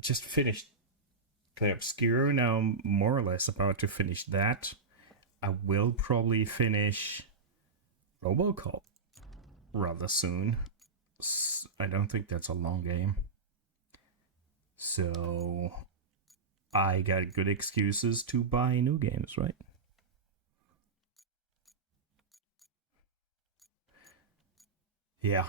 just finished Clay Obscure. Now I'm more or less about to finish that. I will probably finish Robocop rather soon. I don't think that's a long game. So I got good excuses to buy new games, right? Yeah.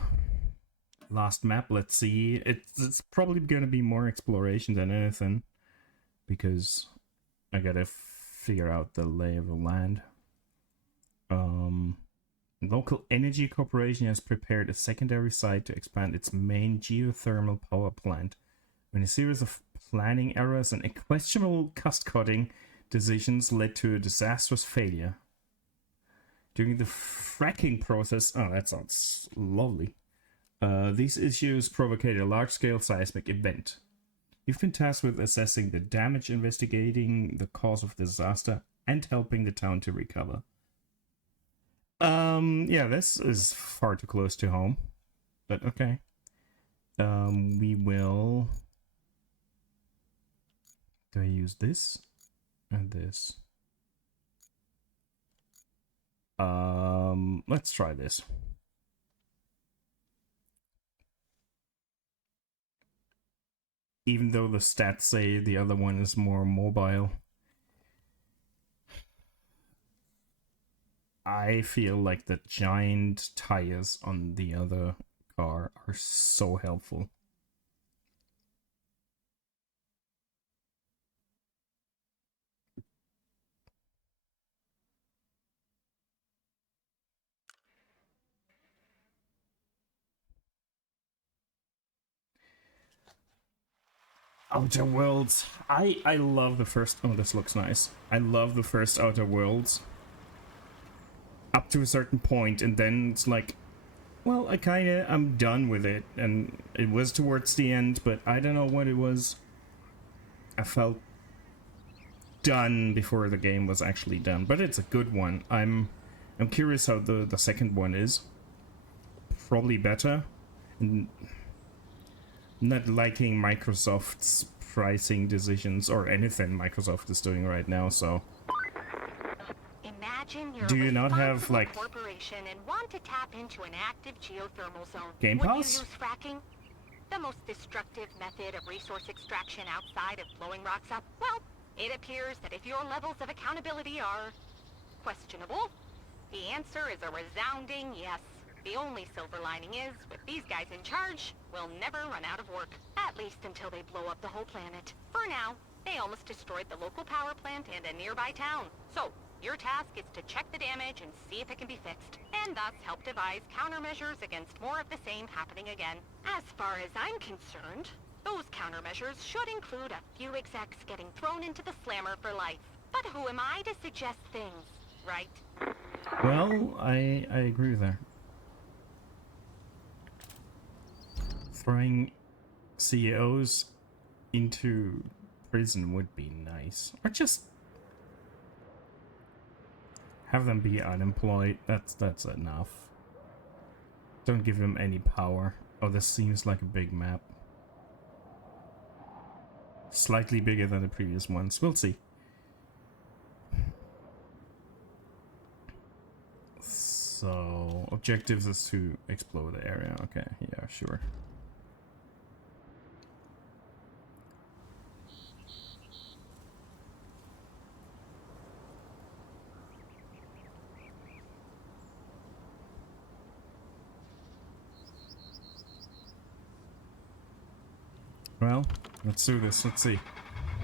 Last map, let's see. It's probably gonna be more exploration than anything, because I gotta figure out the lay of the land. Local Energy Corporation has prepared a secondary site to expand its main geothermal power plant. When a series of planning errors and questionable cost-cutting decisions led to a disastrous failure. During the fracking process, oh, that sounds lovely. These issues provoked a large-scale seismic event. You've been tasked with assessing the damage, investigating the cause of the disaster, and helping the town to recover. Yeah, this is far too close to home, but okay. We will... Do I use this? And this? Let's try this. Even though the stats say the other one is more mobile, I feel like the giant tires on the other car are so helpful. Outer Worlds. I love the first... Oh, this looks nice. I love the first Outer Worlds. Up to a certain point, and then it's like... Well, I'm done with it. And it was towards the end, but I don't know what it was. I felt done before the game was actually done. But it's a good one. I'm curious how the second one is. Probably better. Not liking Microsoft's pricing decisions or anything Microsoft is doing right now, so... Imagine you're Do you not have, like... corporation and want to tap into an active geothermal zone. Game Would Pass? you use fracking? The most destructive method of resource extraction outside of blowing rocks up? Well, it appears that if your levels of accountability are... questionable, the answer is a resounding yes. The only silver lining is, with these guys in charge, we'll never run out of work. At least until they blow up the whole planet. For now, they almost destroyed the local power plant and a nearby town. So, your task is to check the damage and see if it can be fixed. And thus help devise countermeasures against more of the same happening again. As far as I'm concerned, those countermeasures should include a few execs getting thrown into the slammer for life. But who am I to suggest things, right? Well, I agree with that. Throwing CEOs into prison would be nice. Or just have them be unemployed. That's enough. Don't give them any power. Oh, this seems like a big map. Slightly bigger than the previous ones. We'll see. So, objectives is to explore the area. Okay, yeah, sure. Well, let's do this. Let's see.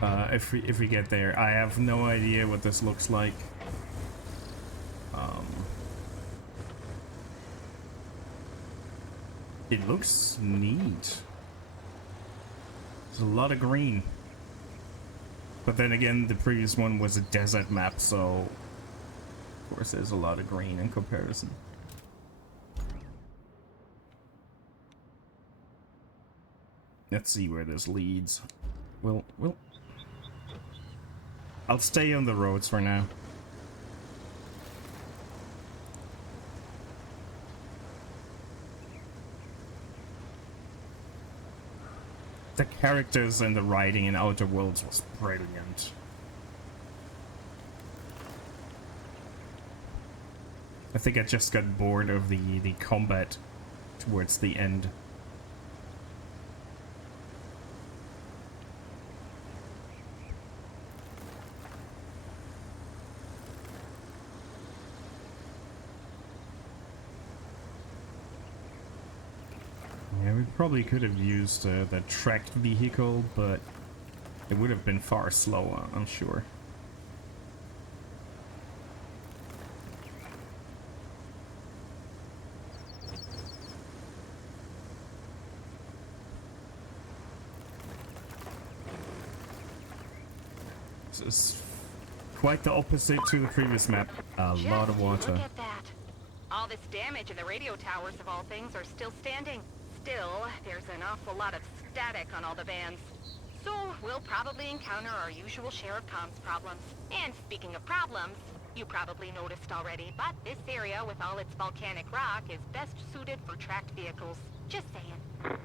If we get there, I have no idea what this looks like. It looks neat. There's a lot of green. But then again, the previous one was a desert map, so of course there's a lot of green in comparison. Let's see where this leads. I'll stay on the roads for now. The characters and the writing in Outer Worlds was brilliant. I think I just got bored of the combat towards the end. Yeah, we probably could have used the tracked vehicle, but it would have been far slower, I'm sure. This is quite the opposite to the previous map. A lot of water. Look at that. All this damage and the radio towers of all things are still standing. Still, there's an awful lot of static on all the bands. So, we'll probably encounter our usual share of comms problems. And speaking of problems, you probably noticed already, but this area with all its volcanic rock is best suited for tracked vehicles. Just saying.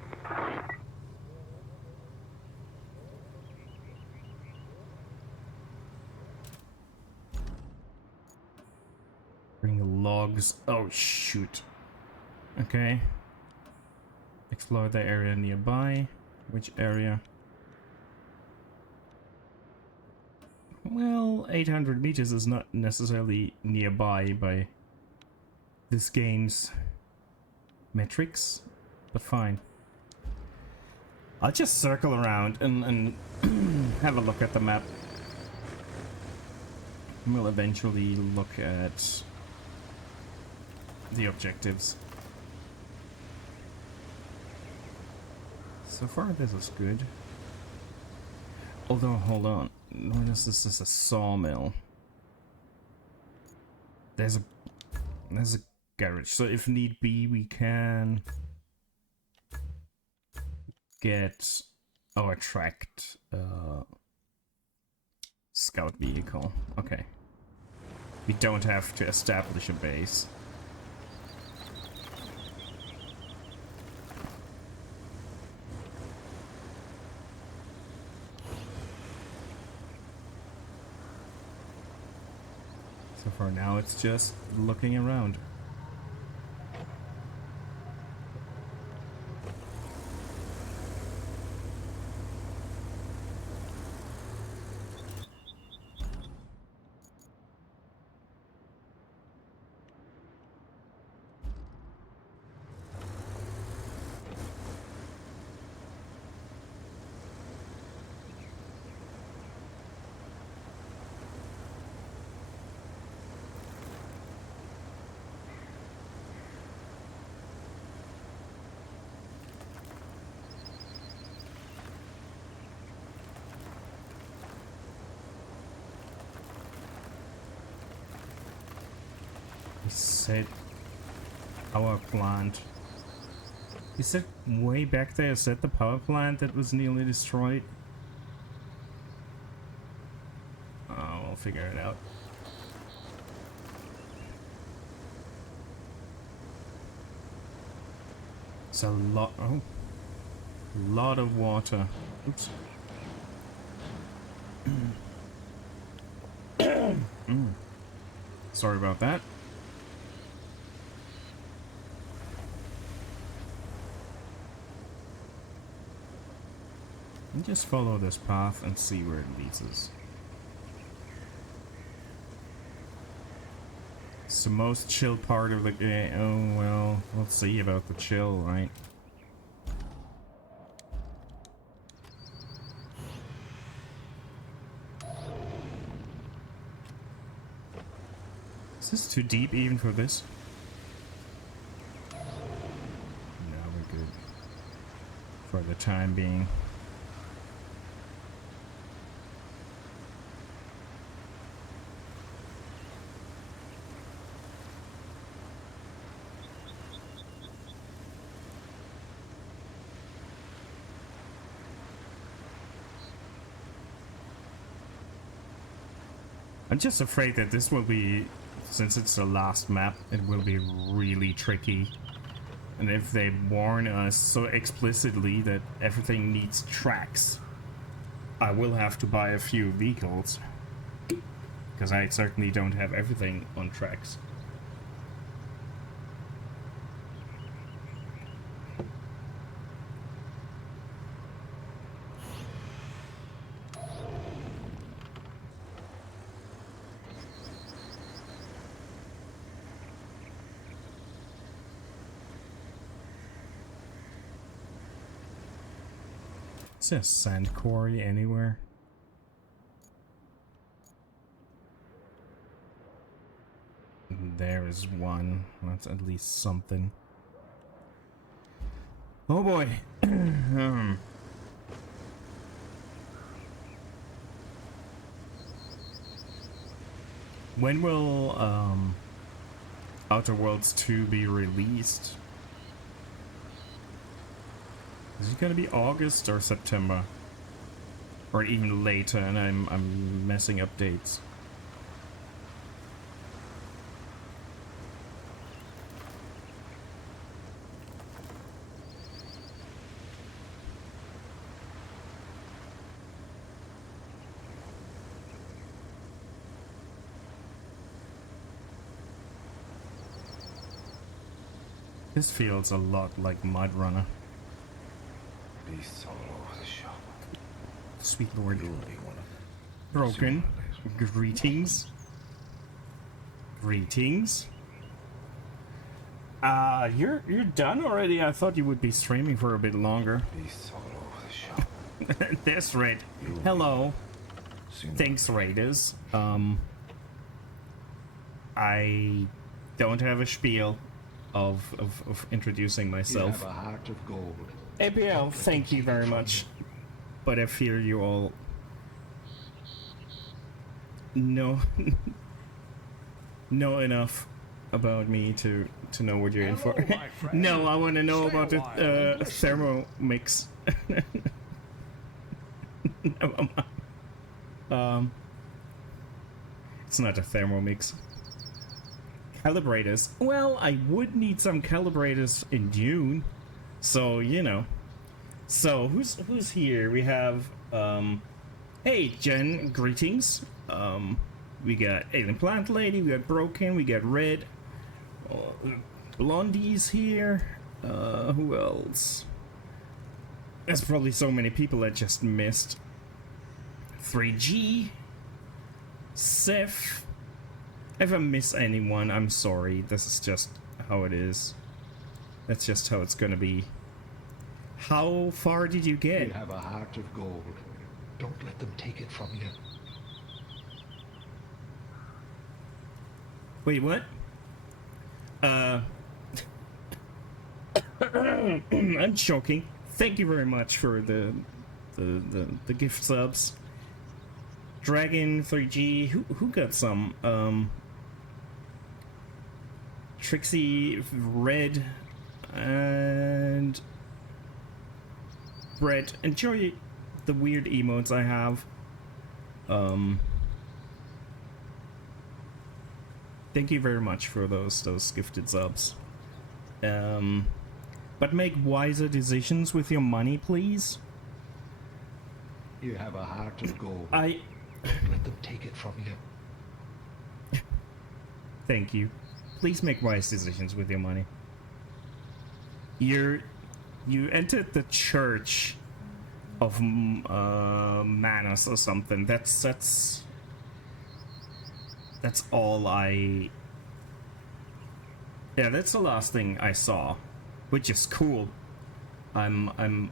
Bring logs. Oh, shoot. Okay. Explore the area nearby. Which area? Well, 800 meters is not necessarily nearby by this game's metrics, but fine. I'll just circle around and have a look at the map. We'll eventually look at the objectives. So far, this is good. Although, hold on. Notice this is a sawmill. There's a garage. So if need be, we can get our tracked scout vehicle. Okay. We don't have to establish a base. So for now, it's just looking around. Said power plant. Is that way back there? Is that the power plant that was nearly destroyed? Oh, we'll figure it out. It's a lot. Oh, lot of water. Oops. Sorry about that. And just follow this path and see where it leads us. It's the most chill part of the game. Oh, well, we'll see about the chill, right? Is this too deep even for this? No, we're good. For the time being. I'm just afraid that this will be, since it's the last map, it will be really tricky And if they warn us so explicitly that everything needs tracks, I will have to buy a few vehicles. Because I certainly don't have everything on tracks. Is there a sand quarry anywhere? There is one. That's at least something. Oh boy. When will Outer Worlds 2 be released? Is it gonna be August or September? Or even later, and I'm messing up dates. This feels a lot like Mud Runner. Beasts all over the shop. Sweet Lord. You'll be one of them. Broken. Greetings. Greetings. You're done already? I thought you would be streaming for a bit longer. Beasts all over the shop. There's Raid. Hello. Thanks, Raiders. I don't have a spiel of introducing myself. You have a heart of gold. ABL, thank you very much. But I fear you all know enough about me to know what you're in for. No, I want to know about the thermo mix. It's not a thermo mix. Calibrators. Well, I would need some calibrators in June, so you know. So who's here? We have hey Jen, greetings. We got Alien Plant Lady, we got Broken, we got Red, Blondie's here. Who else? There's probably so many people I just missed. 3G, Seth. If I miss anyone, I'm sorry. This is just how it is. That's just how it's gonna be. How far did you get? You have a heart of gold. Don't let them take it from you. Wait, what? I'm choking. Thank you very much for the gift subs. Dragon 3G. Who got some? Trixie, Red, and Brett. Enjoy the weird emotes I have. Thank you very much for those gifted subs. But make wiser decisions with your money, please. You have a heart of gold. Don't let them take it from you. Thank you. Please make wise decisions with your money. You entered the church of Manus or something. That's all I. Yeah, that's the last thing I saw, which is cool. I'm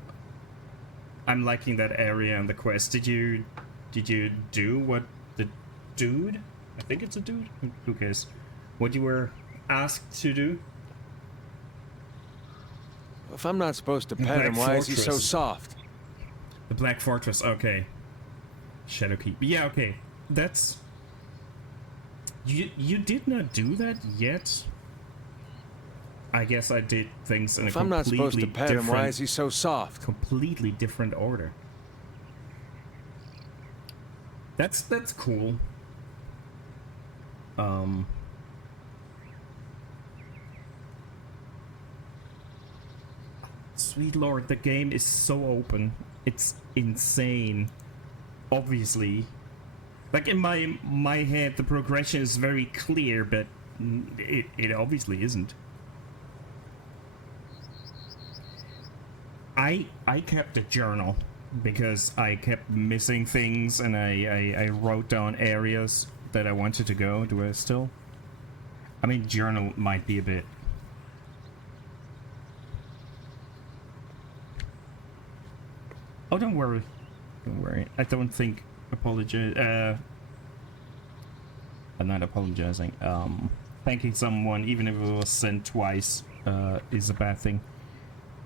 liking that area and the quest. Did you do what the dude? I think it's a dude. Who cares? What you were asked to do? If I'm not supposed to pet him, why is he so soft? The Black Fortress, okay. Shadowkeep. Yeah, okay. That's... You did not do that yet? I guess I did things in a completely different... If I'm not supposed to pet him, why is he so soft? Completely different order. That's cool. Sweet lord, the game is so open. It's insane. Obviously. Like in my head, the progression is very clear, but it obviously isn't. I kept a journal because I kept missing things, and I wrote down areas that I wanted to go. Do I still? I mean, journal might be a bit. Oh, don't worry. Don't worry. I don't think I'm not apologizing. Thanking someone, even if it was sent twice, is a bad thing.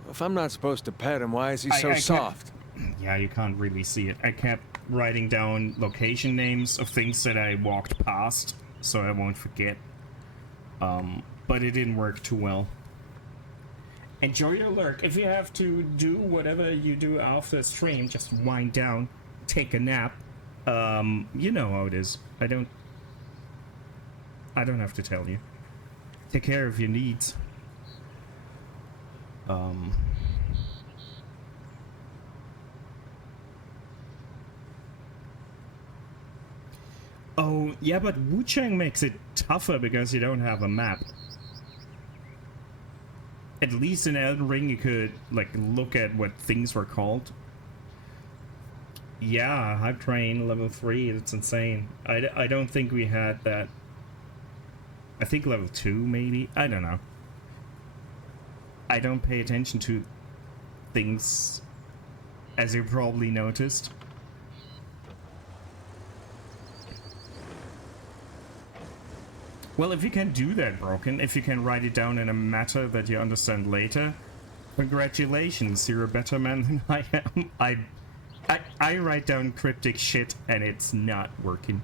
If I'm not supposed to pet him, why is he so soft? Yeah, you can't really see it. I kept writing down location names of things that I walked past, so I won't forget. But it didn't work too well. Enjoy your lurk. If you have to do whatever you do after stream, just wind down, take a nap. You know how it is. I don't have to tell you. Take care of your needs. Oh, yeah, but Wu-Chang makes it tougher because you don't have a map. At least in Elden Ring you could, like, look at what things were called. Yeah, Hype Train level 3, it's insane. I don't think we had that. I think level 2, maybe? I don't know. I don't pay attention to things, as you probably noticed. Well, if you can do that, Broken, if you can write it down in a matter that you understand later, congratulations, you're a better man than I am. I write down cryptic shit and it's not working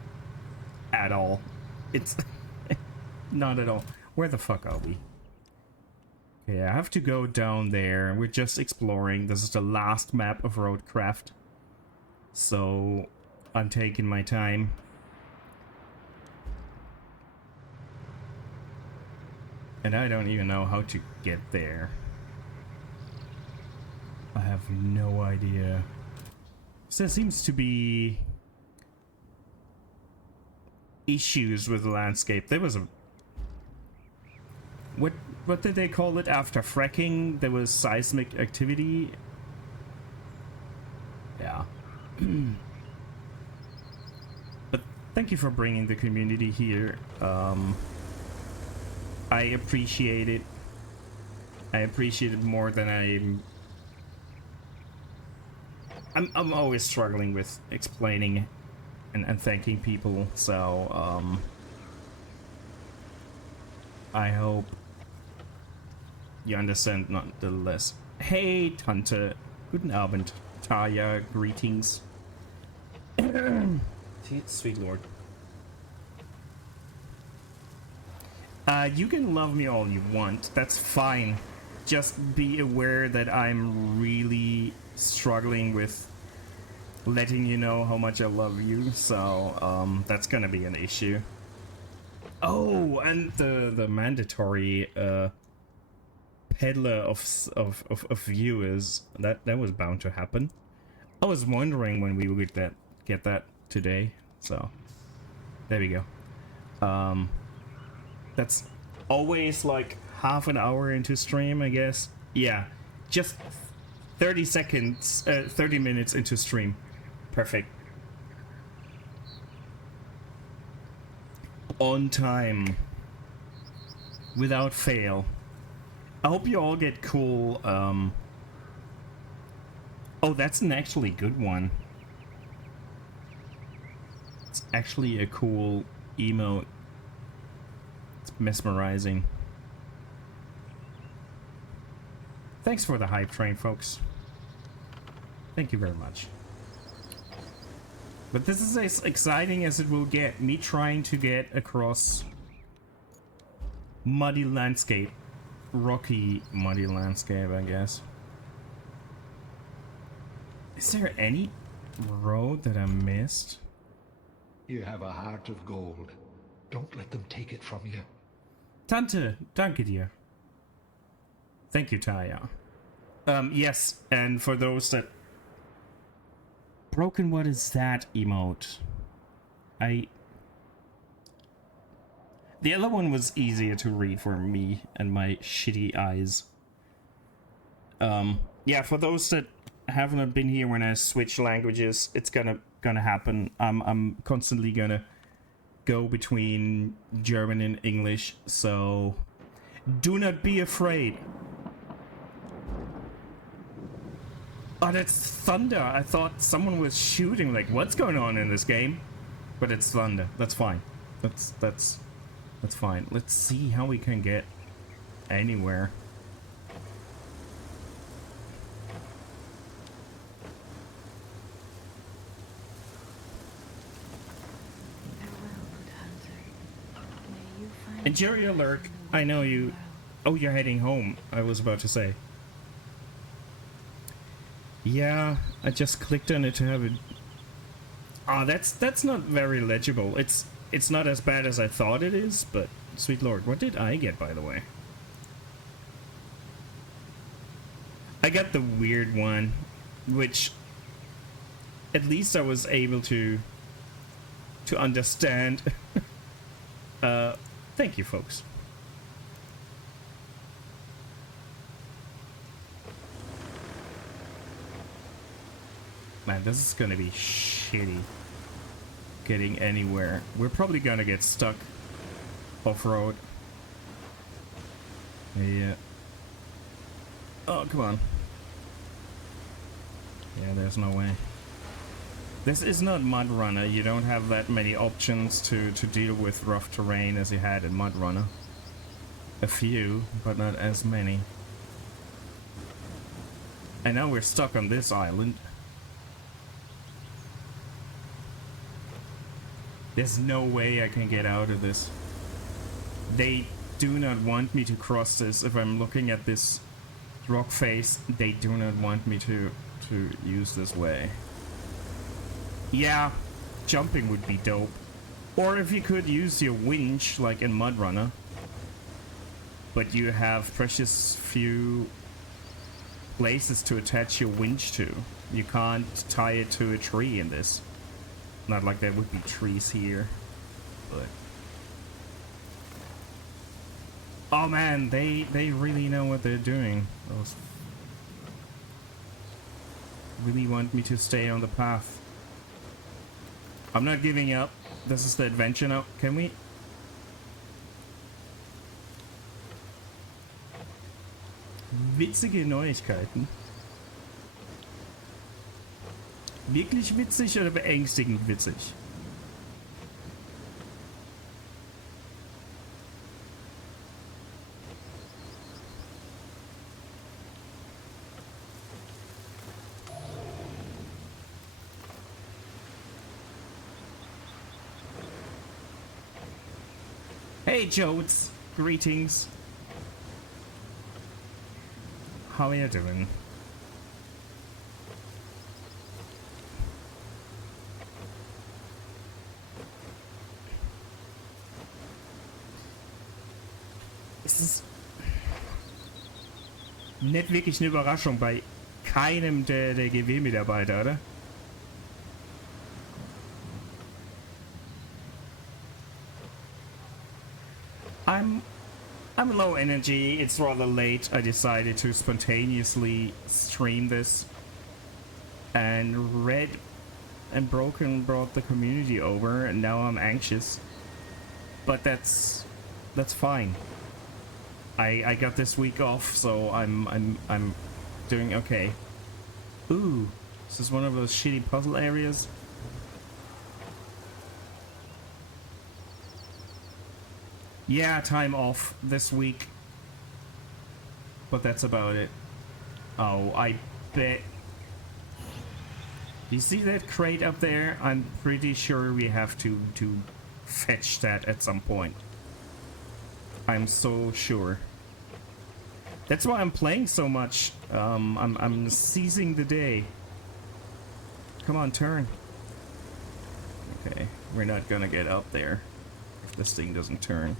at all. It's not at all. Where the fuck are we? Okay, I have to go down there. We're just exploring. This is the last map of RoadCraft. So I'm taking my time. And I don't even know how to get there. I have no idea. So there seems to be issues with the landscape. There was a... What did they call it after fracking? There was seismic activity. Yeah. But thank you for bringing the community here. I appreciate it. I appreciate it more than I'm always struggling with explaining and thanking people, so I hope you understand nonetheless. Hey Tante, guten Abend. Taya, greetings. Sweet lord. You can love me all you want, that's fine. Just be aware that I'm really struggling with letting you know how much I love you, so that's gonna be an issue. Oh, and the mandatory peddler of viewers, that was bound to happen. I was wondering when we would get that today, so there we go. That's always like half an hour into stream, I guess. Yeah, just 30 seconds, 30 minutes into stream. Perfect. On time. Without fail. I hope you all get cool, Oh, that's an actually good one. It's actually a cool emote. It's mesmerizing. Thanks for the hype train, folks. Thank you very much. But this is as exciting as it will get. Me trying to get across muddy landscape. Rocky muddy landscape, I guess. Is there any road that I missed? You have a heart of gold. Don't let them take it from you. Tante, danke dir. Thank you, Taya. Yes, and for those that... Broken, what is that emote? The other one was easier to read for me and my shitty eyes. Yeah, for those that haven't been here when I switch languages, it's gonna happen. I'm constantly gonna go between German and English, so do not be afraid. Oh, that's thunder. I thought someone was shooting. Like, what's going on in this game? But it's thunder. That's fine. That's fine. Let's see how we can get anywhere. And Jerry Alert, I know you... Oh, you're heading home, I was about to say. Yeah, I just clicked on it to have it... Ah, that's not very legible. It's not as bad as I thought it is, but... Sweet Lord, what did I get, by the way? I got the weird one, which... At least I was able to understand. Thank you, folks. Man, this is gonna be shitty getting anywhere. We're probably gonna get stuck off-road. Yeah. Oh, come on. Yeah, there's no way. This is not Mud Runner. You don't have that many options to deal with rough terrain as you had in Mud Runner. A few, but not as many. And now we're stuck on this island. There's no way I can get out of this. They do not want me to cross this. If I'm looking at this rock face, they do not want me to use this way. Yeah, jumping would be dope. Or if you could use your winch, like in Mud Runner. But you have precious few places to attach your winch to. You can't tie it to a tree in this. Not like there would be trees here. But... Oh man, they really know what they're doing. Those really want me to stay on the path. I'm not giving up. This is the adventure now. Can we? Witzige Neuigkeiten. Wirklich witzig oder beängstigend witzig? Hey Jodes, greetings. How are you doing? Es ist nicht wirklich eine Überraschung bei keinem der GW-Mitarbeiter, oder? I'm low energy. It's rather late. I decided to spontaneously stream this, and Red and Broken brought the community over, and now I'm anxious. But that's fine. I got this week off, so I'm doing okay. Ooh, this is one of those shitty puzzle areas. Yeah, time off this week. But that's about it. Oh, I bet. You see that crate up there? I'm pretty sure we have to fetch that at some point. I'm so sure. That's why I'm playing so much. I'm seizing the day. Come on, turn. Okay, we're not gonna get up there if this thing doesn't turn.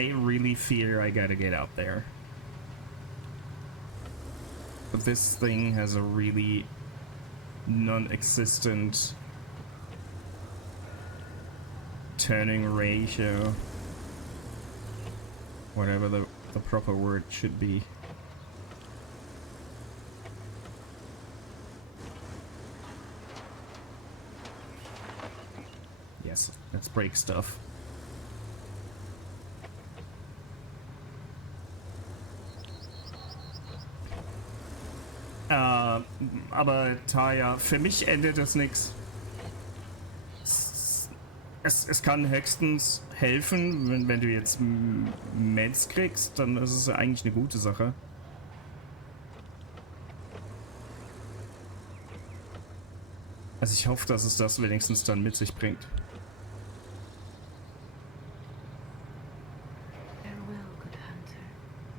I really fear I gotta get out there. But this thing has a really non-existent turning ratio. Whatever the proper word should be. Yes, let's break stuff. Aber Taya, für mich ändert das nichts. Es kann höchstens helfen, wenn du jetzt Meds kriegst, dann ist es eigentlich eine gute Sache. Also ich hoffe, dass es das wenigstens dann mit sich bringt.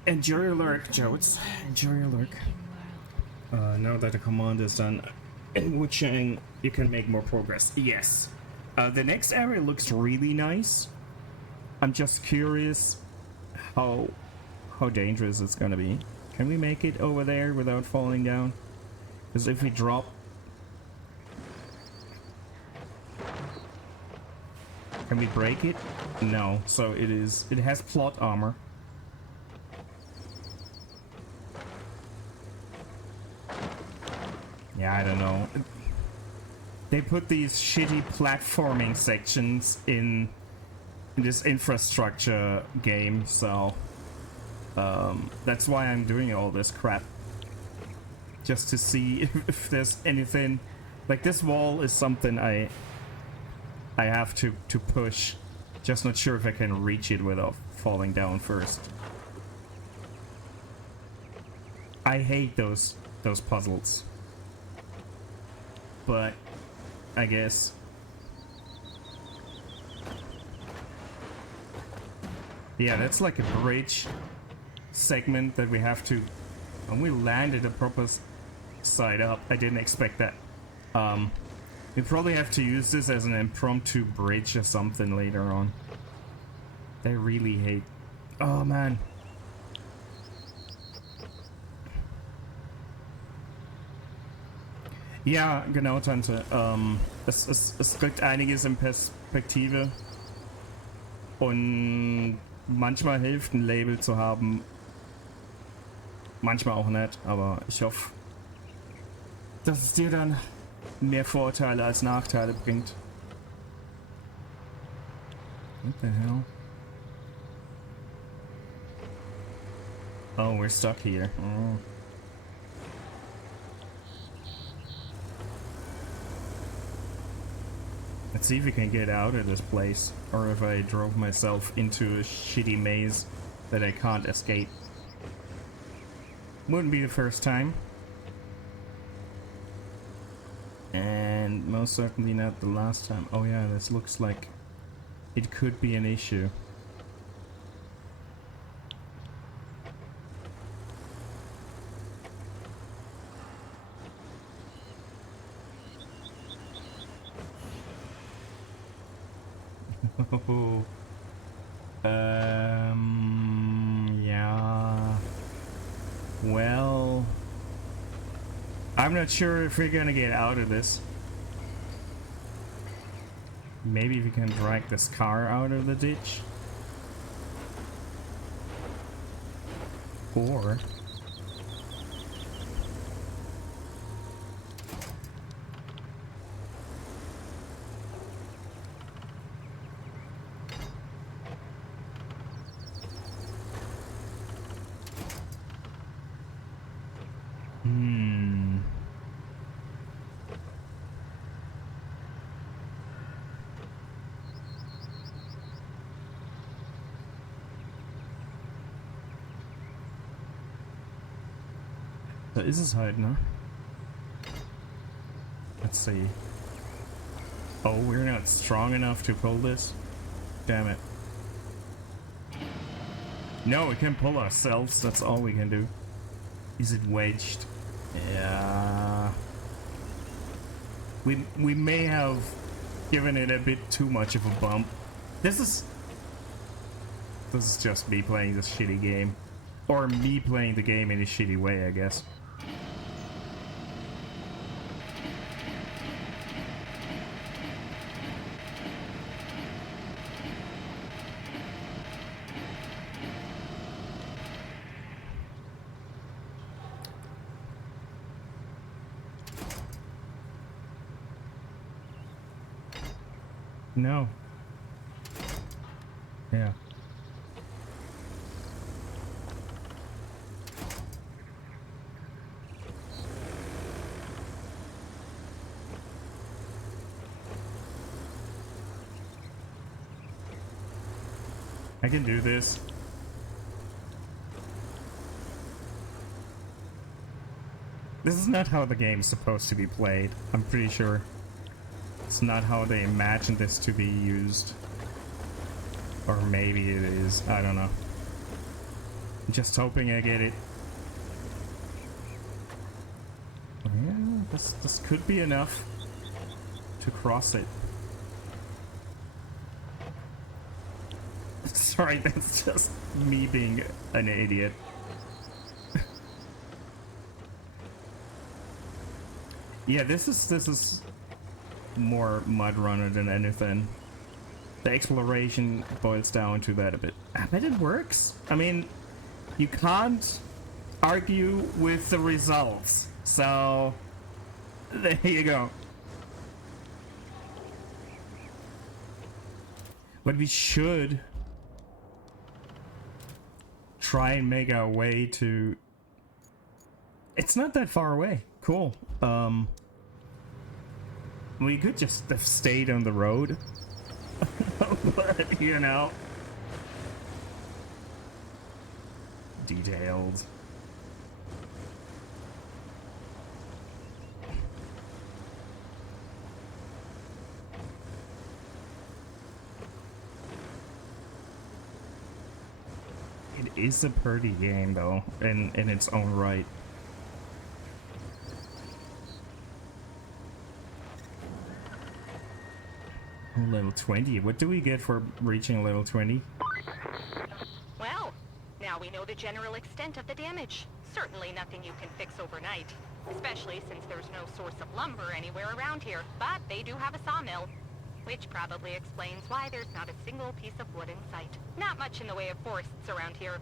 Enjoy your lurk, Jodes. Enjoy your lurk. Now that the command is done, in Wuchang, you can make more progress. Yes. The next area looks really nice. I'm just curious how dangerous it's gonna be. Can we make it over there without falling down? Because if we drop... Can we break it? No. So it has plot armor. Yeah, I don't know. They put these shitty platforming sections in this infrastructure game, so that's why I'm doing all this crap. Just to see if there's anything. Like, this wall is something I have to push. Just not sure if I can reach it without falling down first. I hate those puzzles. But I guess. Yeah, that's like a bridge segment that we have to... And we landed the proper side up. I didn't expect that. We probably have to use this as an impromptu bridge or something later on. They really hate... Oh, man. Ja, genau, Tante. Es rückt einiges in Perspektive. Und manchmal hilft ein Label zu haben. Manchmal auch nicht, aber ich hoffe, dass es dir dann mehr Vorteile als Nachteile bringt. What the hell? Oh, we're stuck here. Oh. Let's see if we can get out of this place, or if I drove myself into a shitty maze that I can't escape. Wouldn't be the first time. And most certainly not the last time. Oh yeah, this looks like it could be an issue. Yeah. Well, I'm not sure if we're gonna get out of this. Maybe we can drag this car out of the ditch. Or... Da ist es halt, ne? Let's see. Oh, we're not strong enough to pull this? Damn it. No, we can pull ourselves. That's all we can do. Is it wedged? Yeah. We may have given it a bit too much of a bump. This is... This is just me playing this shitty game. Or me playing the game in a shitty way, I guess. No. Yeah. I can do this. This is not how the game's supposed to be played, I'm pretty sure. It's not how they imagined this to be used. Or maybe it is, I don't know. I'm just hoping I get it. Yeah, this could be enough to cross it. Sorry, that's just me being an idiot. Yeah, this is more mud runner than anything. The exploration boils down to that a bit. I bet it works. I mean, you can't argue with the results. So, there you go. But we should try and make our way to... It's not that far away. Cool. We could just have stayed on the road. But, you know. Detailed. It is a pretty game, though, in its own right. Level 20. What do we get for reaching level 20? Well, now we know the general extent of the damage. Certainly nothing you can fix overnight, especially since there's no source of lumber anywhere around here. But they do have a sawmill, which probably explains why there's not a single piece of wood in sight. Not much in the way of forests around here.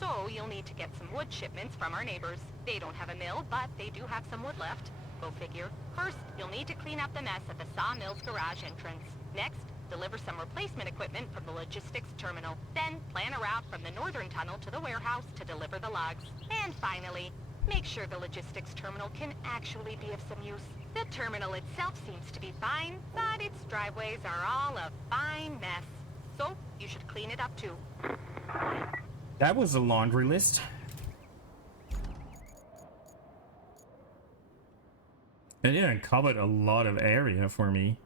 So you'll need to get some wood shipments from our neighbors. They don't have a mill, but they do have some wood left. Go figure. First, you'll need to clean up the mess at the sawmill's garage entrance. Next, deliver some replacement equipment from the logistics terminal. Then, plan a route from the northern tunnel to the warehouse to deliver the logs. And finally, make sure the logistics terminal can actually be of some use. The terminal itself seems to be fine, but its driveways are all a fine mess. So, you should clean it up too. That was a laundry list. And yeah, it covered a lot of area for me.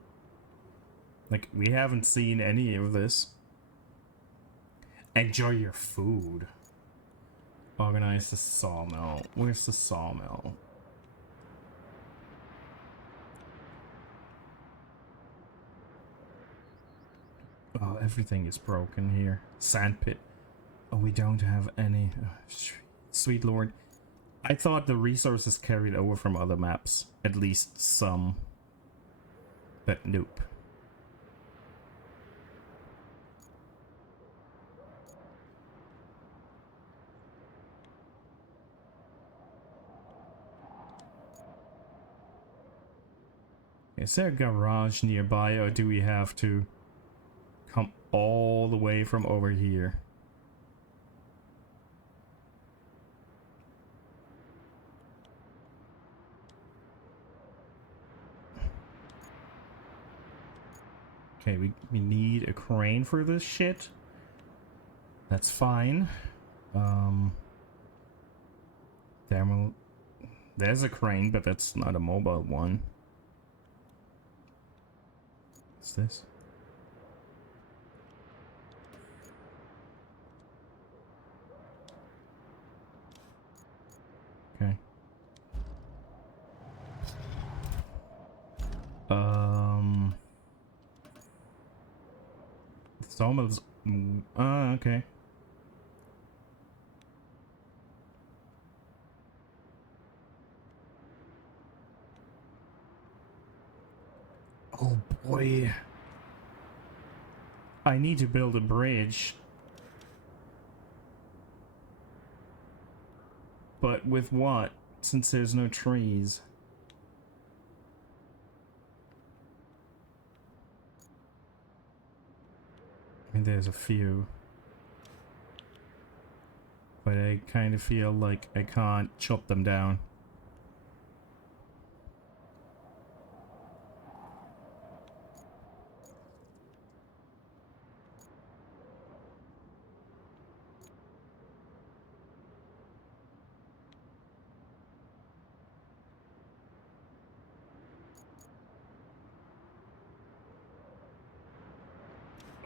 Like, we haven't seen any of this. Enjoy your food. Organize the sawmill. Where's the sawmill? Oh, everything is broken here. Sandpit. Oh, we don't have any. Oh, sweet lord. I thought the resources carried over from other maps. At least some. But nope. Is there a garage nearby, or do we have to come all the way from over here? Okay, we need a crane for this shit. That's fine. There's a crane, but that's not a mobile one. What's this? Okay. Sawmills. Okay. Oh boy. I need to build a bridge. But with what? Since there's no trees. I mean, there's a few. But I kind of feel like I can't chop them down.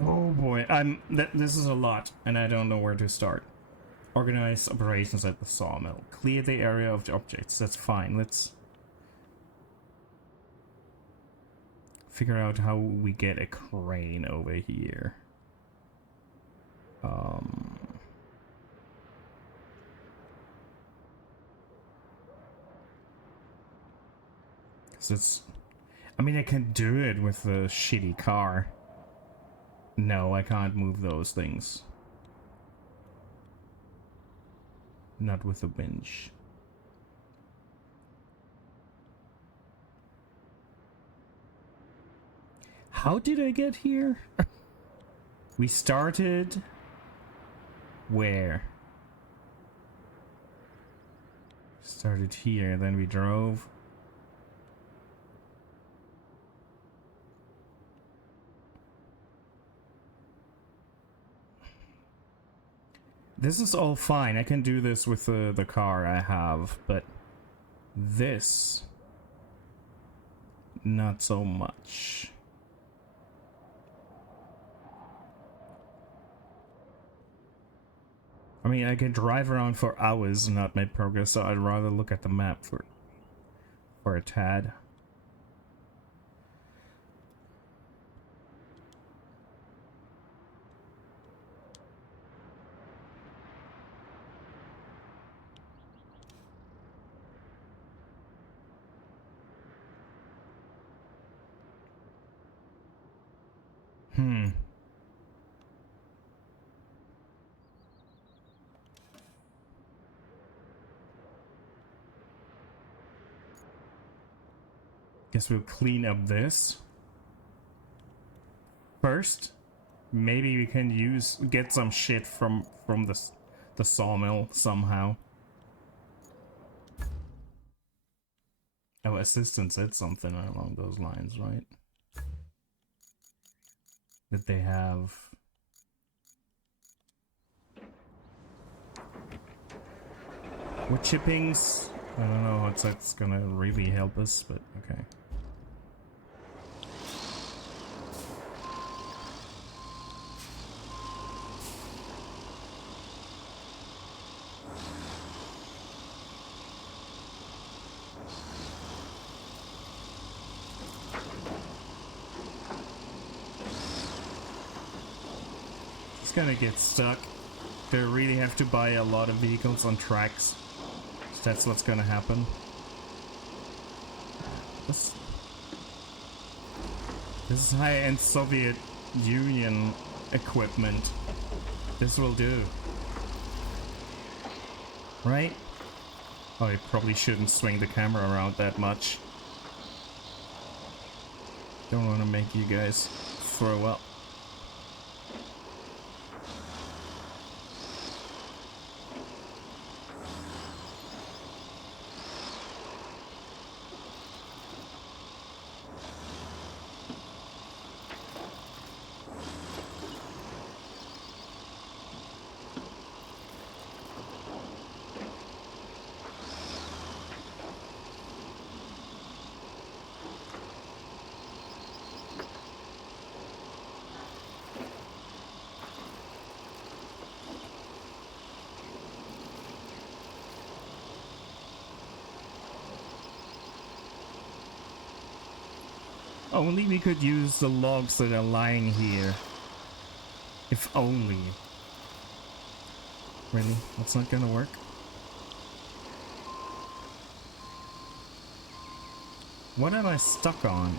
Oh boy, this is a lot, and I don't know where to start. Organize operations at the sawmill. Clear the area of the objects. That's fine. Let's figure out how we get a crane over here. 'Cause it's... I mean, I can do it with the shitty car. No, I can't move those things. Not with a winch. How did I get here? We started... Where? Started here, then we drove. This is all fine. I can do this with the car I have, but this, not so much. I mean, I can drive around for hours and not make progress, so I'd rather look at the map for a tad. Guess we'll clean up this first. Maybe we can get some shit from the sawmill somehow. Oh, assistant said something along those lines, right? That they have... Wood chippings? I don't know if that's gonna really help us, but okay. It's gonna get stuck. They really have to buy a lot of vehicles on tracks. So that's what's gonna happen. This is high-end Soviet Union equipment. This will do. Right? Oh, I probably shouldn't swing the camera around that much. Don't want to make you guys throw up. Only we could use the logs that are lying here. If only. Really? That's not gonna work? What am I stuck on?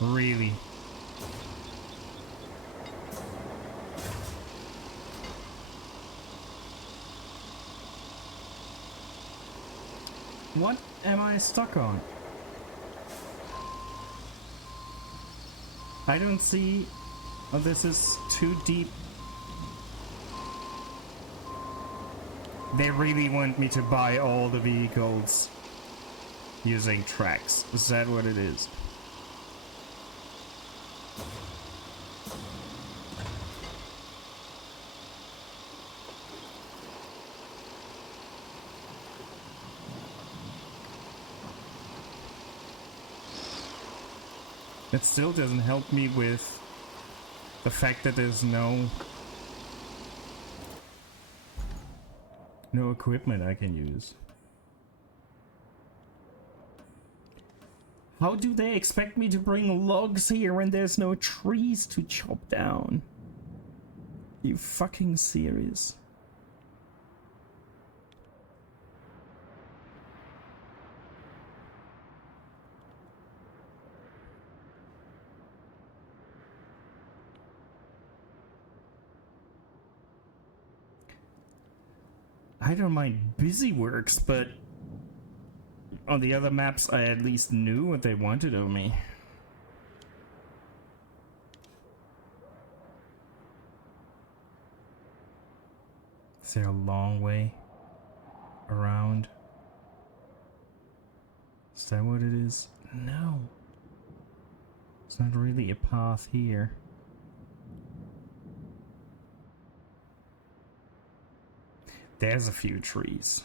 Really? What am I stuck on? I don't see... Oh, this is too deep. They really want me to buy all the vehicles using tracks. Is that what it is? It still doesn't help me with the fact that there's no equipment I can use. How do they expect me to bring logs here when there's no trees to chop down? You fucking serious? I don't mind busy works, but on the other maps I at least knew what they wanted of me. Is there a long way around? Is that what it is? No. It's not really a path here. There's a few trees.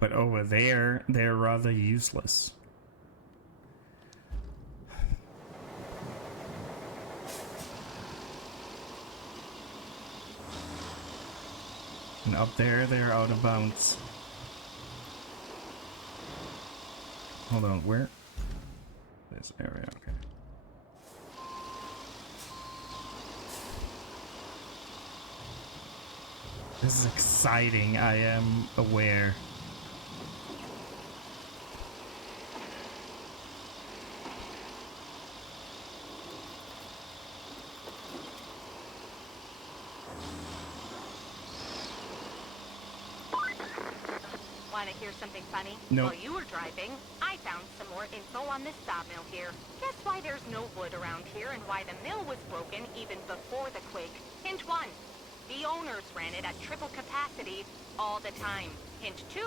But over there, they're rather useless. And up there, they're out of bounds. Hold on, where? This area, okay. This is exciting, I am aware. Want to hear something funny? No. While you were driving, I found some more info on this sawmill here. Guess why there's no wood around here and why the mill was broken even before the quake. Hint 1. The owners ran it at triple capacity all the time. Hint 2.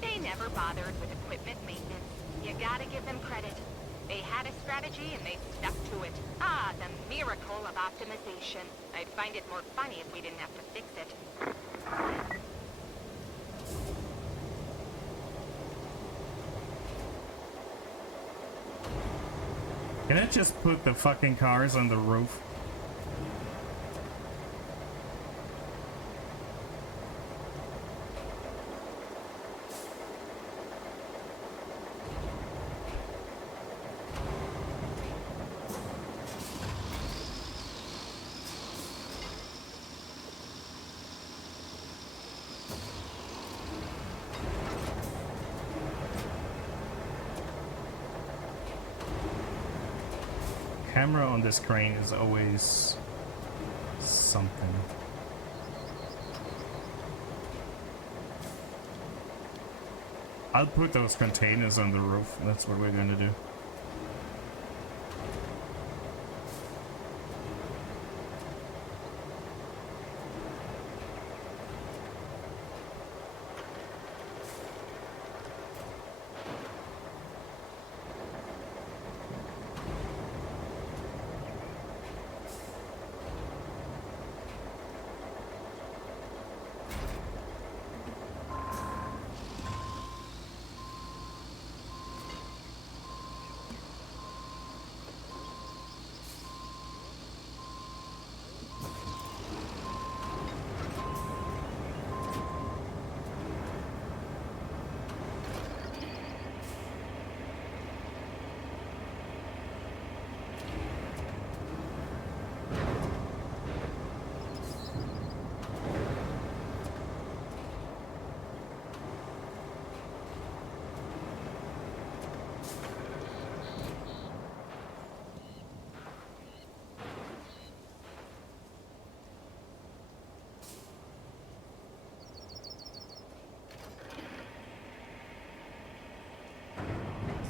They never bothered with equipment maintenance. You gotta give them credit. They had a strategy and they stuck to it. Ah, the miracle of optimization. I'd find it more funny if we didn't have to fix it. Can I just put the fucking cars on the roof? Camera on this crane is always something. I'll put those containers on the roof. That's what we're gonna do.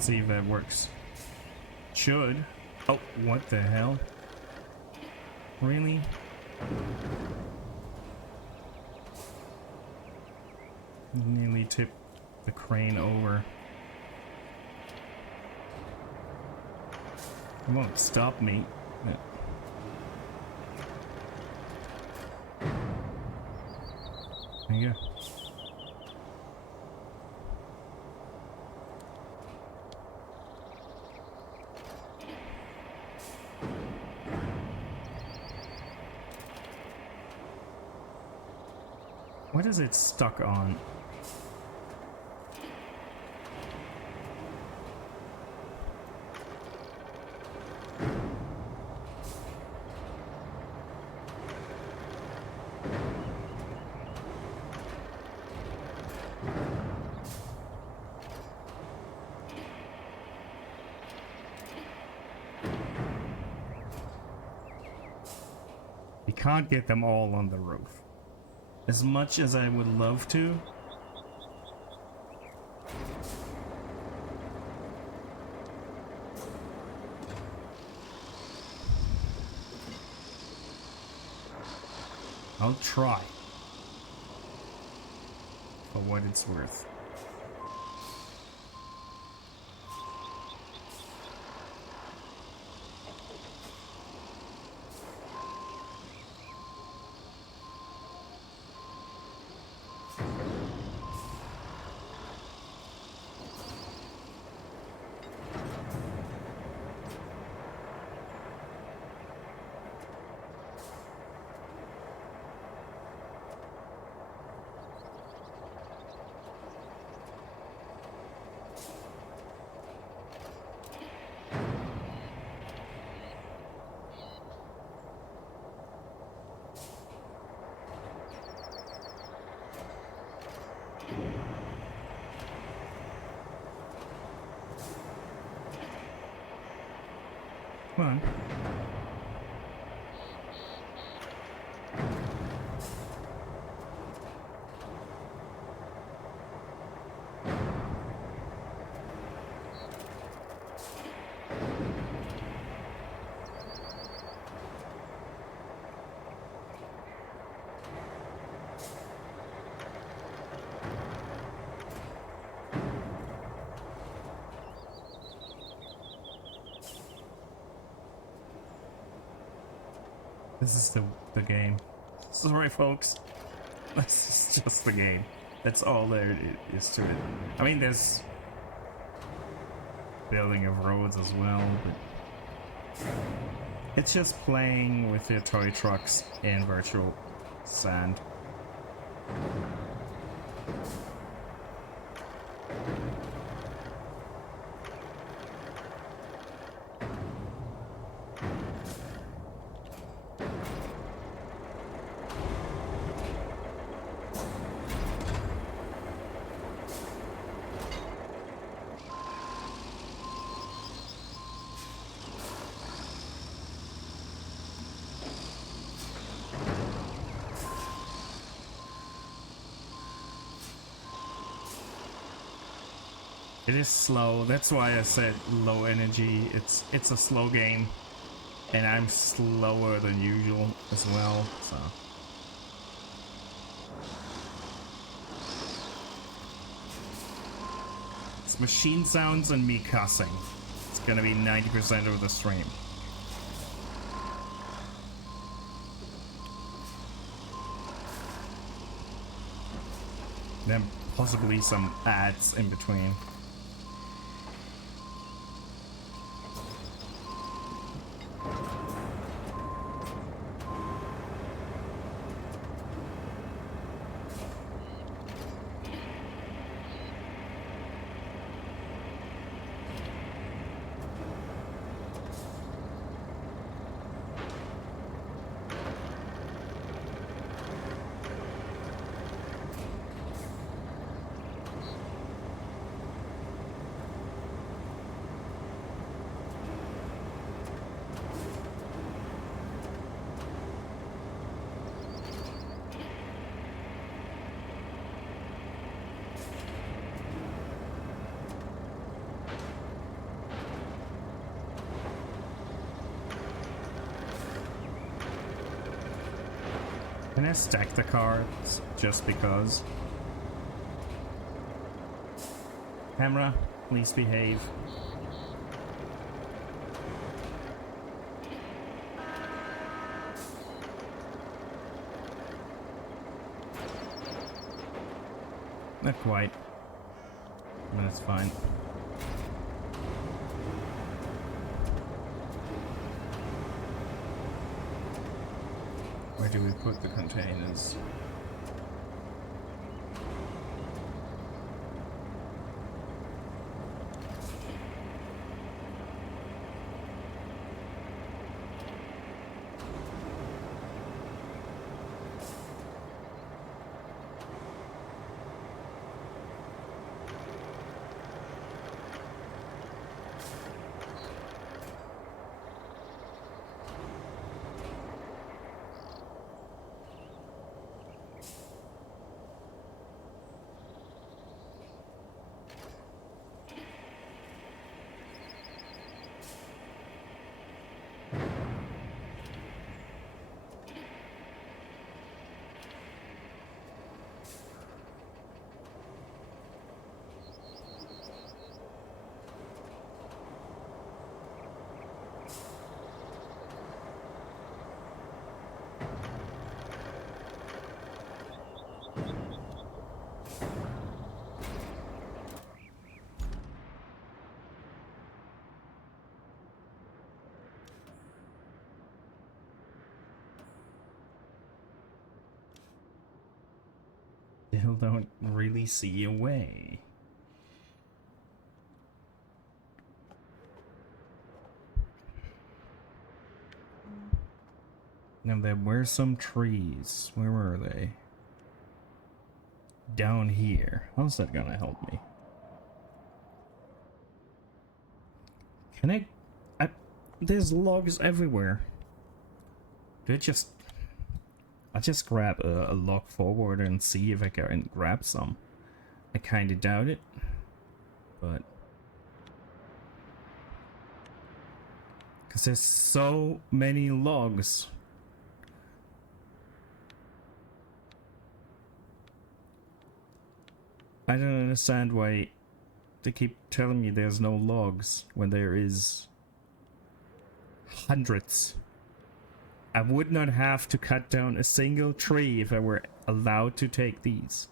Let's see if that works. Should. Oh, what the hell? Really? Nearly tipped the crane over. It won't stop me. There you go. What is it stuck on? You can't get them all on the roof. As much as I would love to. I'll try. For what it's worth. Come on. This is the game. Sorry, folks. This is just the game. That's all there is to it. I mean, there's building of roads as well, but it's just playing with your toy trucks in virtual sand. It is slow. That's why I said low energy. It's a slow game, and I'm slower than usual as well. So it's machine sounds and me cussing. It's gonna be 90% of the stream. Then possibly some ads in between. Can I stack the cards just because? Camera, please behave. Not quite. But that's fine. Where do we put the containers? Still don't really see a way. Now there were some trees. Where were they? Down here. How's that gonna help me? Can I there's logs everywhere. Do I just grab a log forward and see if I can grab some. I kinda doubt it, but because there's so many logs. I don't understand why they keep telling me there's no logs when there is hundreds. I would not have to cut down a single tree if I were allowed to take these.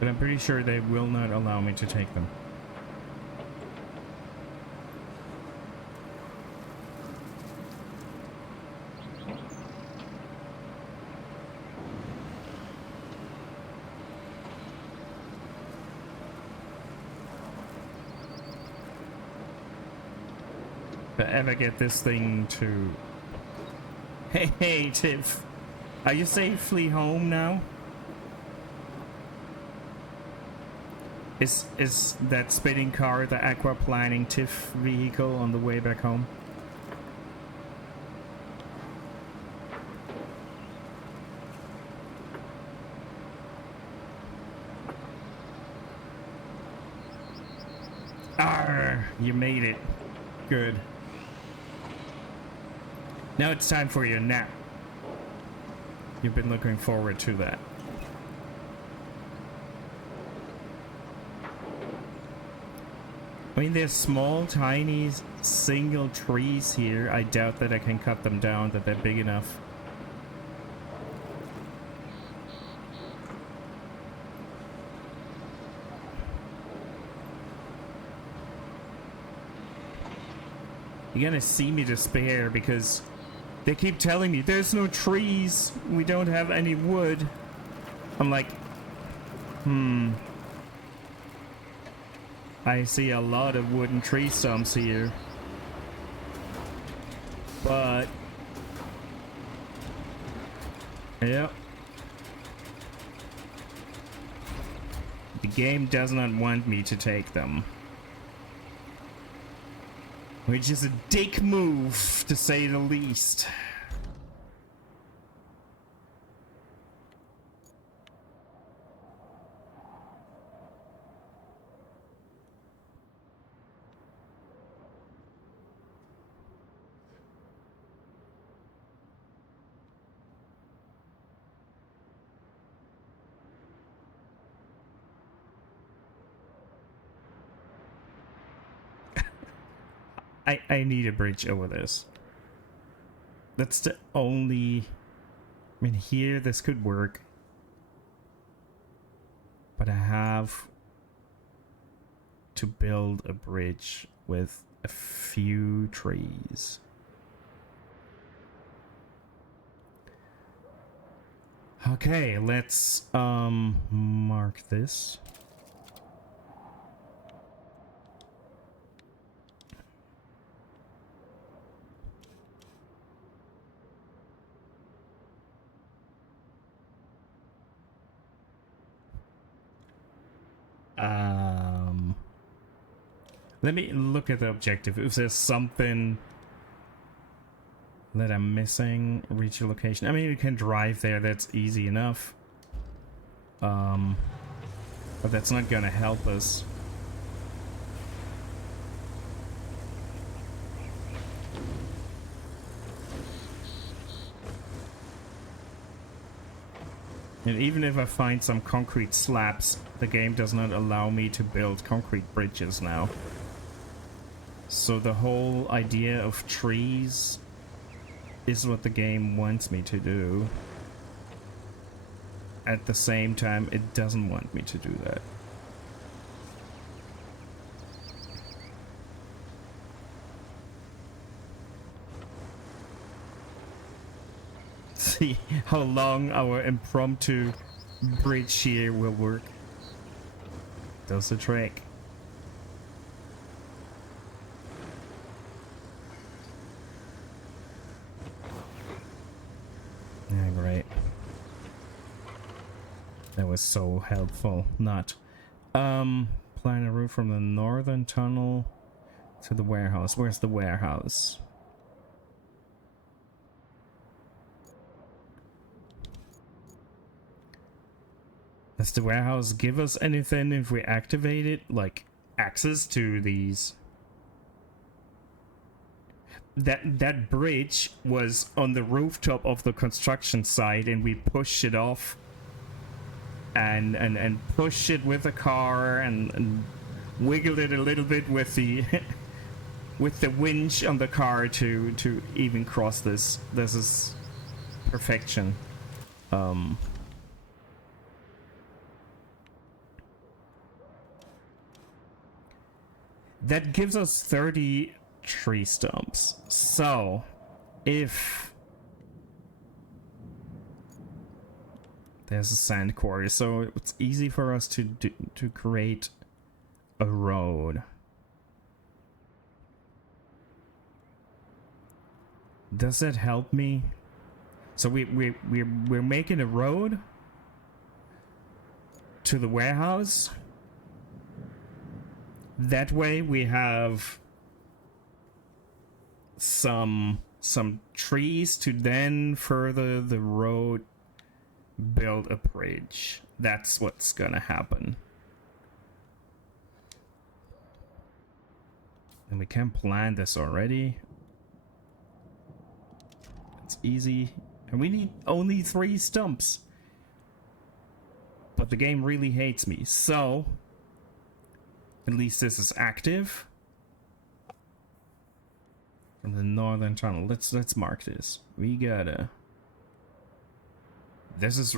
But I'm pretty sure they will not allow me to take them. If I ever get this thing to... Hey, Tiff. Are you safely home now? Is that spinning car the aquaplaning Tiff vehicle on the way back home? Arr, you made it. Good. Now it's time for your nap. You've been looking forward to that. I mean, there's small, tiny, single trees here. I doubt that I can cut them down, that they're big enough. You're gonna see me despair because they keep telling me there's no trees. We don't have any wood. I'm like, I see a lot of wooden tree stumps here. But... Yep. The game does not want me to take them. Which is a dick move, to say the least. I need a bridge over this. That's the only... I mean, here, this could work. But I have to build a bridge with a few trees. Okay, let's mark this. Let me look at the objective. If there's something that I'm missing, reach your location. I mean, you can drive there. That's easy enough. But that's not gonna help us. And even if I find some concrete slabs, the game does not allow me to build concrete bridges now. So the whole idea of trees is what the game wants me to do. At the same time, it doesn't want me to do that. See how long our impromptu bridge here will work. Does the trick. Yeah, great. That was so helpful. Not. Plan a route from the northern tunnel to the warehouse. Where's the warehouse? Does the warehouse give us anything if we activate it? Like access to these? That bridge was on the rooftop of the construction site, and we pushed it off and pushed it with a car and wiggled it a little bit with the with the winch on the car to even cross this. This is perfection. That gives us 30 tree stumps. So, if there's a sand quarry, so it's easy for us to create a road. Does that help me? So we're making a road to the warehouse. That way we have some trees to then further the road, build a bridge. That's what's gonna happen. And we can plan this already. It's easy. And we need only 3 stumps. But the game really hates me, so at least this is active. From the northern tunnel. Let's mark this. We gotta... This is...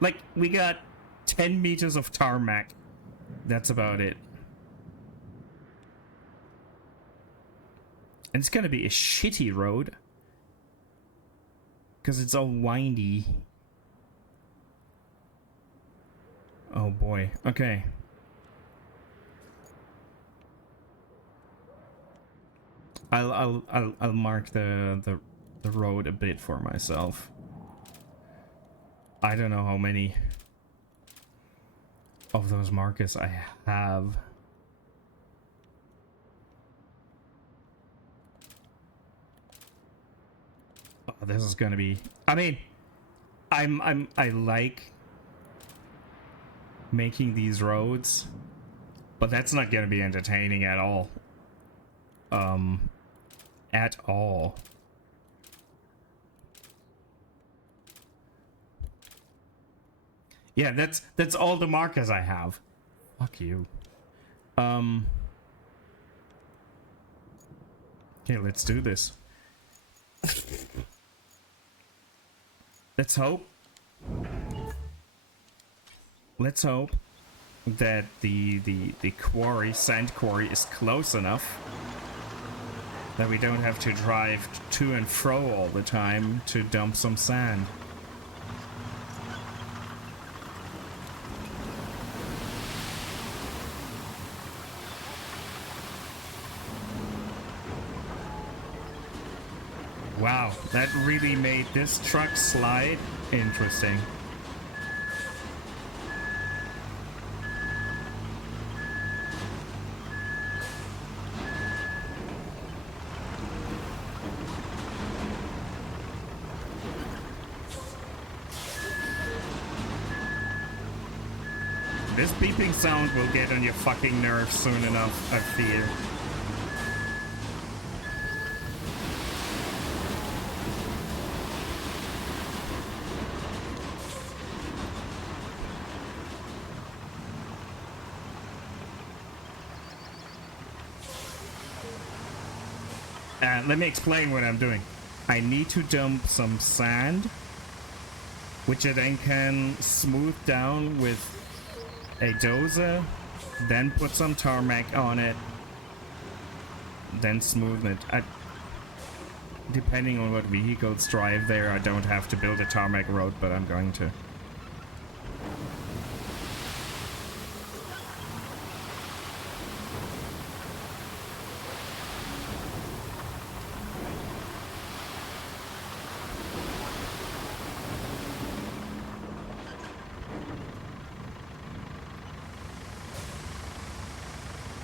like, we got 10 meters of tarmac. That's about it. And it's gonna be a shitty road. Because it's all windy. Oh boy. Okay. I'll mark the road a bit for myself. I don't know how many of those markers I have. this is gonna be... I mean, I like making these roads, but that's not gonna be entertaining at all. At all. Yeah, that's all the markers I have. Fuck you. Okay, let's do this. Let's hope that the quarry, sand quarry, is close enough that we don't have to drive to and fro all the time to dump some sand. Wow, that really made this truck slide interesting. This beeping sound will get on your fucking nerves soon enough, I fear. Let me explain what I'm doing. I need to dump some sand, which I then can smooth down with a dozer, then put some tarmac on it, then smooth it. Depending on what vehicles drive there, I don't have to build a tarmac road, but I'm going to.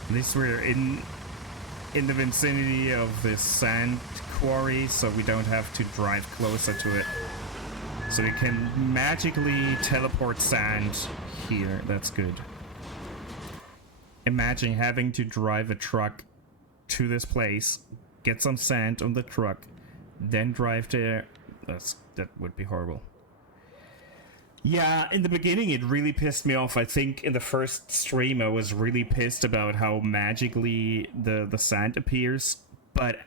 At least we're in the vicinity of this sand quarry, so we don't have to drive closer to it. So we can magically teleport sand here. That's good. Imagine having to drive a truck to this place, get some sand on the truck, then drive there. That would be horrible. Yeah, in the beginning it really pissed me off. I think in the first stream I was really pissed about how magically the sand appears. But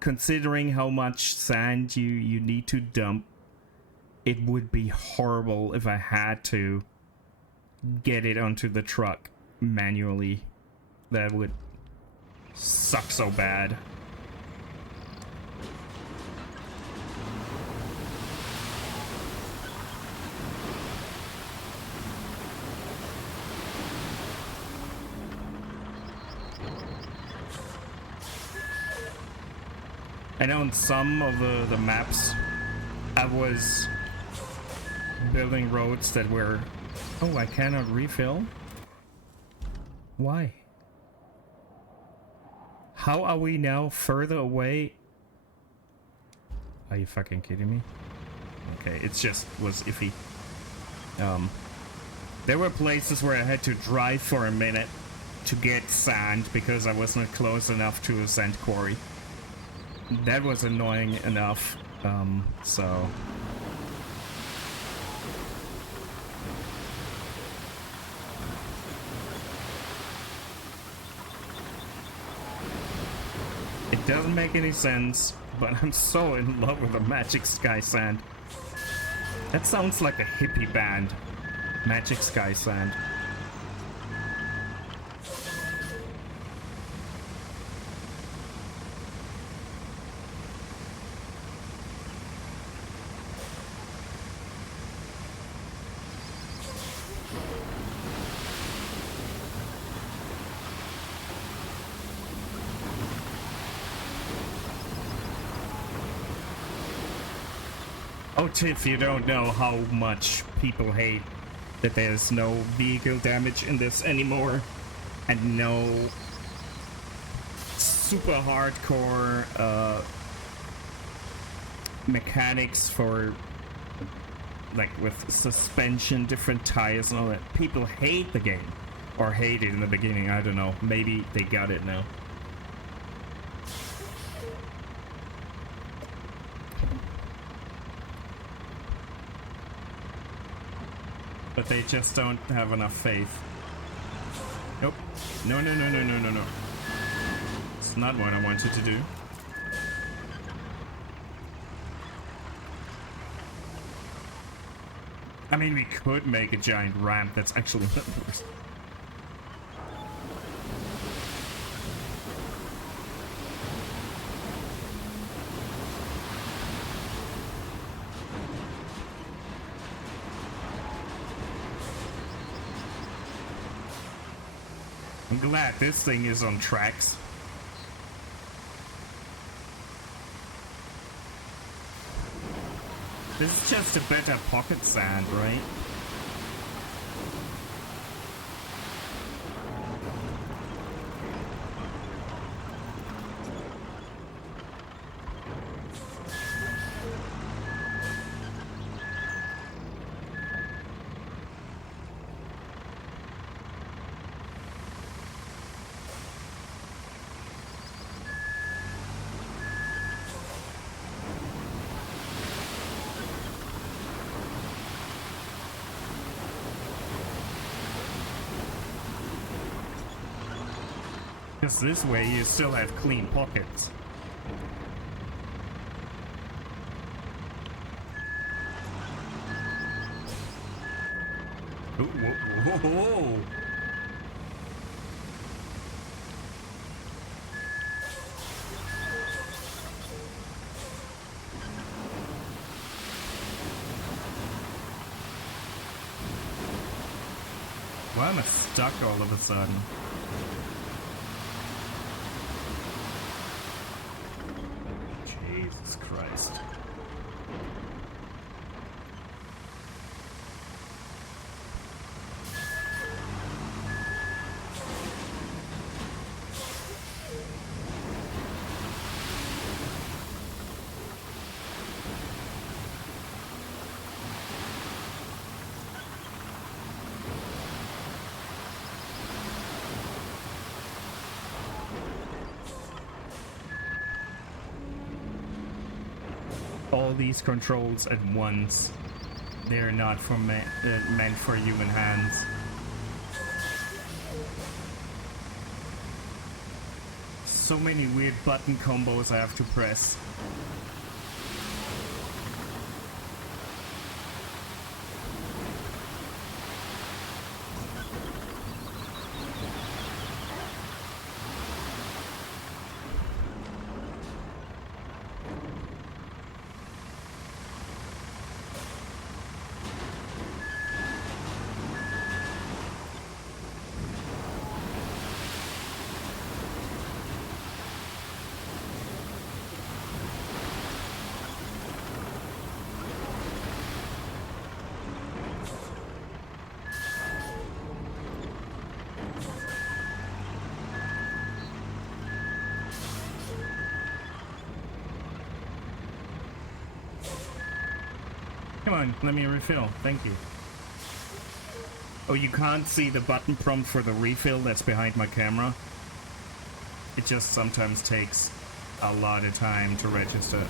considering how much sand you need to dump, it would be horrible if I had to get it onto the truck manually. That would suck so bad. I know on some of the maps I was building roads that were... Oh, I cannot refill? Why? How are we now further away? Are you fucking kidding me? Okay, it just was iffy. There were places where I had to drive for a minute to get sand because I wasn't close enough to a sand quarry. That was annoying enough, so... It doesn't make any sense, but I'm so in love with the Magic Sky Sand. That sounds like a hippie band. Magic Sky Sand. Oh, Tiff, you don't know how much people hate that there's no vehicle damage in this anymore, and no super hardcore mechanics for, like, with suspension, different tires and all that. People hate the game. Or hate it in the beginning, I don't know. Maybe they got it now. But they just don't have enough faith. Nope. No, no, no, no, no, no, no. It's not what I wanted to do. I mean, we could make a giant ramp that's actually worse. I'm glad this thing is on tracks. This is just a better pocket sand, right? Because this way you still have clean pockets. Ooh, whoa, whoa, whoa. Why am I stuck all of a sudden? Jesus Christ. All these controls at once. They're not for meant for human hands. So many weird button combos I have to press. Come on, let me refill. Thank you. Oh, you can't see the button prompt for the refill that's behind my camera? It just sometimes takes a lot of time to register.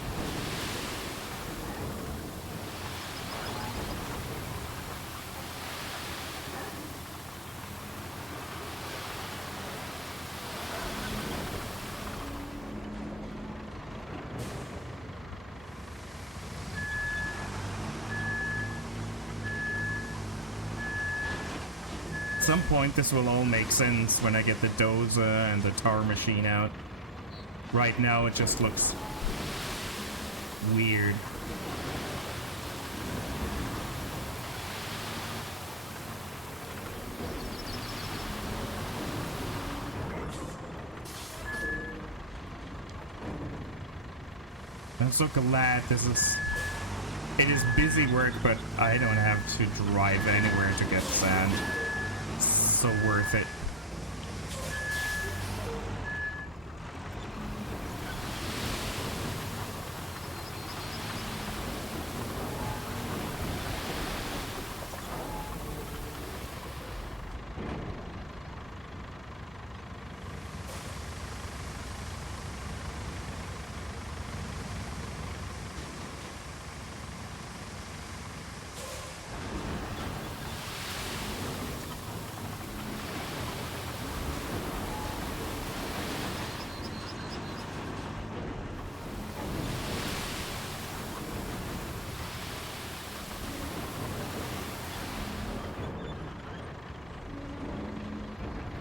At some point this will all make sense when I get the dozer and the tar machine out. Right now it just looks weird. I'm so glad it is busy work, but I don't have to drive anywhere to get sand. So worth it.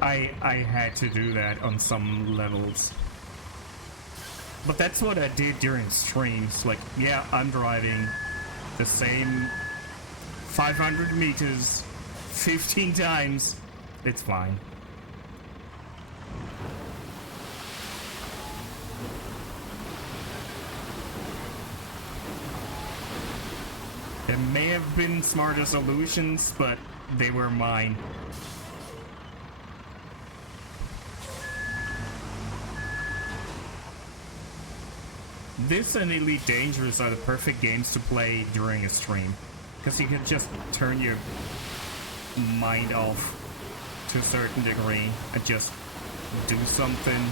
I had to do that on some levels. But that's what I did during streams. Like, yeah, I'm driving the same 500 meters 15 times. It's fine. There may have been smarter solutions, but they were mine. This and Elite Dangerous are the perfect games to play during a stream, because you can just turn your mind off to a certain degree and just do something.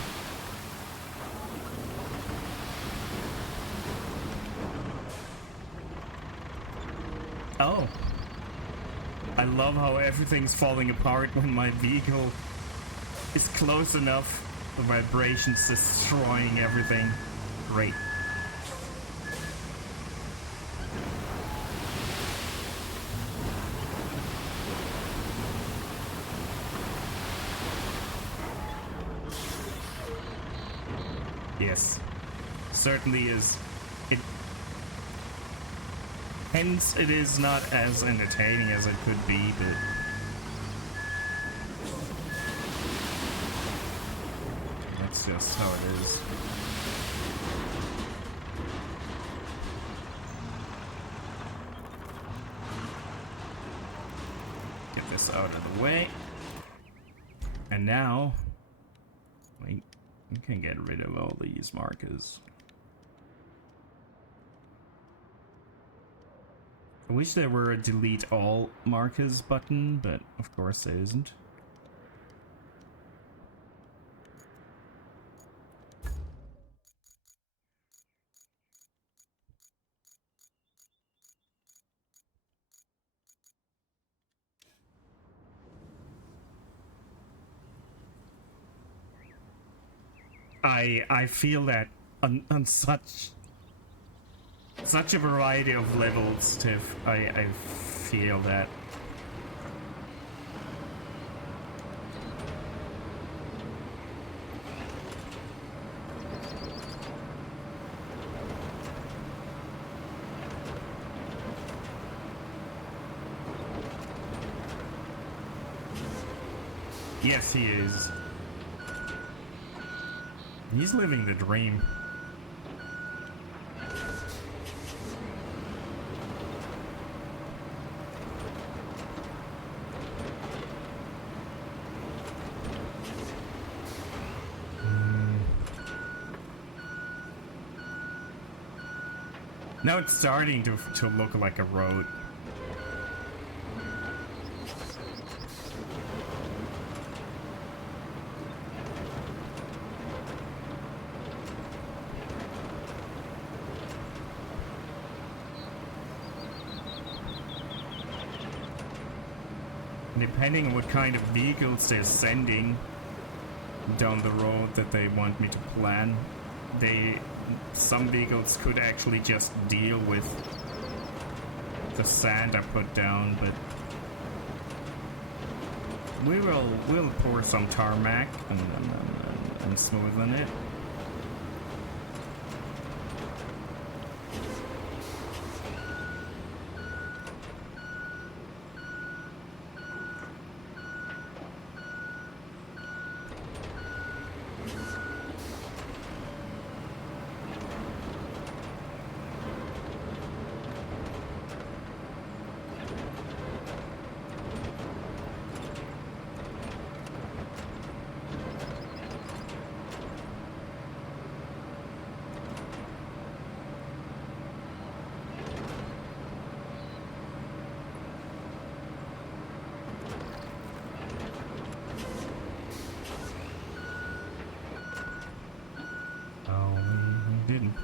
Oh, I love how everything's falling apart when my vehicle is close enough. The vibrations destroying everything. Great. Yes, certainly is. Hence, it is not as entertaining as it could be, but that's just how it is. Get this out of the way. And now, wait, we can get rid of all these markers. I wish there were a delete all markers button, but of course there isn't. I feel that on such a variety of levels, Tiff. I feel that. Yes, he is. He's living the dream. Now it's starting to look like a road. Depending on what kind of vehicles they're sending down the road that they want me to plan, some vehicles could actually just deal with the sand I put down, but we'll pour some tarmac and smoothen it.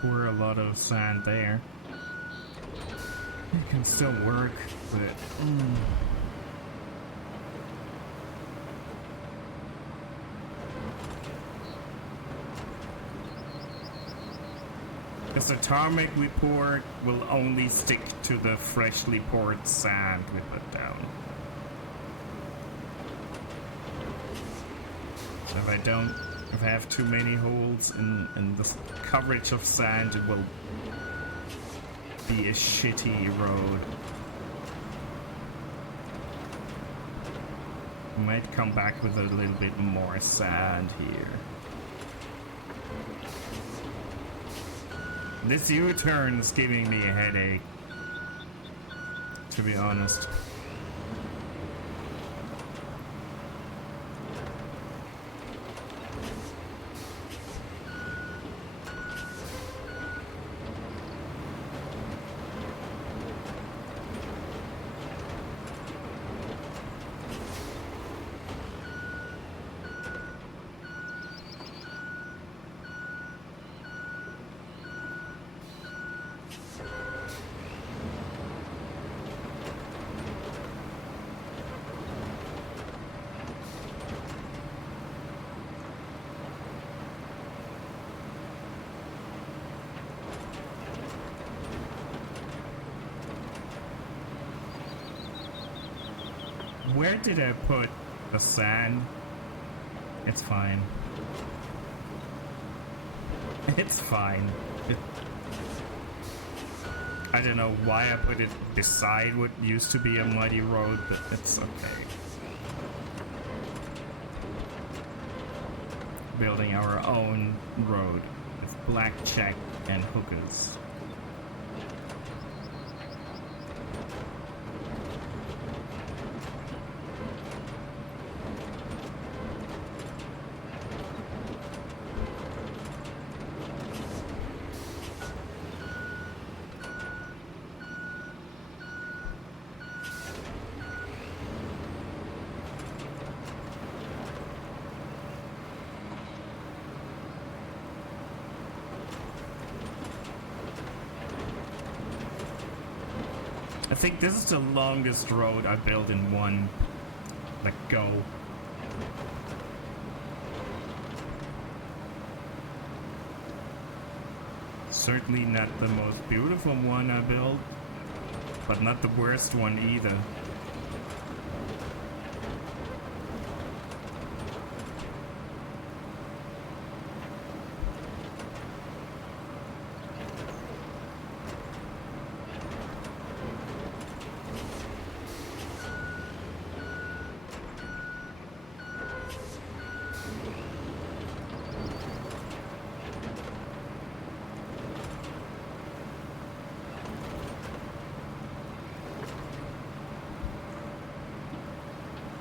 Pour a lot of sand there. It can still work, but because the tarmac we poured will only stick to the freshly poured sand we put down. if I have too many holes in the coverage of sand, it will be a shitty road. Might come back with a little bit more sand here. This U-turn is giving me a headache, to be honest. Where did I put the sand? It's fine. It's fine. I don't know why I put it beside what used to be a muddy road, but it's okay. Building our own road with blackjack and hookers. I think this is the longest road I built in one go. Certainly not the most beautiful one I built, but not the worst one either.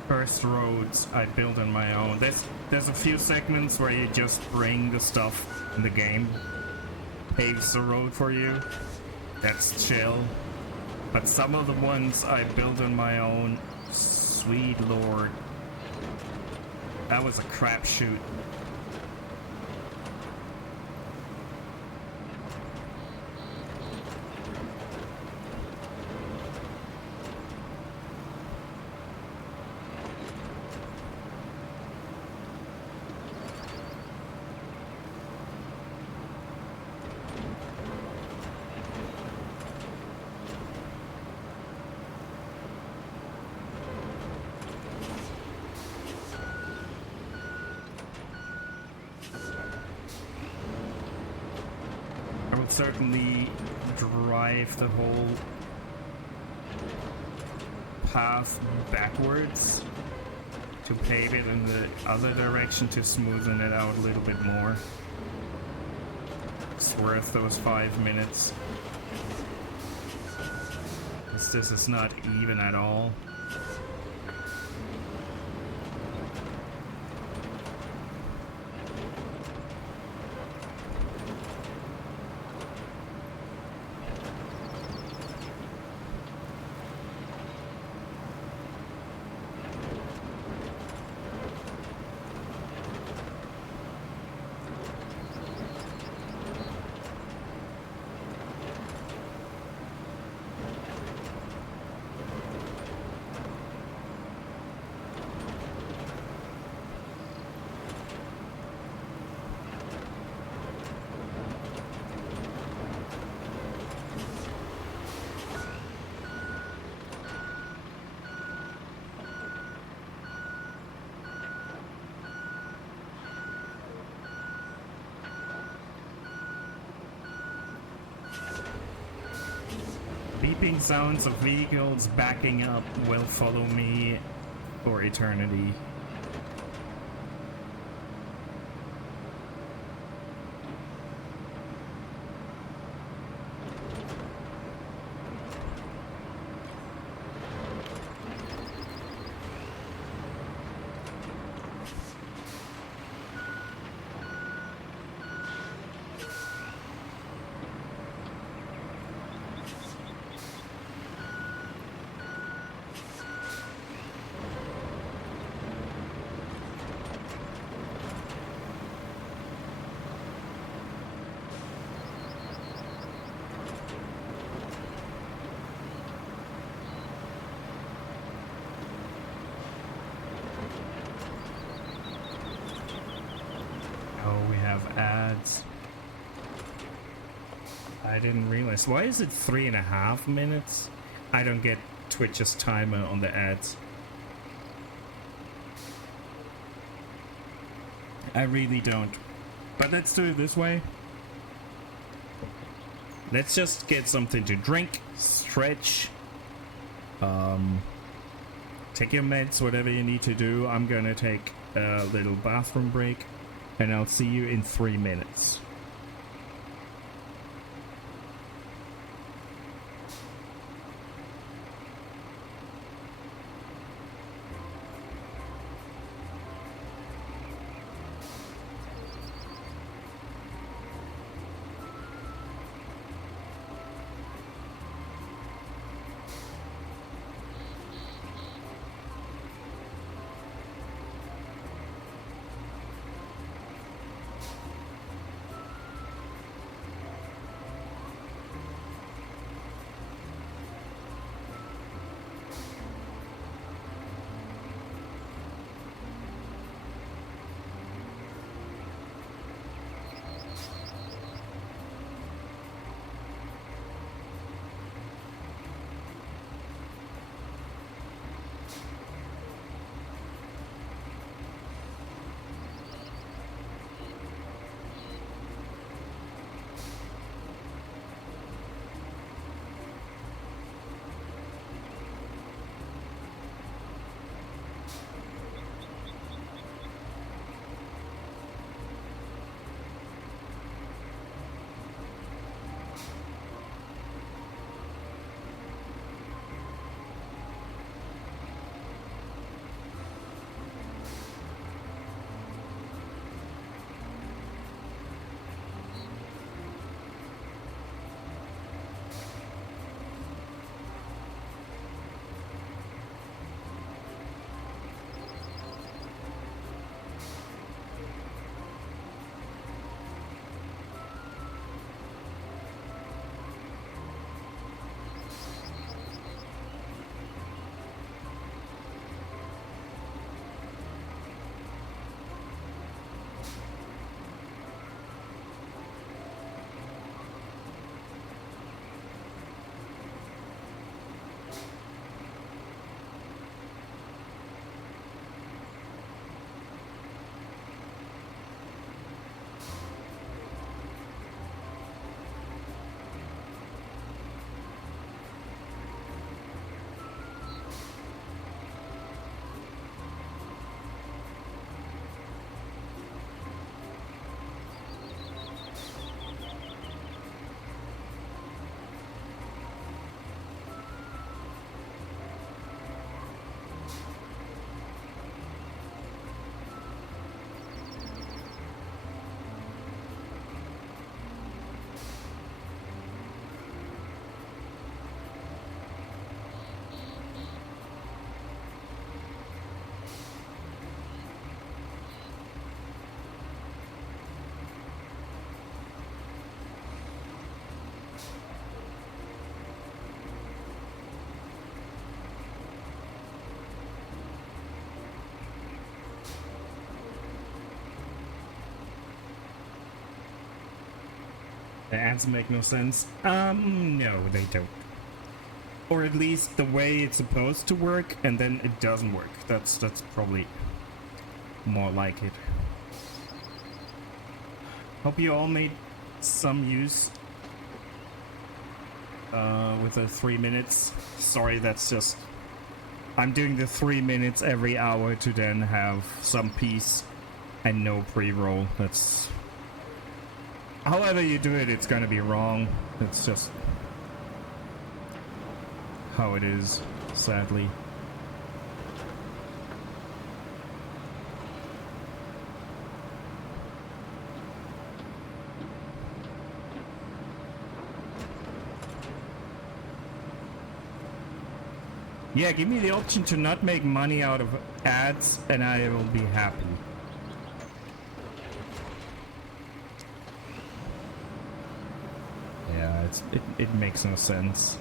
First roads I build on my own. There's a few segments where you just bring the stuff in the game, paves the road for you. That's chill. But some of the ones I built on my own, sweet lord, that was a crapshoot. Certainly drive the whole path backwards to pave it in the other direction to smoothen it out a little bit more. It's worth those 5 minutes. This is not even at all. beeping sounds of vehicles backing up will follow me for eternity. Ads. I didn't realize. Why is it 3.5 minutes? I don't get Twitch's timer on the ads. I really don't. But let's do it this way. Let's just get something to drink, stretch, take your meds, whatever you need to do. I'm gonna take a little bathroom break. And I'll see you in 3 minutes. The ads make no sense. No, they don't. Or at least the way it's supposed to work, and then it doesn't work. That's probably more like it. Hope you all made some use with the 3 minutes. Sorry, that's just... I'm doing the 3 minutes every hour to then have some peace and no pre-roll. That's... However you do it, it's gonna be wrong. It's just... how it is, sadly. Yeah, give me the option to not make money out of ads and I will be happy. Yeah, it makes no sense.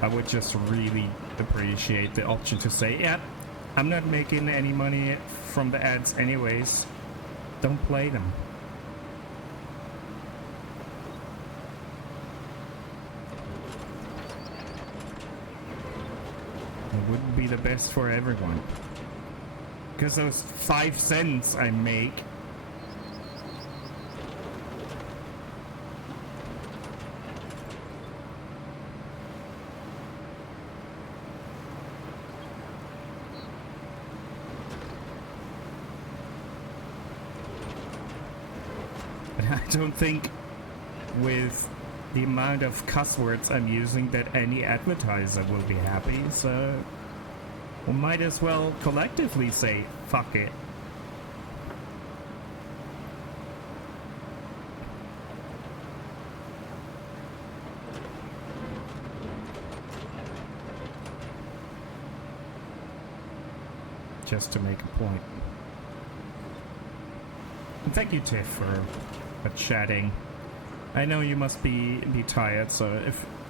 I would just really appreciate the option to say, yeah, I'm not making any money from the ads anyways. Don't play them. It would be the best for everyone. Because those 5 cents I make I don't think with the amount of cuss words I'm using that any advertiser will be happy, so we might as well collectively say fuck it. Just to make a point. And thank you, Tiff, for chatting. I know you must be tired, so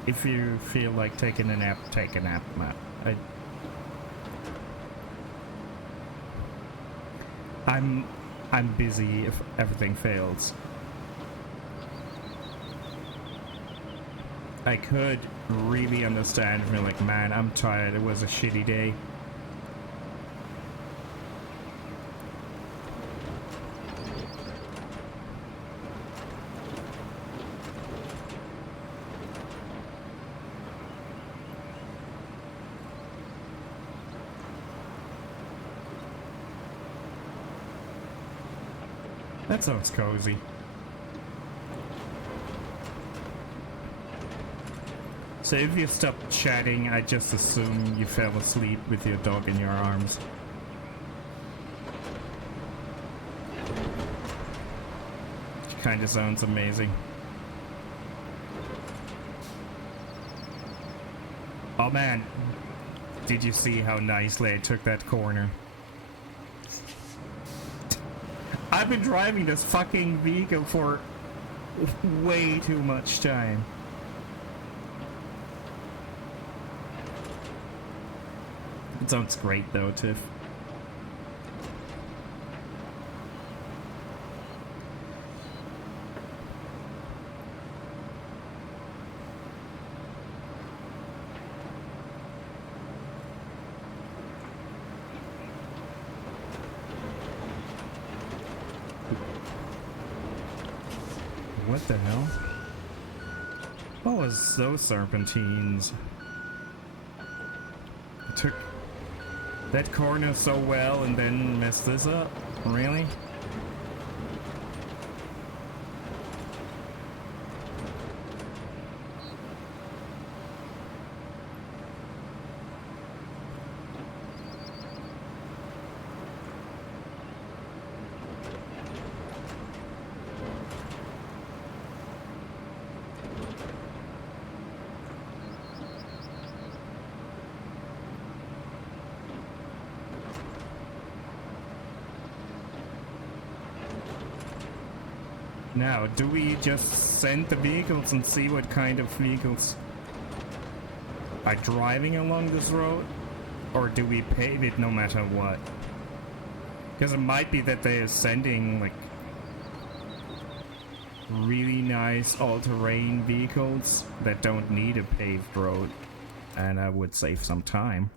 if you feel like taking a nap, take a nap, Matt. I'm busy if everything fails. I could really understand if you're like, man, I'm tired, it was a shitty day. That sounds cozy. So if you stop chatting, I just assume you fell asleep with your dog in your arms. Which kinda sounds amazing. Oh man, did you see how nicely I took that corner? I've been driving this fucking vehicle for way too much time. It sounds great though, Tiff. What the hell? What was those serpentines? I took that corner so well and then messed this up? Really? Now, do we just send the vehicles and see what kind of vehicles are driving along this road? Or do we pave it no matter what? Because it might be that they are sending, like, really nice all-terrain vehicles that don't need a paved road. And I would save some time.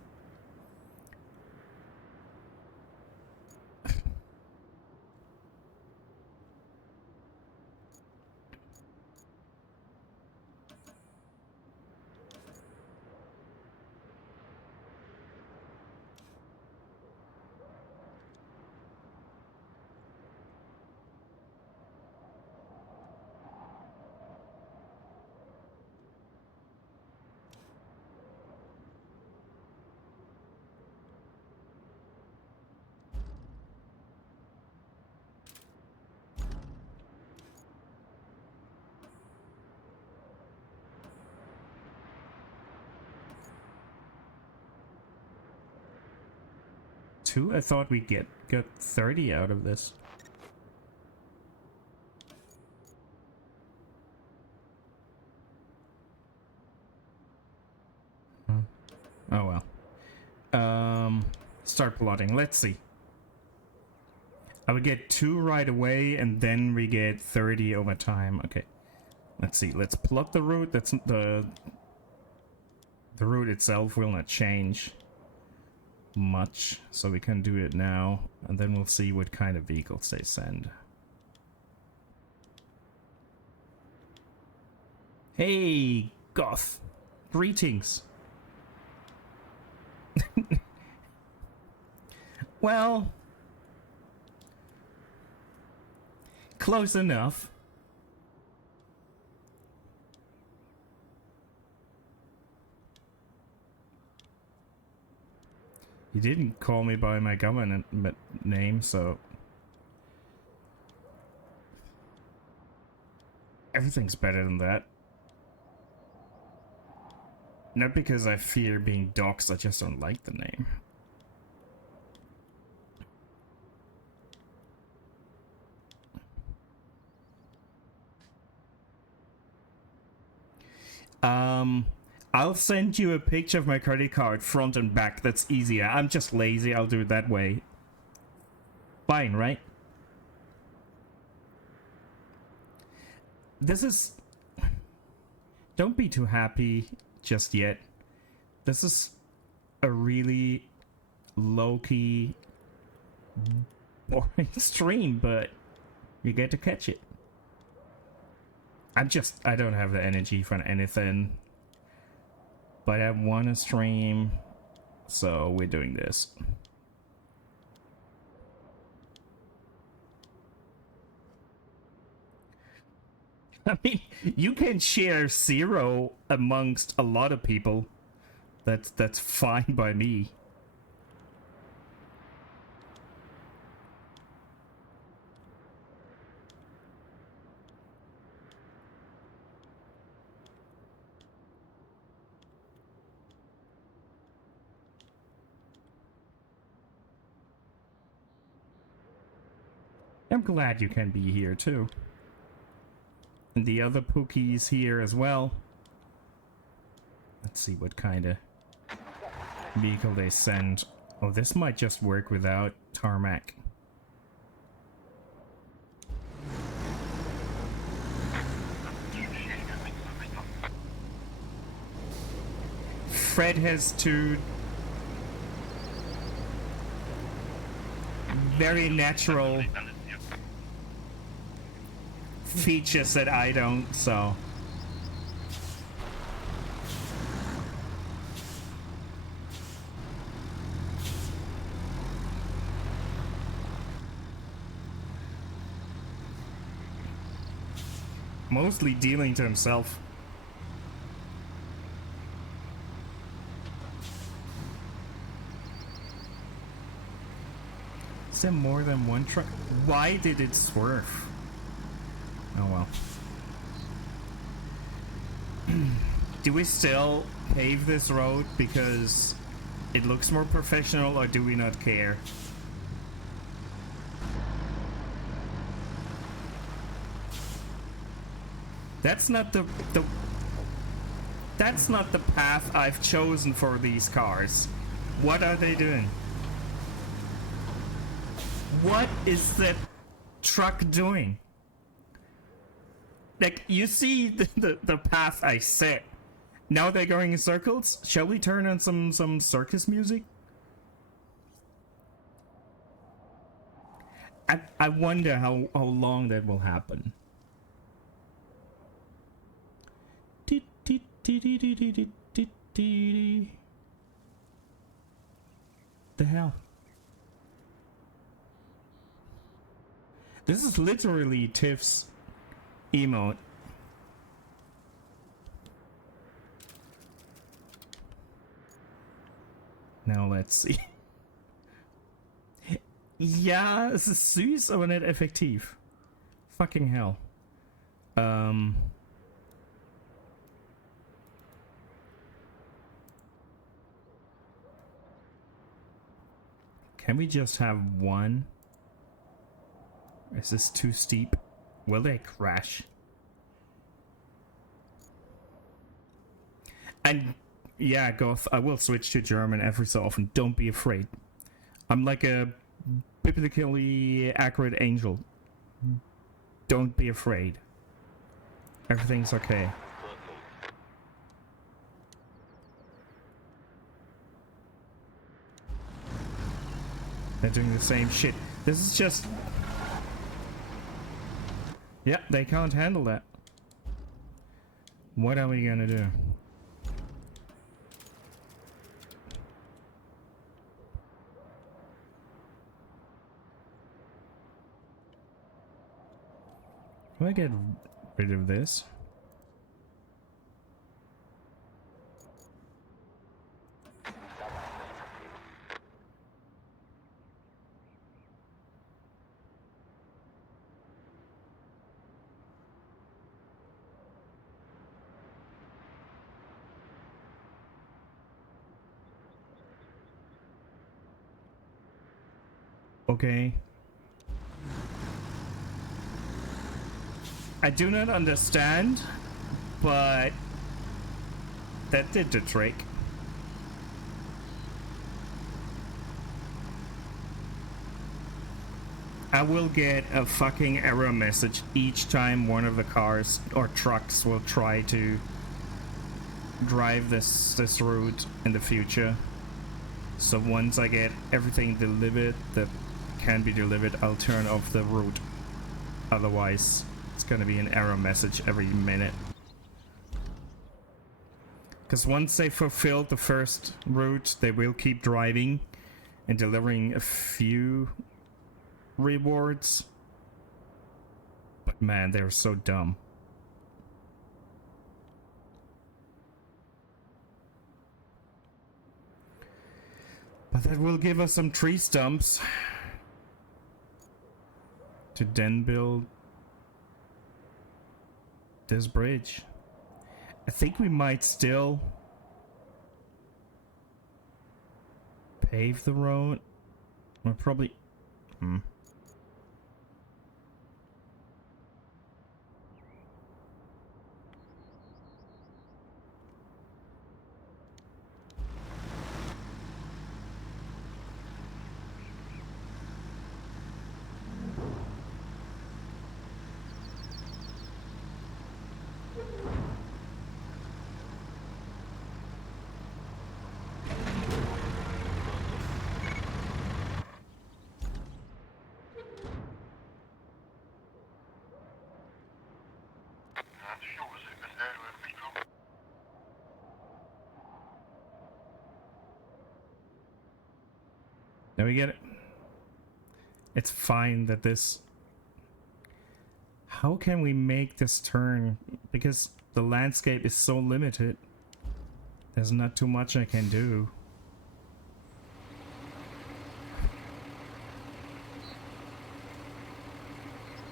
2? I thought we'd get 30 out of this. Oh well. Start plotting. Let's see. I would get 2 right away, and then we get 30 over time. Okay. Let's see. Let's plot the route. That's the route itself will not change much, so we can do it now, and then we'll see what kind of vehicles they send. Hey, Goth. Greetings. Well, close enough. You didn't call me by my government name, so everything's better than that. Not because I fear being doxxed, I just don't like the name. I'll send you a picture of my credit card, front and back. That's easier. I'm just lazy. I'll do it that way. Fine, right? This is... Don't be too happy just yet. This is a really low-key, boring stream, but you get to catch it. I don't have the energy for anything. But I want to stream, so we're doing this. I mean, you can share 0 amongst a lot of people. That's fine by me. I'm glad you can be here too. And the other Pookie's here as well. Let's see what kind of vehicle they send. Oh, this might just work without tarmac. Fred has 2 very natural features that I don't, so... Mostly dealing to himself. Is there more than one truck? Why did it swerve? Oh well. Do we still pave this road because it looks more professional, or do we not care? That's not the that's not the path I've chosen for these cars. What are they doing? What is that truck doing? Like, you see the path I set. Now they're going in circles. Shall we turn on some circus music? I wonder how long that will happen. The hell? This is literally Tiff's emote. Now let's see. Ja, es ist süß, aber nicht effektiv. Fucking hell. Can we just have one? Is this too steep? Will they crash? And yeah, Goth, I will switch to German every so often. Don't be afraid. I'm like a biblically accurate angel. Don't be afraid. Everything's okay. They're doing the same shit. This is just... Yeah, they can't handle that. What are we gonna do? Do I get rid of this? Okay. I do not understand, but that did the trick. I will get a fucking error message each time one of the cars or trucks will try to drive this route in the future. So once I get everything delivered that can be delivered, I'll turn off the route. Otherwise, it's gonna be an error message every minute. Because once they fulfill the first route, they will keep driving and delivering a few rewards. But man, they're so dumb. But that will give us some tree stumps to then build this bridge. I think we might still pave the road. We're probably... There we get it. It's fine that this... How can we make this turn? Because the landscape is so limited. There's not too much I can do.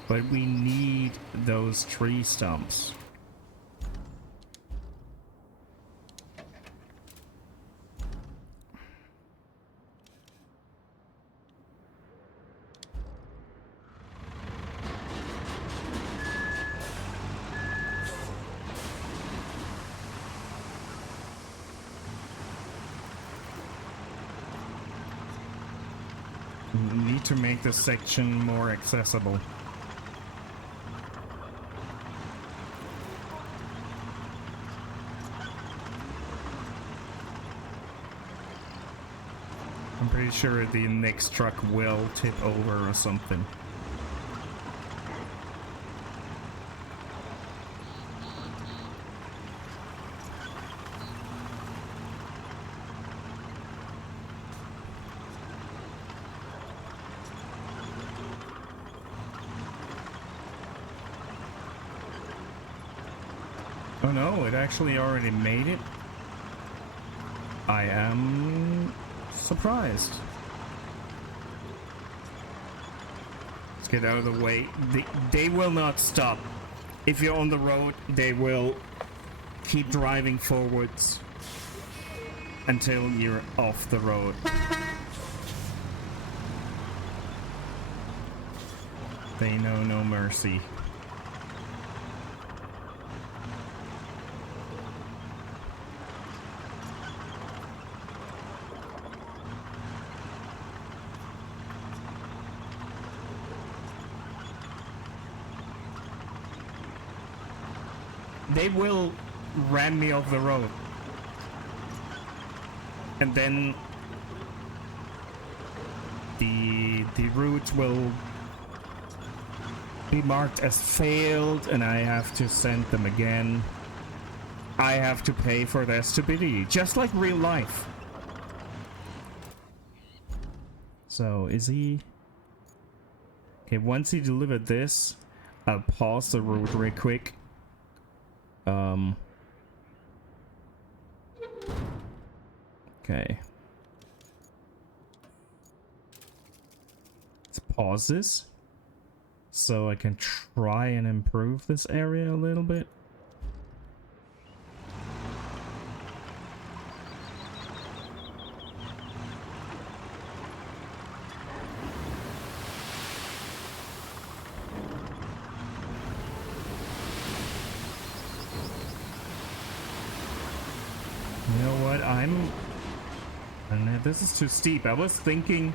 But we need those tree stumps. We need to make this section more accessible. I'm pretty sure the next truck will tip over or something. Oh no, it actually already made it. I am surprised. Let's get out of the way. They will not stop. If you're on the road, they will keep driving forwards. until you're off the road. They know no mercy. They will ram me off the road. And then the route will be marked as failed and I have to send them again. I have to pay for their stupidity, just like real life. So is he... Okay, once he delivered this, I'll pause the route real quick. Okay. Let's pause this so I can try and improve this area a little bit. You know what? This is too steep. I was thinking...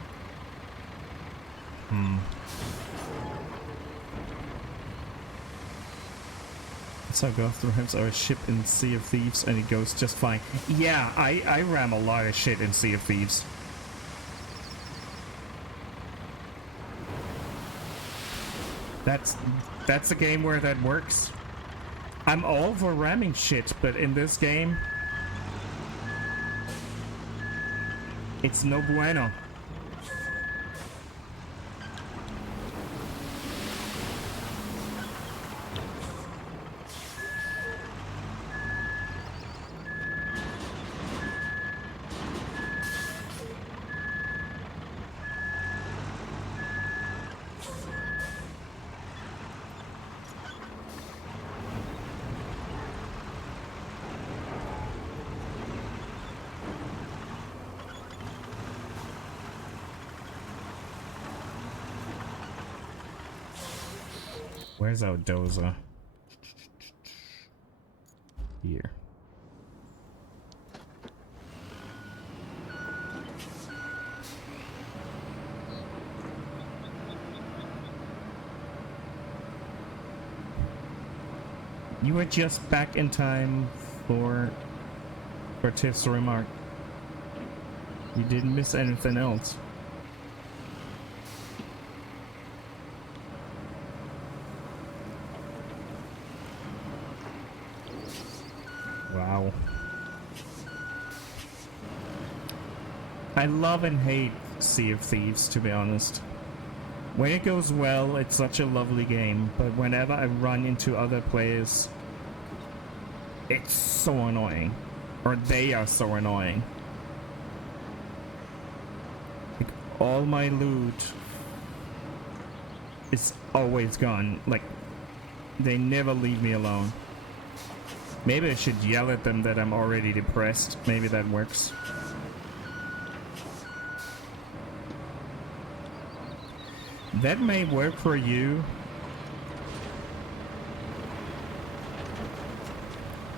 So Ghost drives our ship in Sea of Thieves and it goes just fine. Yeah, I ram a lot of shit in Sea of Thieves. That's a game where that works. I'm all for ramming shit, but in this game... it's no bueno. Where's Aldoza? Here. You were just back in time for Tiff's remark. You didn't miss anything else. Wow. I love and hate Sea of Thieves, to be honest. When it goes well, it's such a lovely game, but whenever I run into other players, it's so annoying. Or they are so annoying. Like, all my loot is always gone. Like, they never leave me alone. Maybe I should yell at them that I'm already depressed. Maybe that works. That may work for you.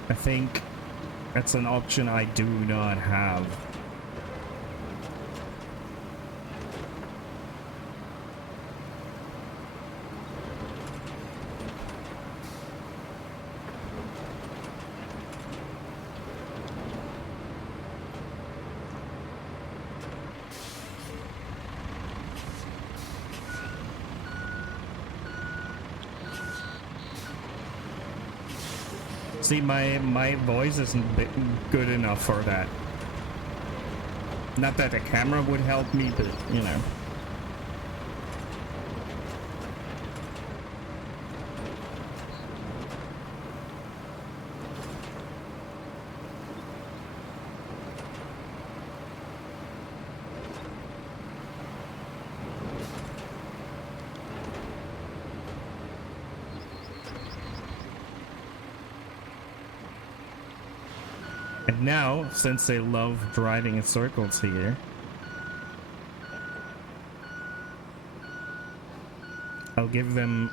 I think that's an option I do not have. See, my voice isn't good enough for that. Not that the camera would help me, but, you know. And now, since they love driving in circles here, I'll give them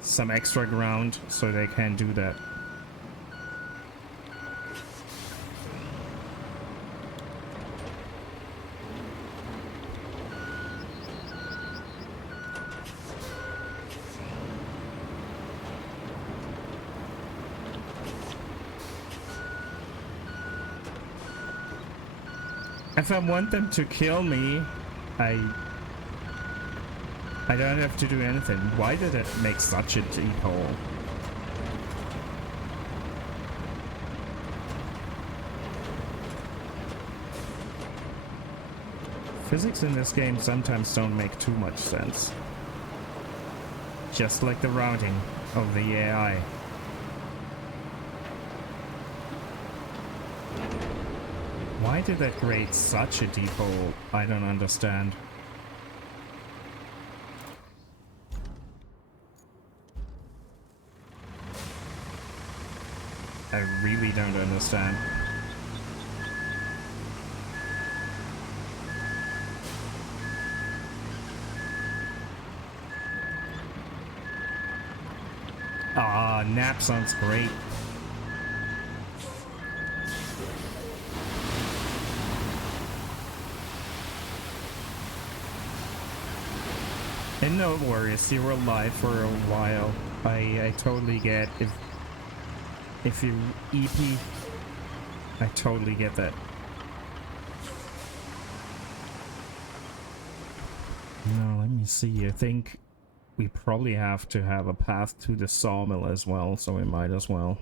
some extra ground so they can do that. If I want them to kill me, I don't have to do anything. Why did it make such a deep hole? Physics in this game sometimes don't make too much sense. Just like the routing of the AI. Why did that create such a deep hole? I don't understand. I really don't understand. Ah, nap sounds great. And no worries, you were alive for a while. I totally get if you EP, I totally get that. Now let me see, I think we probably have to have a path to the sawmill as well, so we might as well.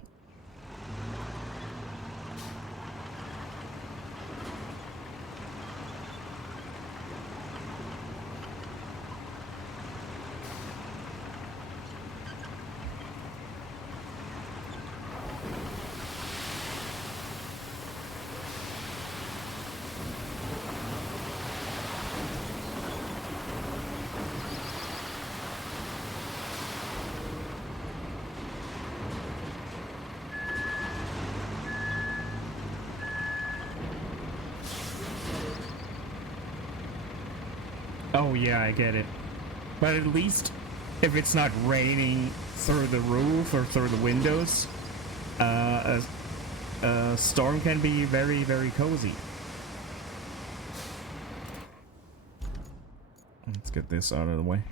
Oh yeah, I get it. But at least if it's not raining through the roof or through the windows, a storm can be very, very cozy. Let's get this out of the way.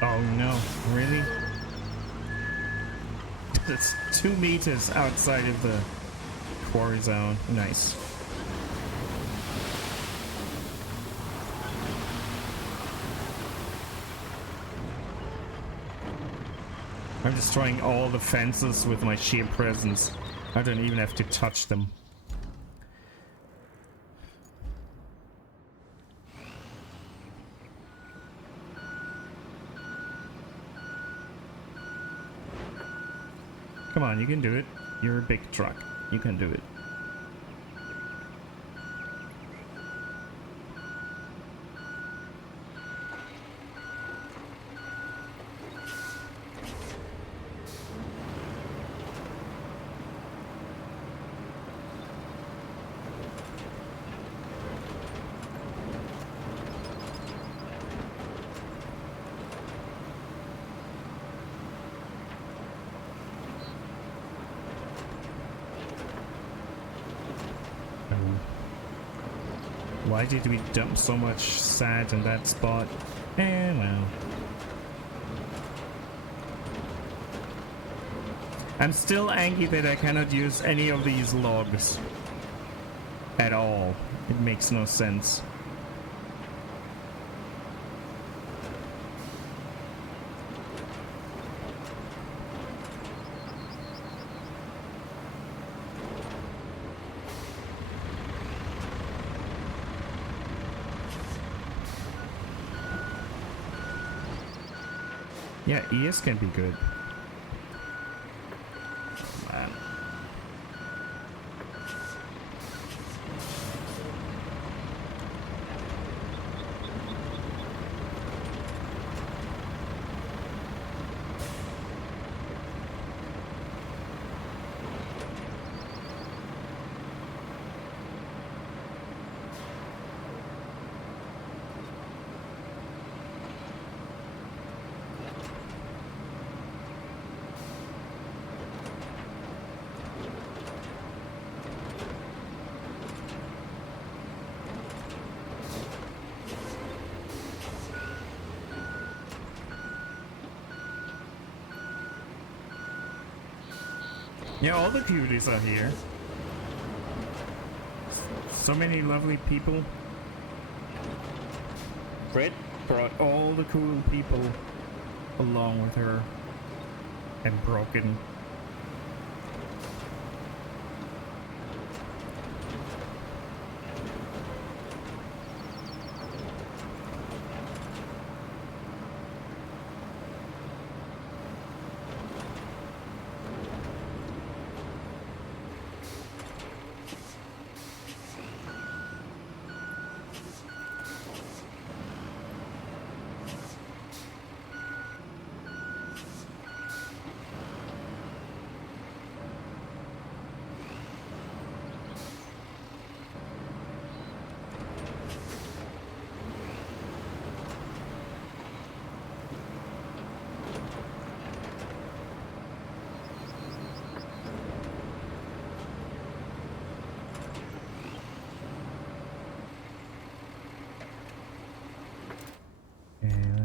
Oh no, really? That's 2 meters outside of the quarry zone. Nice. I'm destroying all the fences with my sheer presence. I don't even have to touch them. Come on, you can do it. You're a big truck. You can do it. Why did we dump so much sand in that spot? Eh, well. I'm still angry that I cannot use any of these logs at all. It makes no sense. Yeah, ES can be good. Man. Yeah, all the cuties are here. So many lovely people. Fred brought all the cool people along with her. And Broken.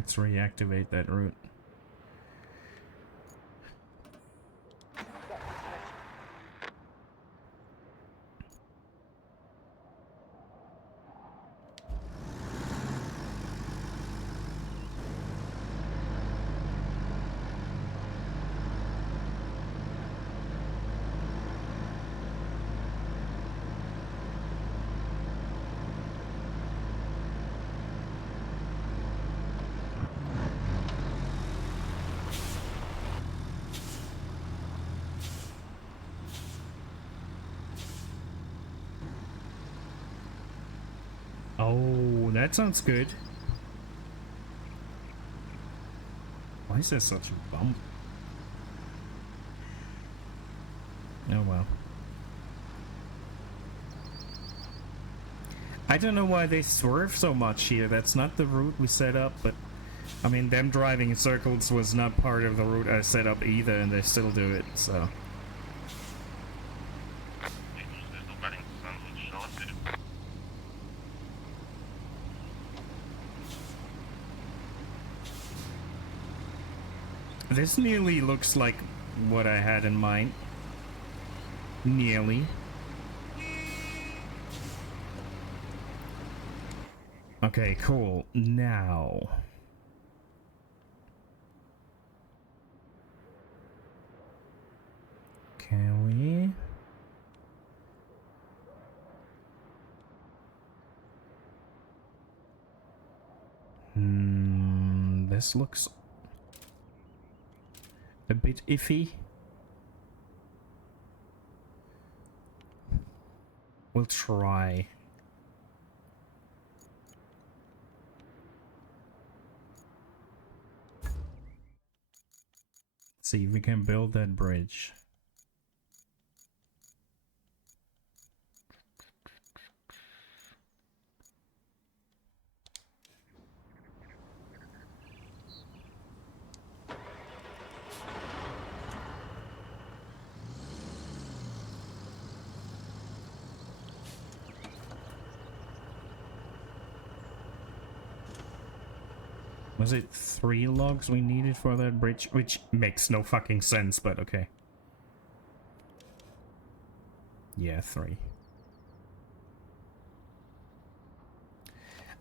Let's reactivate that route. Oh, that sounds good. Why is there such a bump? Oh well. I don't know why they swerve so much here. That's not the route we set up, but I mean, them driving in circles was not part of the route I set up either, and they still do it, so. This nearly looks like what I had in mind. Nearly. Okay, cool. Now. Can we? This looks a bit iffy. We'll try. See if we can build that bridge. Was it 3 logs we needed for that bridge? Which makes no fucking sense, but okay. Yeah, 3.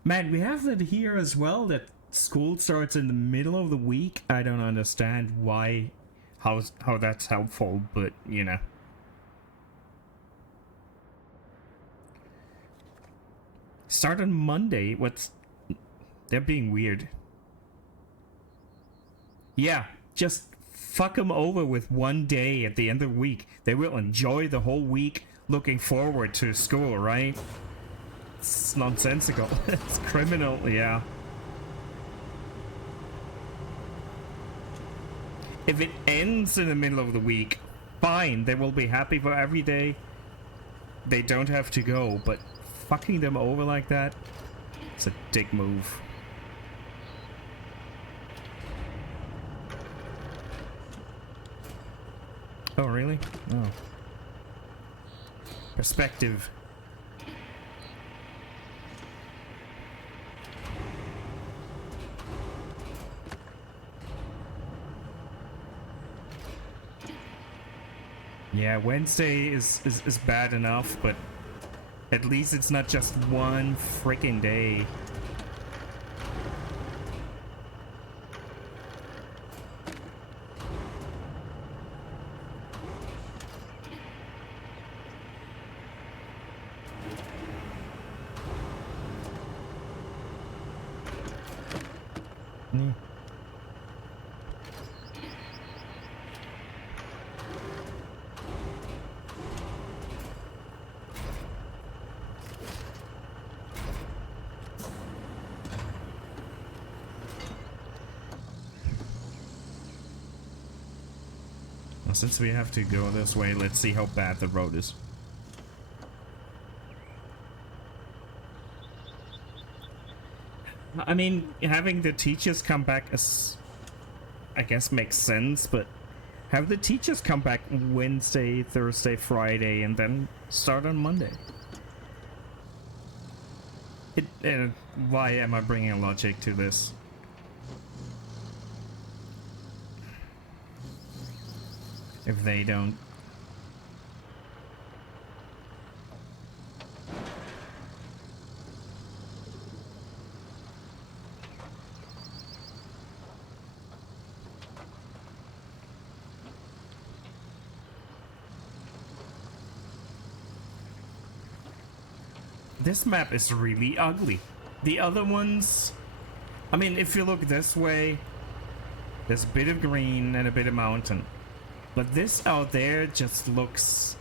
Man, we have it here as well that school starts in the middle of the week. I don't understand why, how that's helpful, but you know. Start on Monday. What's... They're being weird. Yeah, just fuck them over with one day at the end of the week. They will enjoy the whole week looking forward to school, right? It's nonsensical. It's criminal, yeah. If it ends in the middle of the week, fine. They will be happy for every day. They don't have to go, but fucking them over like that, it's a dick move. Oh, really? Oh. Perspective. Yeah, Wednesday is bad enough, but at least it's not just one freaking day. Since we have to go this way, let's see how bad the road is. I mean, having the teachers come back as, I guess, makes sense, but have the teachers come back Wednesday, Thursday, Friday, and then start on Monday. Why am I bringing logic to this? If they don't. This map is really ugly. The other ones, I mean, if you look this way, there's a bit of green and a bit of mountain. But this out there just looks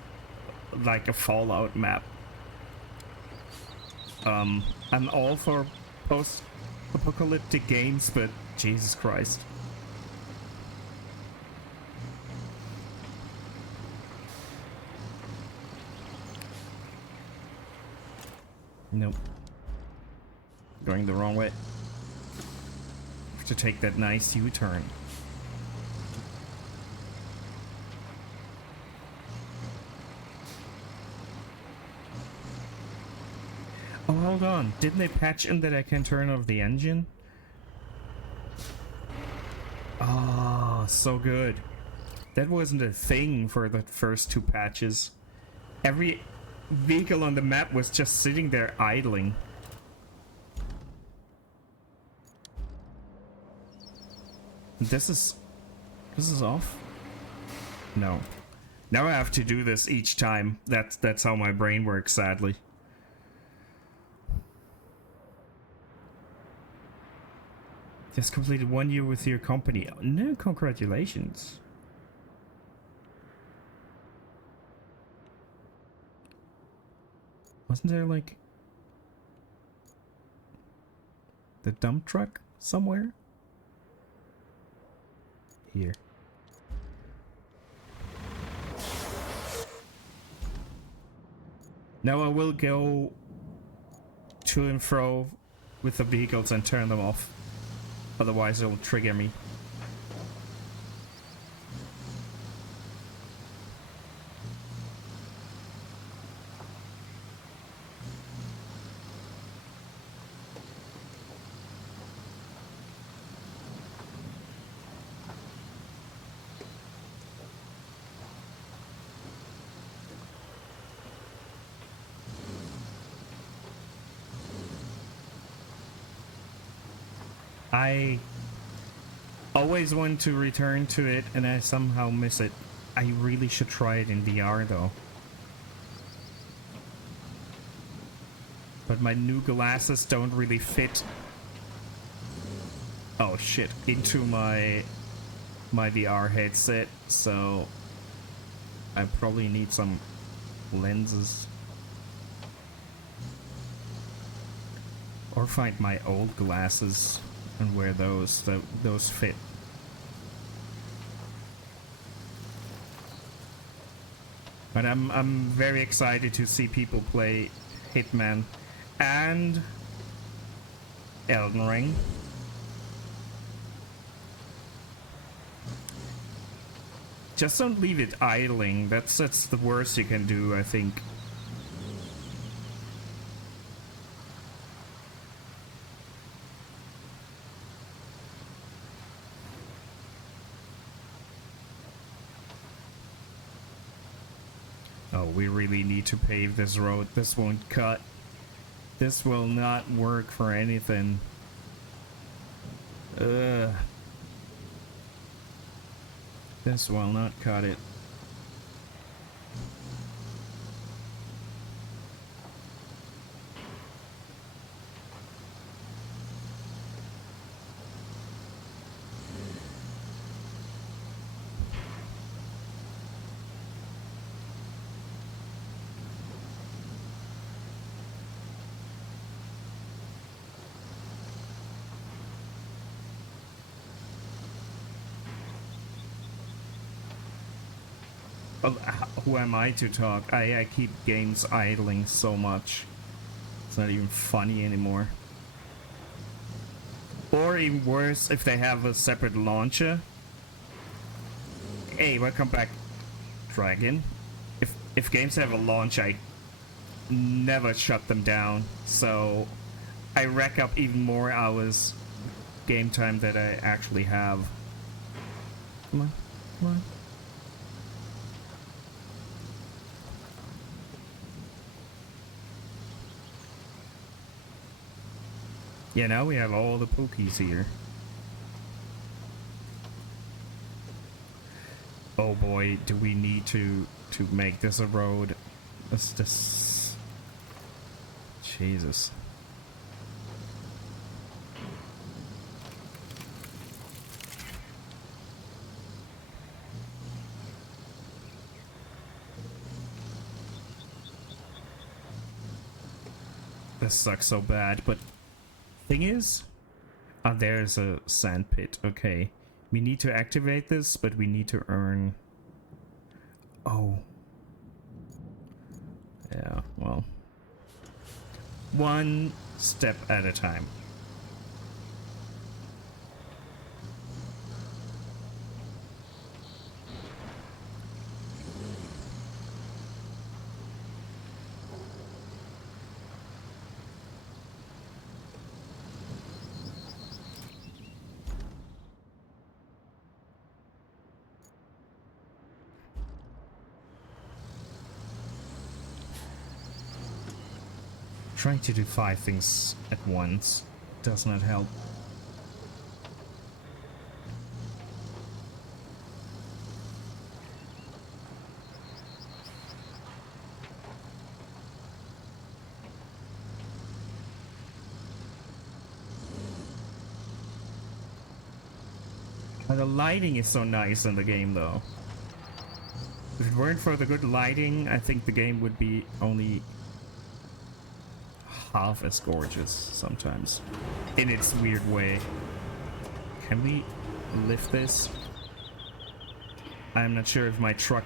like a Fallout map. I'm all for post-apocalyptic games, but Jesus Christ. Nope. Going the wrong way. Have to take that nice U-turn. Oh, hold on. Didn't they patch in that I can turn off the engine? Oh, so good. That wasn't a thing for the first 2 patches. Every vehicle on the map was just sitting there idling. This is off? No. Now I have to do this each time. That's how my brain works, sadly. Just completed 1 year with your company. No, congratulations. Wasn't there like the dump truck somewhere? Here. Now I will go to and fro with the vehicles and turn them off. Otherwise it will trigger me. I always want to return to it and I somehow miss it. I really should try it in VR though. But my new glasses don't really fit. Oh shit, into my VR headset, so I probably need some lenses. Or find my old glasses and wear those. Those fit. But I'm very excited to see people play Hitman and Elden Ring. Just don't leave it idling. That's the worst you can do, I think. Oh, we really need to pave this road. This won't cut. This will not work for anything. Ugh. This will not cut it. Well, who am I to talk? I keep games idling so much. It's not even funny anymore. Or even worse, if they have a separate launcher. Hey, welcome back, Dragon. If games have a launch, I never shut them down. So I rack up even more hours game time that I actually have. Come on, come on. Yeah, now we have all the Pokies here. Oh boy, do we need to make this a road? Let's just... Jesus. This sucks so bad, but... Thing is, there's a sand pit. Okay, we need to activate this, but we need to earn. Oh, yeah. Well, one step at a time. Trying to do 5 things at once does not help. The lighting is so nice in the game though. If it weren't for the good lighting, I think the game would be only half as gorgeous sometimes, in its weird way. Can we lift this? I'm not sure if my truck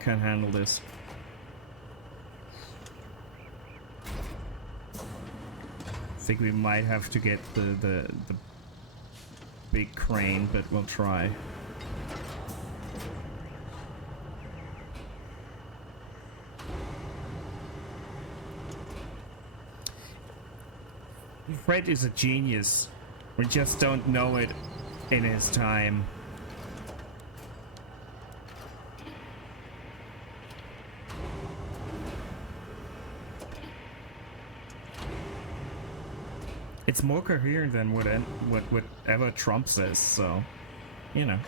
can handle this. I think we might have to get the big crane, but we'll try. Fred is a genius. We just don't know it in his time. It's more coherent than whatever Trump says, so, you know.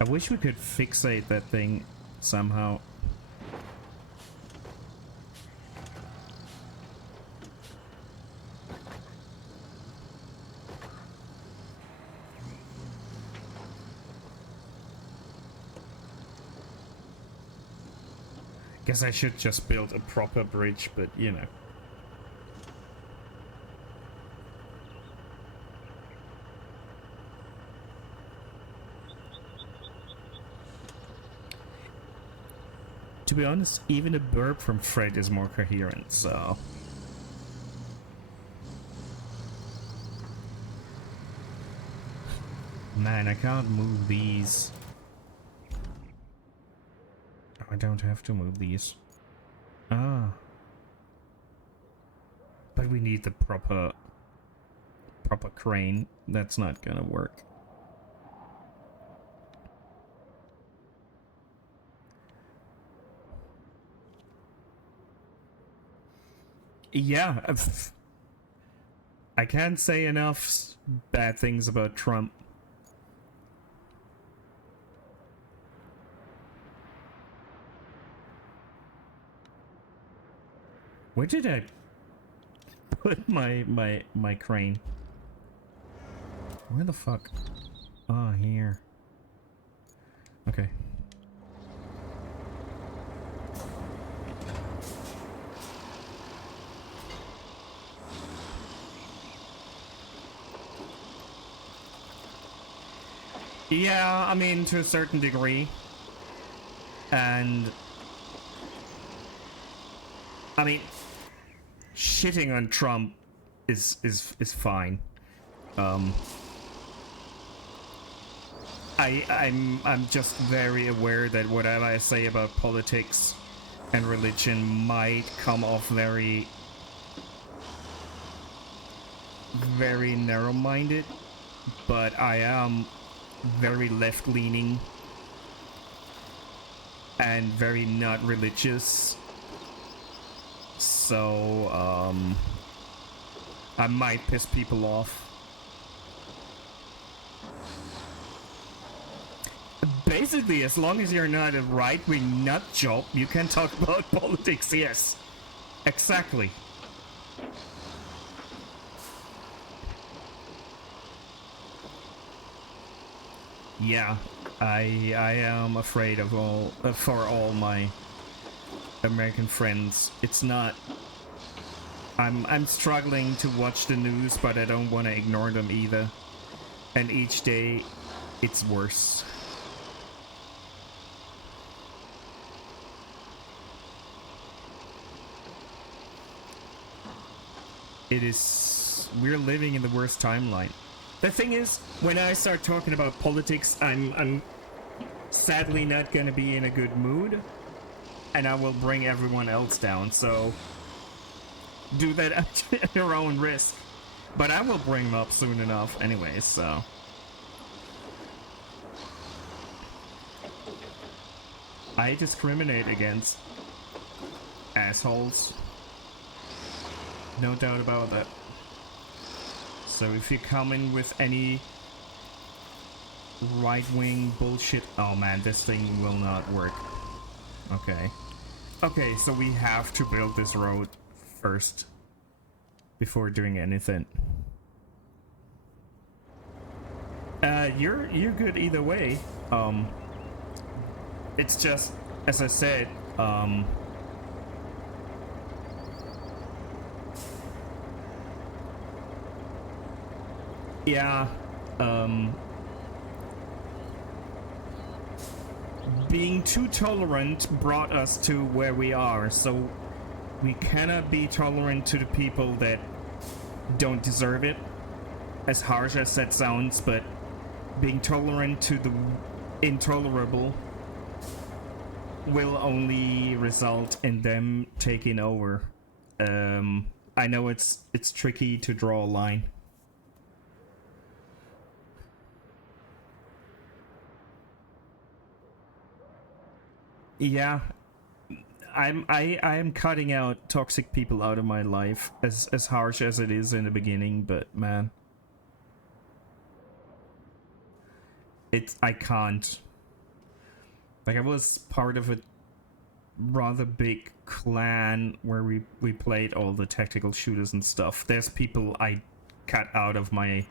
I wish we could fixate that thing somehow. Guess I should just build a proper bridge, but you know. To be honest, even a burp from Fred is more coherent, so... Man, I can't move these. I don't have to move these. Ah. But we need the proper crane. That's not gonna work. Yeah, I can't say enough bad things about Trump. Where did I put my crane? Where the fuck? Oh, here. Okay. Yeah, I mean, to a certain degree. And I mean, shitting on Trump is fine. I'm just very aware that whatever I say about politics and religion might come off very narrow-minded, but I am very left-leaning and very not religious, so I might piss people off. Basically, as long as you're not a right-wing nut job, you can talk about politics, yes. Exactly. Yeah, I am afraid of for all my American friends. It's not... I'm struggling to watch the news, but I don't want to ignore them either. And each day, it's worse. It is... We're living in the worst timeline. The thing is, when I start talking about politics, I'm sadly not gonna be in a good mood, and I will bring everyone else down, so do that at your own risk. But I will bring them up soon enough anyway, so... I discriminate against assholes. No doubt about that. So if you come in with any right-wing bullshit... Oh man, this thing will not work. Okay. Okay, so we have to build this road first before doing anything. You're good either way. It's just, as I said, yeah, being too tolerant brought us to where we are, so we cannot be tolerant to the people that don't deserve it. As harsh as that sounds, but being tolerant to the intolerable will only result in them taking over. I know it's tricky to draw a line. Yeah, I am cutting out toxic people out of my life, as harsh as it is in the beginning, but man, I can't. Like, I was part of a rather big clan where we played all the tactical shooters and stuff. There's people I cut out of my,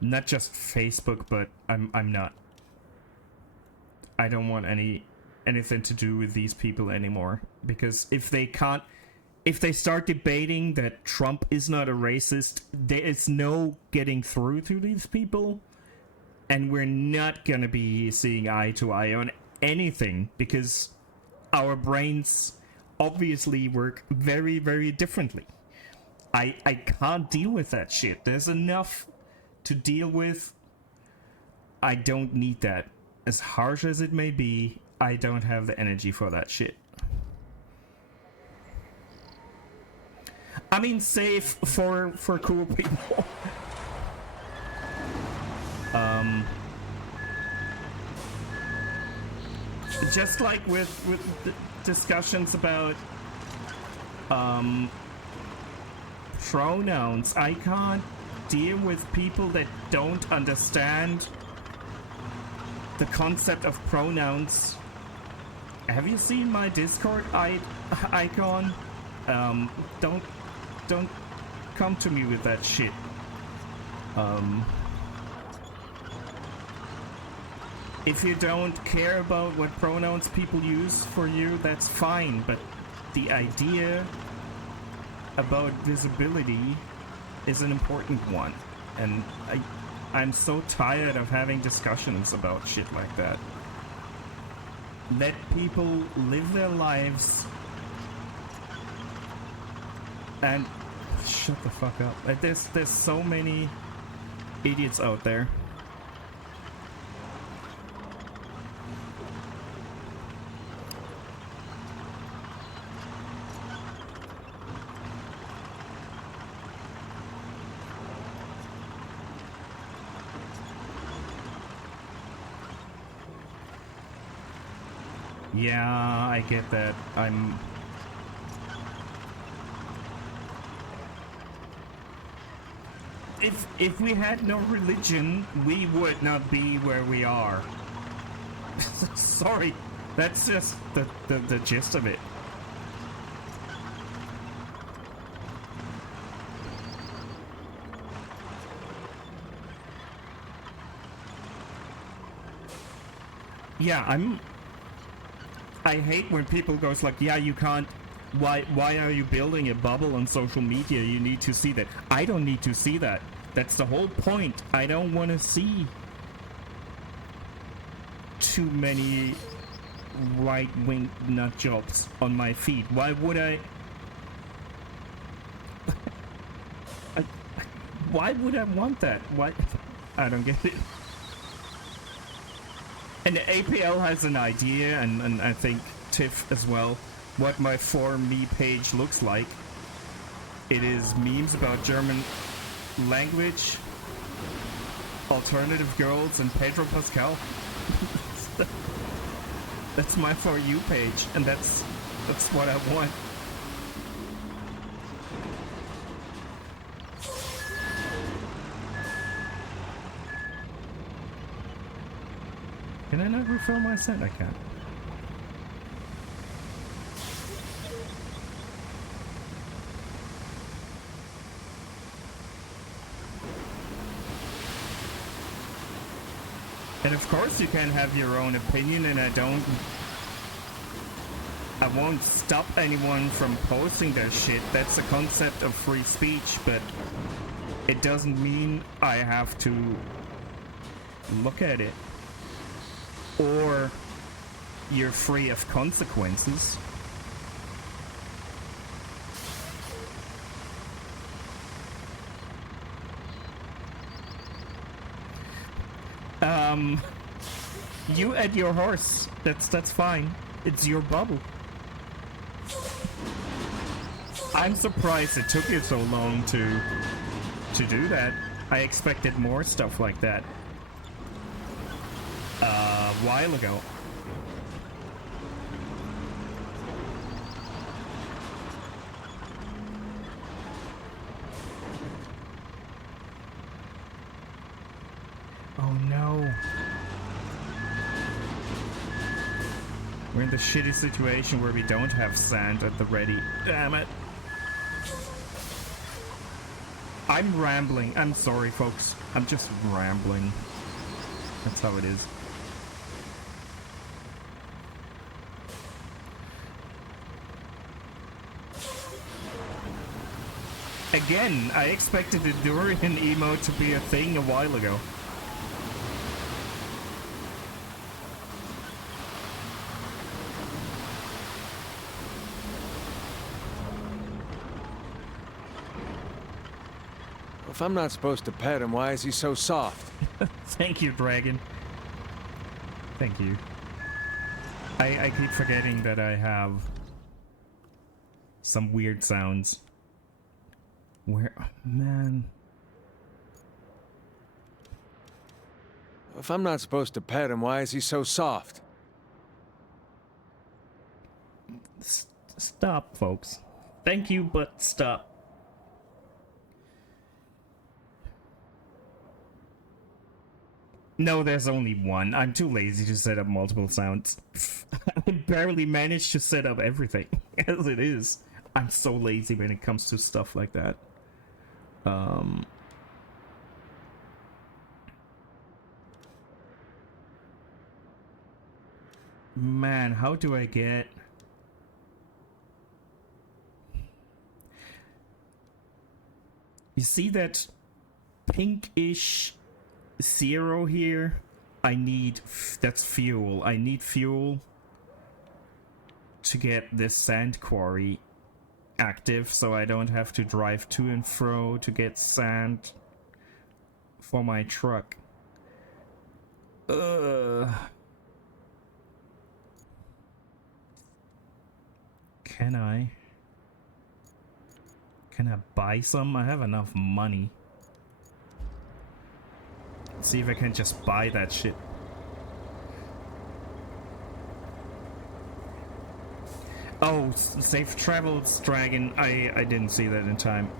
not just Facebook, but I'm not. I don't want anything to do with these people anymore, because if they start debating that Trump is not a racist, there is no getting through to these people, and we're not gonna be seeing eye to eye on anything, because our brains obviously work very, very differently. I can't deal with that shit. There's enough to deal with. I don't need that. As harsh as it may be, I don't have the energy for that shit. I mean, save for cool people. Just like with the discussions about pronouns, I can't deal with people that don't understand the concept of pronouns. Have you seen my Discord icon? Don't come to me with that shit. If you don't care about what pronouns people use for you, that's fine, but the idea about visibility is an important one, and I'm so tired of having discussions about shit like that. Let people live their lives and shut the fuck up. Like, there's so many idiots out there. Yeah, I get that. If we had no religion, we would not be where we are. Sorry, that's just the gist of it. Yeah, I hate when people goes like, yeah, you can't, why are you building a bubble on social media? You need to see that. I don't need to see that. That's the whole point. I don't want to see too many right-wing nut jobs on my feed. Why would I? Why would I want that? Why? I don't get it. And the APL has an idea, and I think Tiff as well, what my For Me page looks like. It is memes about German language, alternative girls, and Pedro Pascal. That's my For You page, and that's what I want. Can I not refill my set? I can't. And of course you can have your own opinion, and I won't stop anyone from posting their shit. That's the concept of free speech, but it doesn't mean I have to look at it. Or you're free of consequences. You and your horse. That's fine. It's your bubble. I'm surprised it took you so long to do that. I expected more stuff like that a while ago. Oh no. We're in the shitty situation where we don't have sand at the ready. Damn it. I'm rambling. I'm sorry, folks. I'm just rambling. That's how it is. Again, I expected the durian emote to be a thing a while ago. If I'm not supposed to pet him, why is he so soft? Thank you, Dragon. Thank you. I keep forgetting that I have some weird sounds. Where... man... If I'm not supposed to pet him, why is he so soft? Stop, folks. Thank you, but stop. No, there's only one. I'm too lazy to set up multiple sounds. I barely managed to set up everything as it is. I'm so lazy when it comes to stuff like that. Man, how do I get... You see that pinkish 0 here? I need... that's fuel. I need fuel to get this sand quarry active, so I don't have to drive to and fro to get sand for my truck. Can I buy some? I have enough money. Let's see if I can just buy that shit. Oh, safe travels, Dragon. I didn't see that in time.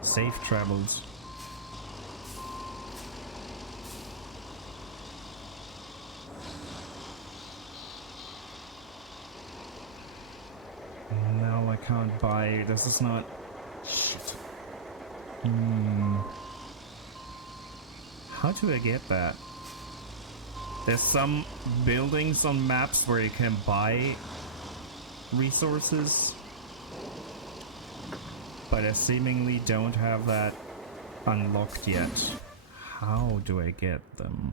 Safe travels. No, I can't buy. This is not... shit. How do I get that? There's some buildings on maps where you can buy resources, but I seemingly don't have that unlocked yet. How do I get them?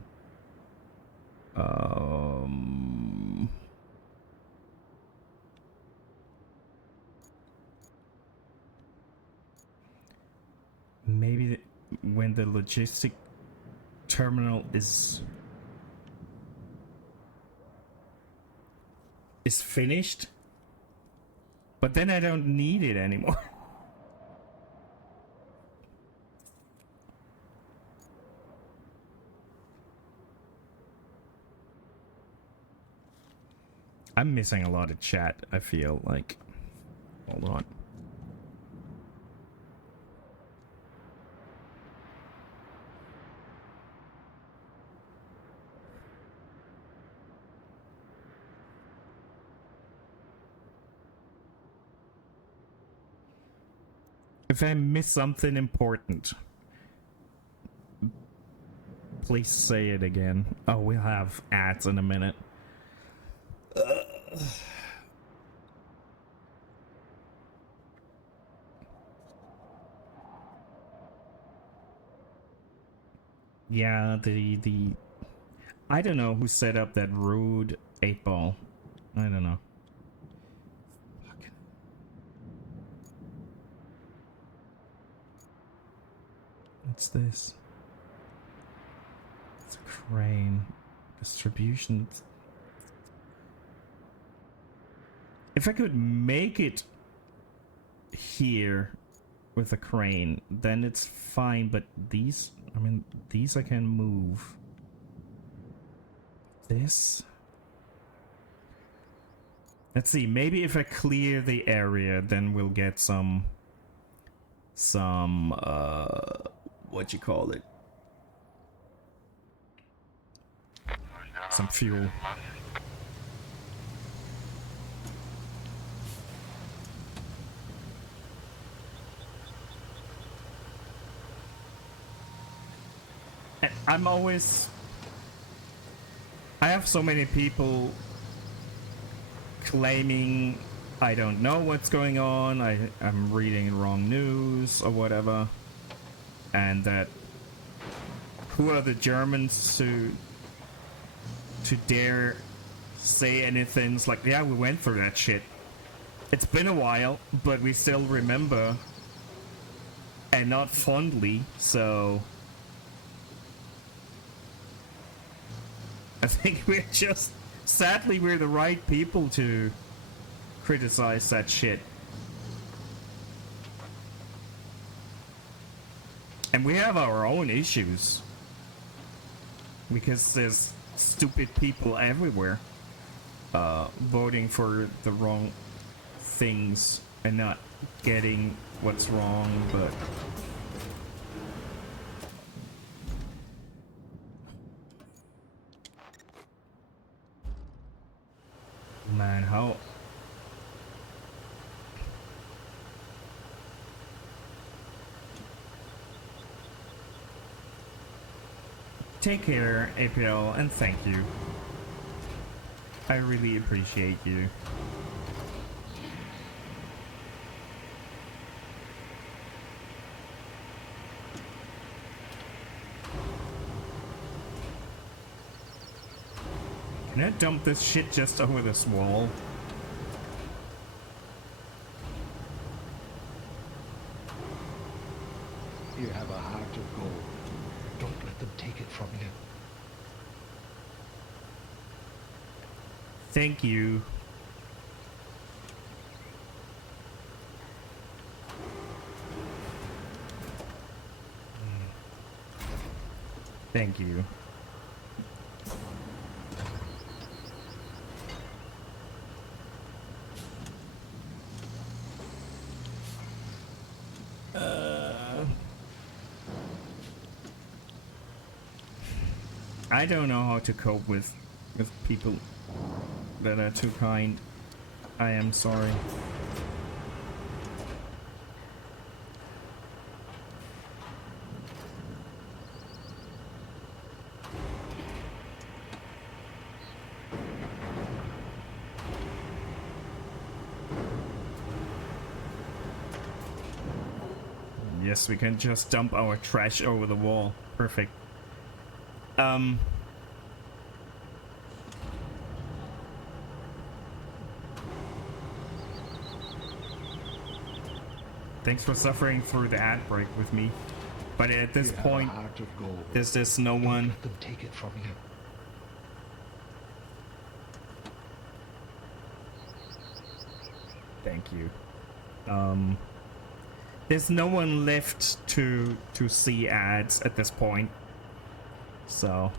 Maybe when the logistic terminal is finished, but then I don't need it anymore. I'm missing a lot of chat, I feel like. Hold on. If I miss something important, please say it again. Oh, we'll have ads in a minute. Yeah, the I don't know who set up that rude 8-ball. I don't know. What's this? It's a crane. Distribution. If I could make it here with a crane, then it's fine, but these, I mean, these I can move. This? Let's see, maybe if I clear the area, then we'll get some what you call it? Some fuel. I have so many people claiming I don't know what's going on, I'm reading wrong news or whatever, and that who are the Germans to dare say anything. It's like, yeah, we went through that shit. It's been a while, but we still remember, and not fondly, so I think we're just, sadly, we're the right people to criticize that shit. And we have our own issues, because there's stupid people everywhere voting for the wrong things and not getting what's wrong, but man, how take care, APL, and thank you. I really appreciate you. Can I dump this shit just over this wall? You have a heart of gold. Don't let them take it from you. Thank you. Thank you. I don't know how to cope with people that are too kind. I am sorry. Yes, we can just dump our trash over the wall. Perfect. Thanks for suffering through the ad break with me. But at this point, there's no one. Let them take it from you. Thank you. There's no one left to see ads at this point. So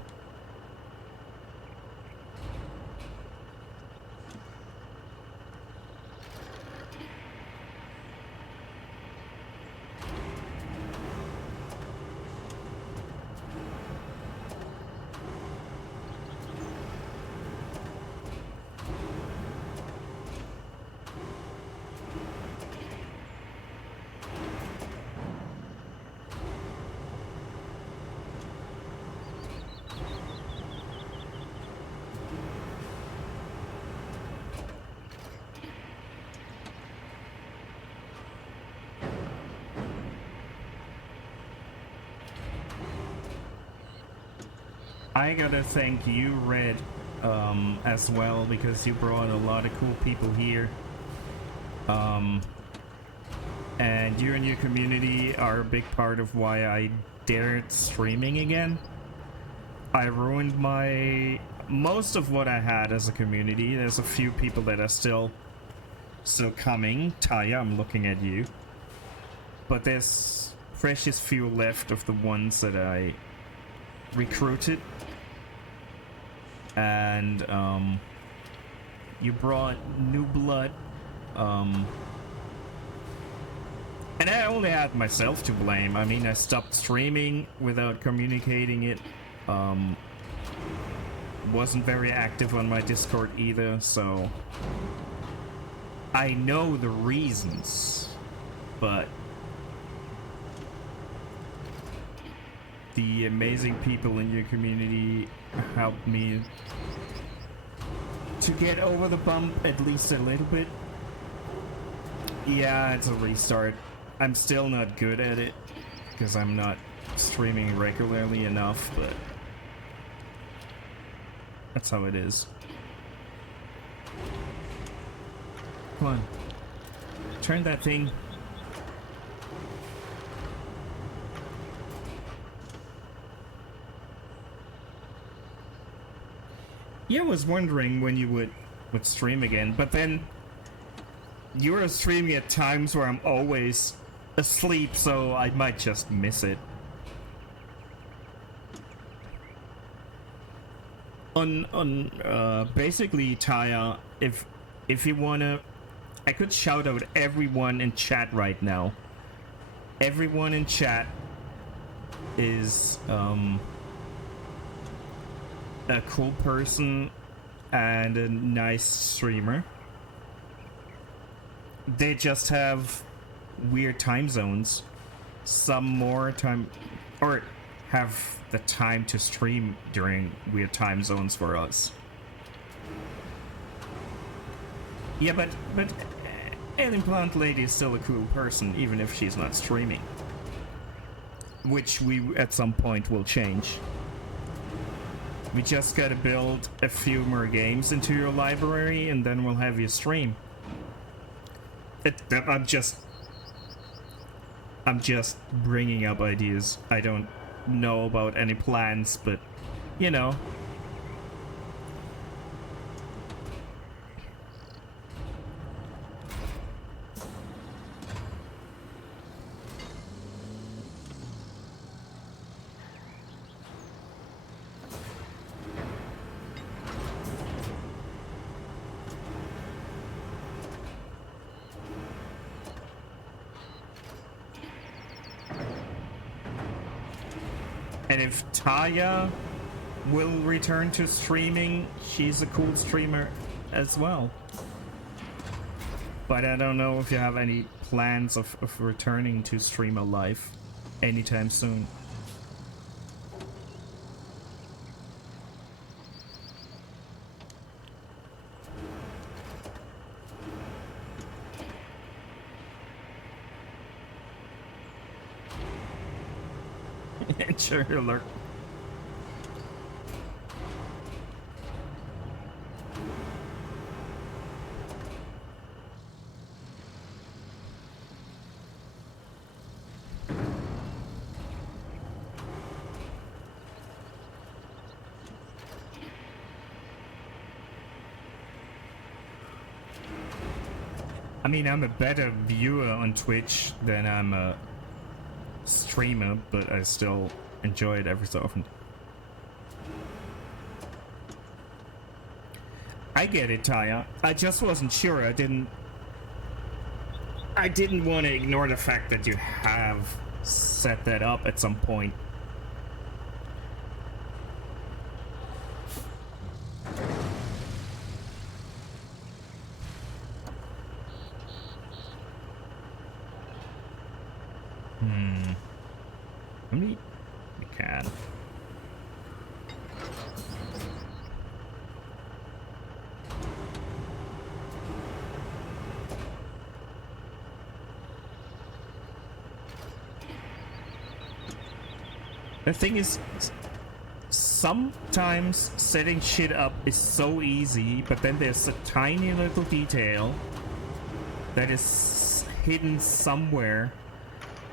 I gotta thank you, Red, as well, because you brought a lot of cool people here. And you and your community are a big part of why I dared streaming again, I ruined most of what I had as a community. There's a few people that are still coming. Taya, I'm looking at you. But there's precious few left of the ones that I recruited. And you brought new blood. And I only had myself to blame. I mean, I stopped streaming without communicating it. Wasn't very active on my Discord either, so I know the reasons, but the amazing people in your community helped me to get over the bump at least a little bit. Yeah, it's a restart. I'm still not good at it because I'm not streaming regularly enough, but that's how it is. Come on. Turn that thing. Yeah, I was wondering when you would stream again, but then you were streaming at times where I'm always asleep, so I might just miss it. Basically, Taya, if you wanna, I could shout out everyone in chat right now. Everyone in chat is a cool person and a nice streamer. They just have weird time zones. Some more time, or have the time to stream during weird time zones for us. Yeah, but Alien Plant Lady is still a cool person, even if she's not streaming. Which we, at some point, will change. We just gotta build a few more games into your library, and then we'll have you stream. I'm just bringing up ideas. I don't know about any plans, but you know. And if Taya will return to streaming, she's a cool streamer as well. But I don't know if you have any plans of returning to streamer life anytime soon. Sure, alert. I mean, I'm a better viewer on Twitch than I'm a streamer, but I still enjoy it every so often. I get it, Taya. I just wasn't sure. I didn't want to ignore the fact that you have set that up at some point. How many we can? The thing is, sometimes setting shit up is so easy, but then there's a tiny little detail that is hidden somewhere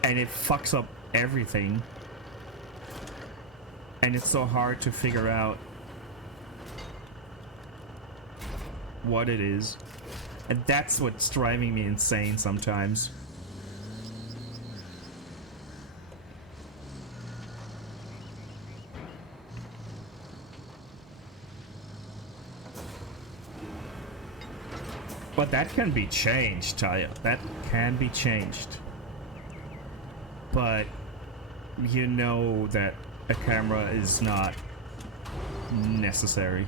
and it fucks up everything. And it's so hard to figure out what it is. And that's what's driving me insane sometimes. But that can be changed, Taya. That can be changed. But you know that a camera is not necessary.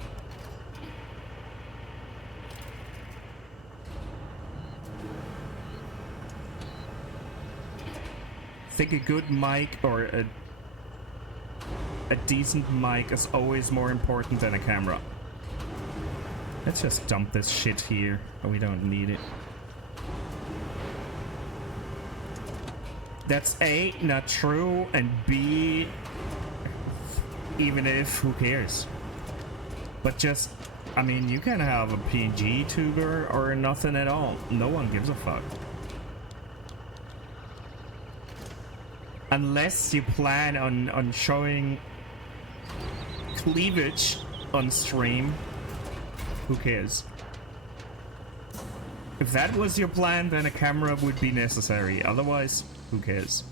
I think a good mic or a decent mic is always more important than a camera. Let's just dump this shit here. We don't need it. That's A, not true, and B, even if, who cares? But just, I mean, you can have a PNG tuber or nothing at all. No one gives a fuck. Unless you plan on showing cleavage on stream, who cares? If that was your plan, then a camera would be necessary. Otherwise, who cares?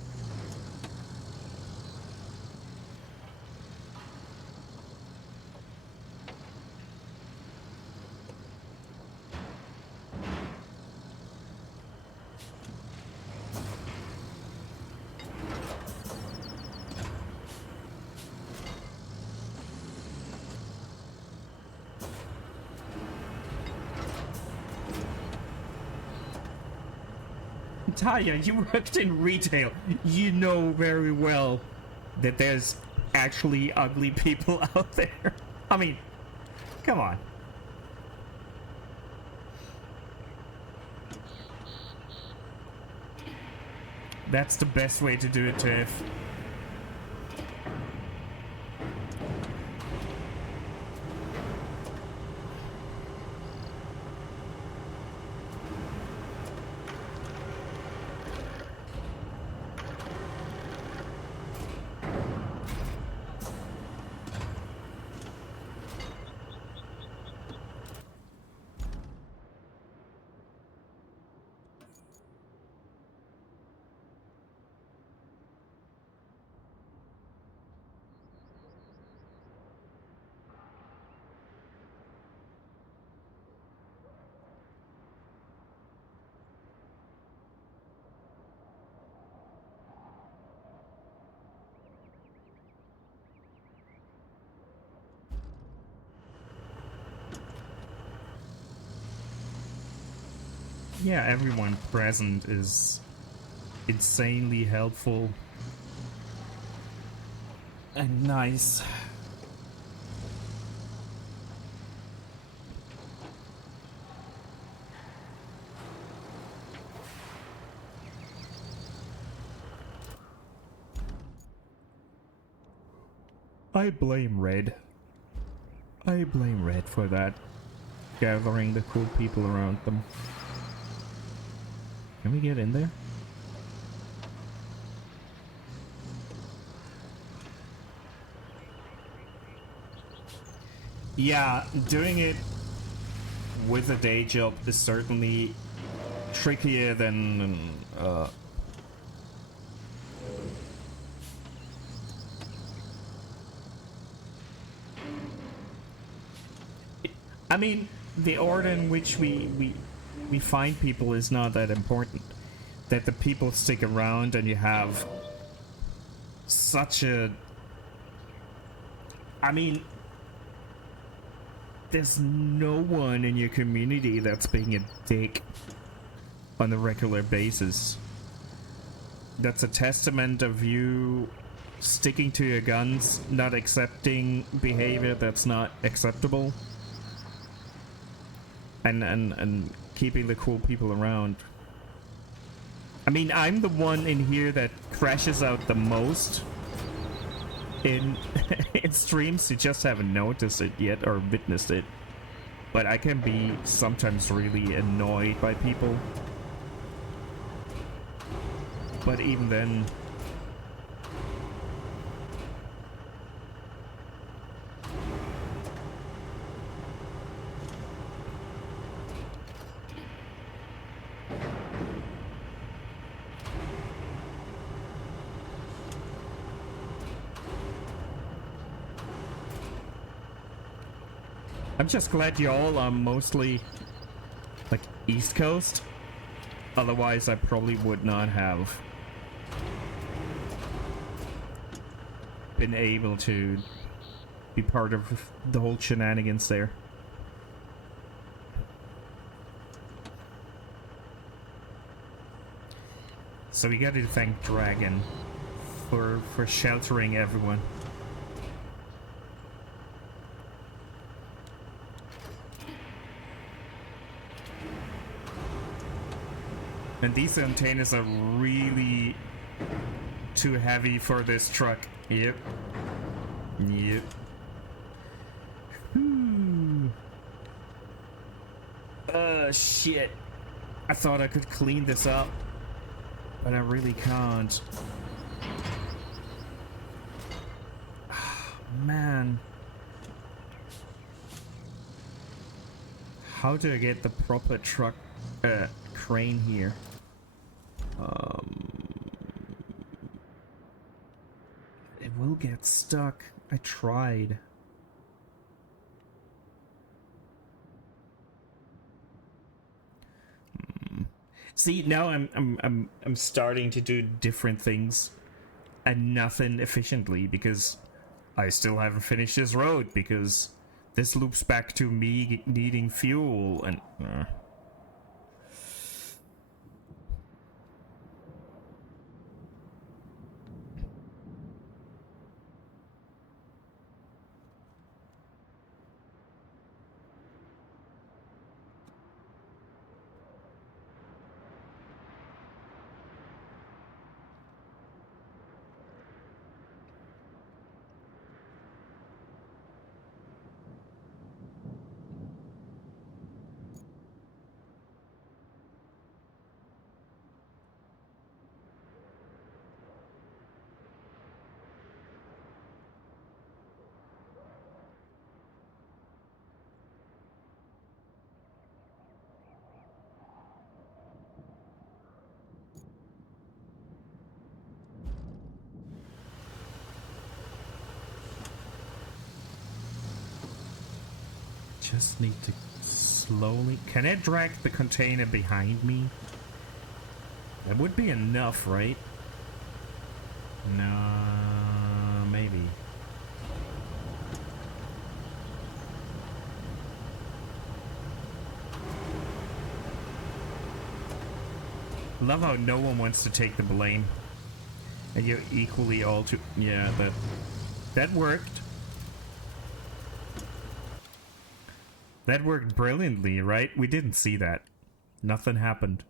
Taya, you worked in retail. You know very well that there's actually ugly people out there. I mean, come on. That's the best way to do it, Tiff. Yeah, everyone present is insanely helpful and nice. I blame Red. I blame Red for that. Gathering the cool people around them. Can we get in there? Yeah, doing it with a day job is certainly trickier than I mean, the order in which we find people is not that important. That the people stick around and you have such a... I mean, there's no one in your community that's being a dick on a regular basis. That's a testament of you sticking to your guns, not accepting behavior that's not acceptable. And keeping the cool people around. I mean, I'm the one in here that crashes out the most in in streams. You just haven't noticed it yet or witnessed it. But I can be sometimes really annoyed by people. But even then... I'm just glad you all are mostly like East Coast. Otherwise, I probably would not have been able to be part of the whole shenanigans there. So we got to thank Dragon for sheltering everyone. And these containers are really too heavy for this truck. Yep. Yep. Shit. I thought I could clean this up, but I really can't. Man. How do I get the proper truck crane here? It will get stuck. I tried. See, now I'm starting to do different things and nothing efficiently because I still haven't finished this road because this loops back to me needing fuel and just need to slowly... Can I drag the container behind me? That would be enough, right? No, maybe. Love how no one wants to take the blame. And you're equally all to... Yeah, that worked. That worked brilliantly, right? We didn't see that. Nothing happened.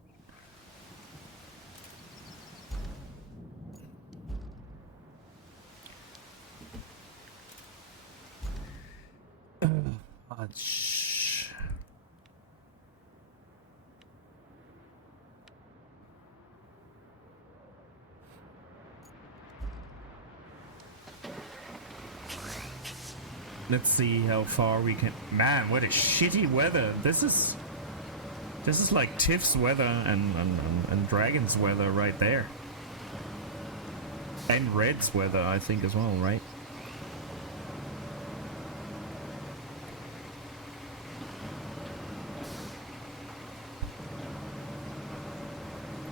Let's see how far we can... Man, what a shitty weather. This is like Tiff's weather and Dragon's weather right there. And Red's weather, I think, as well, right?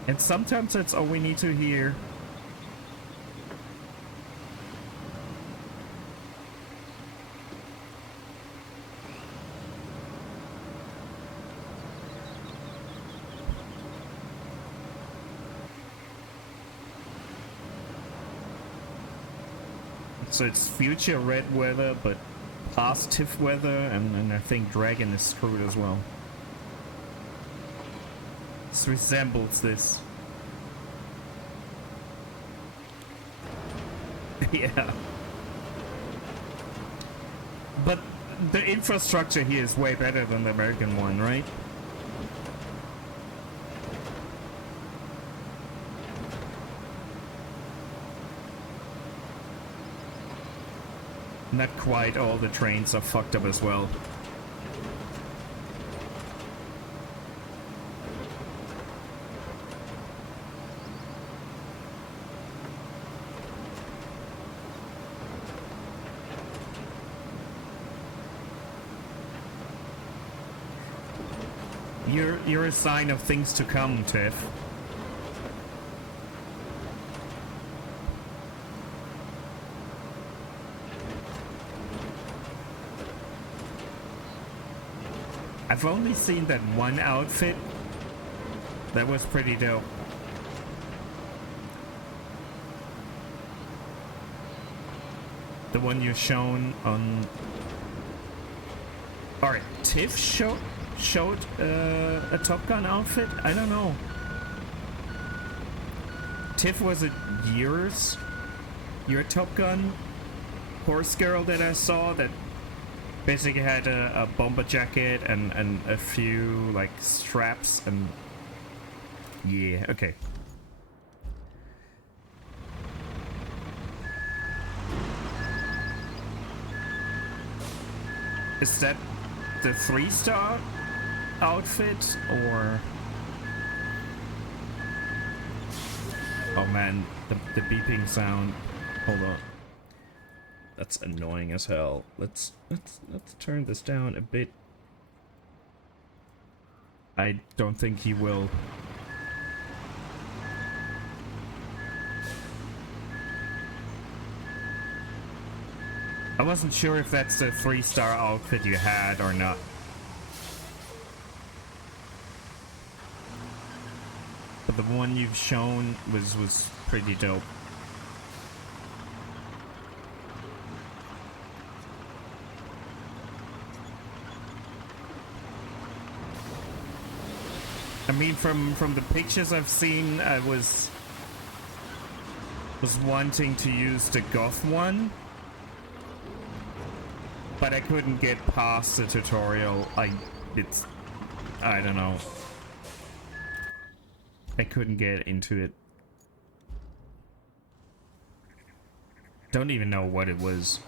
And sometimes that's all we need to hear. So it's future Red weather, but past Tiff weather, and I think Dragon is screwed as well. This resembles this. Yeah. But the infrastructure here is way better than the American one, right? Not quite all the trains are fucked up as well. You're a sign of things to come, Tiff. I've only seen that one outfit. That was pretty dope. The one you've shown on... Alright, Tiff showed a Top Gun outfit? I don't know. Tiff, was it your Top Gun horse girl that I saw that basically had a bomber jacket and a few like straps and... Yeah, okay. Is that the 3-star outfit or... Oh man, the beeping sound. Hold on. That's annoying as hell. Let's turn this down a bit. I don't think he will. I wasn't sure if that's the 3-star outfit you had or not. But the one you've shown was pretty dope. I mean, from the pictures I've seen, I was wanting to use the goth one, but I couldn't get past the tutorial. I don't know. I couldn't get into it. Don't even know what it was.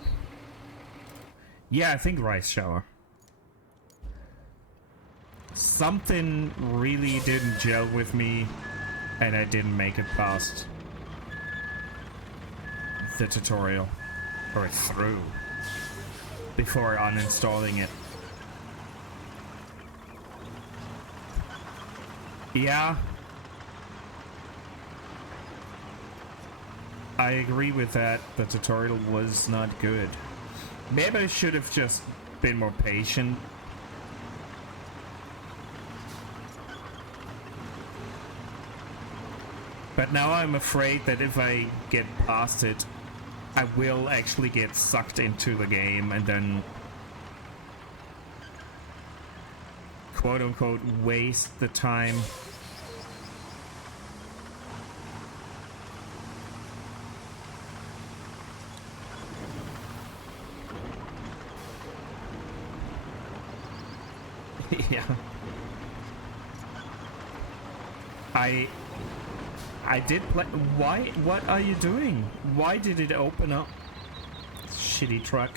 Yeah, I think rice shower. Something really didn't gel with me, and I didn't make it past the tutorial, or through, before uninstalling it. Yeah, I agree with that. The tutorial was not good. Maybe I should have just been more patient. But now I'm afraid that if I get past it, I will actually get sucked into the game and then quote unquote waste the time. Yeah. I did play. Why? What are you doing? Why did it open up? Shitty truck.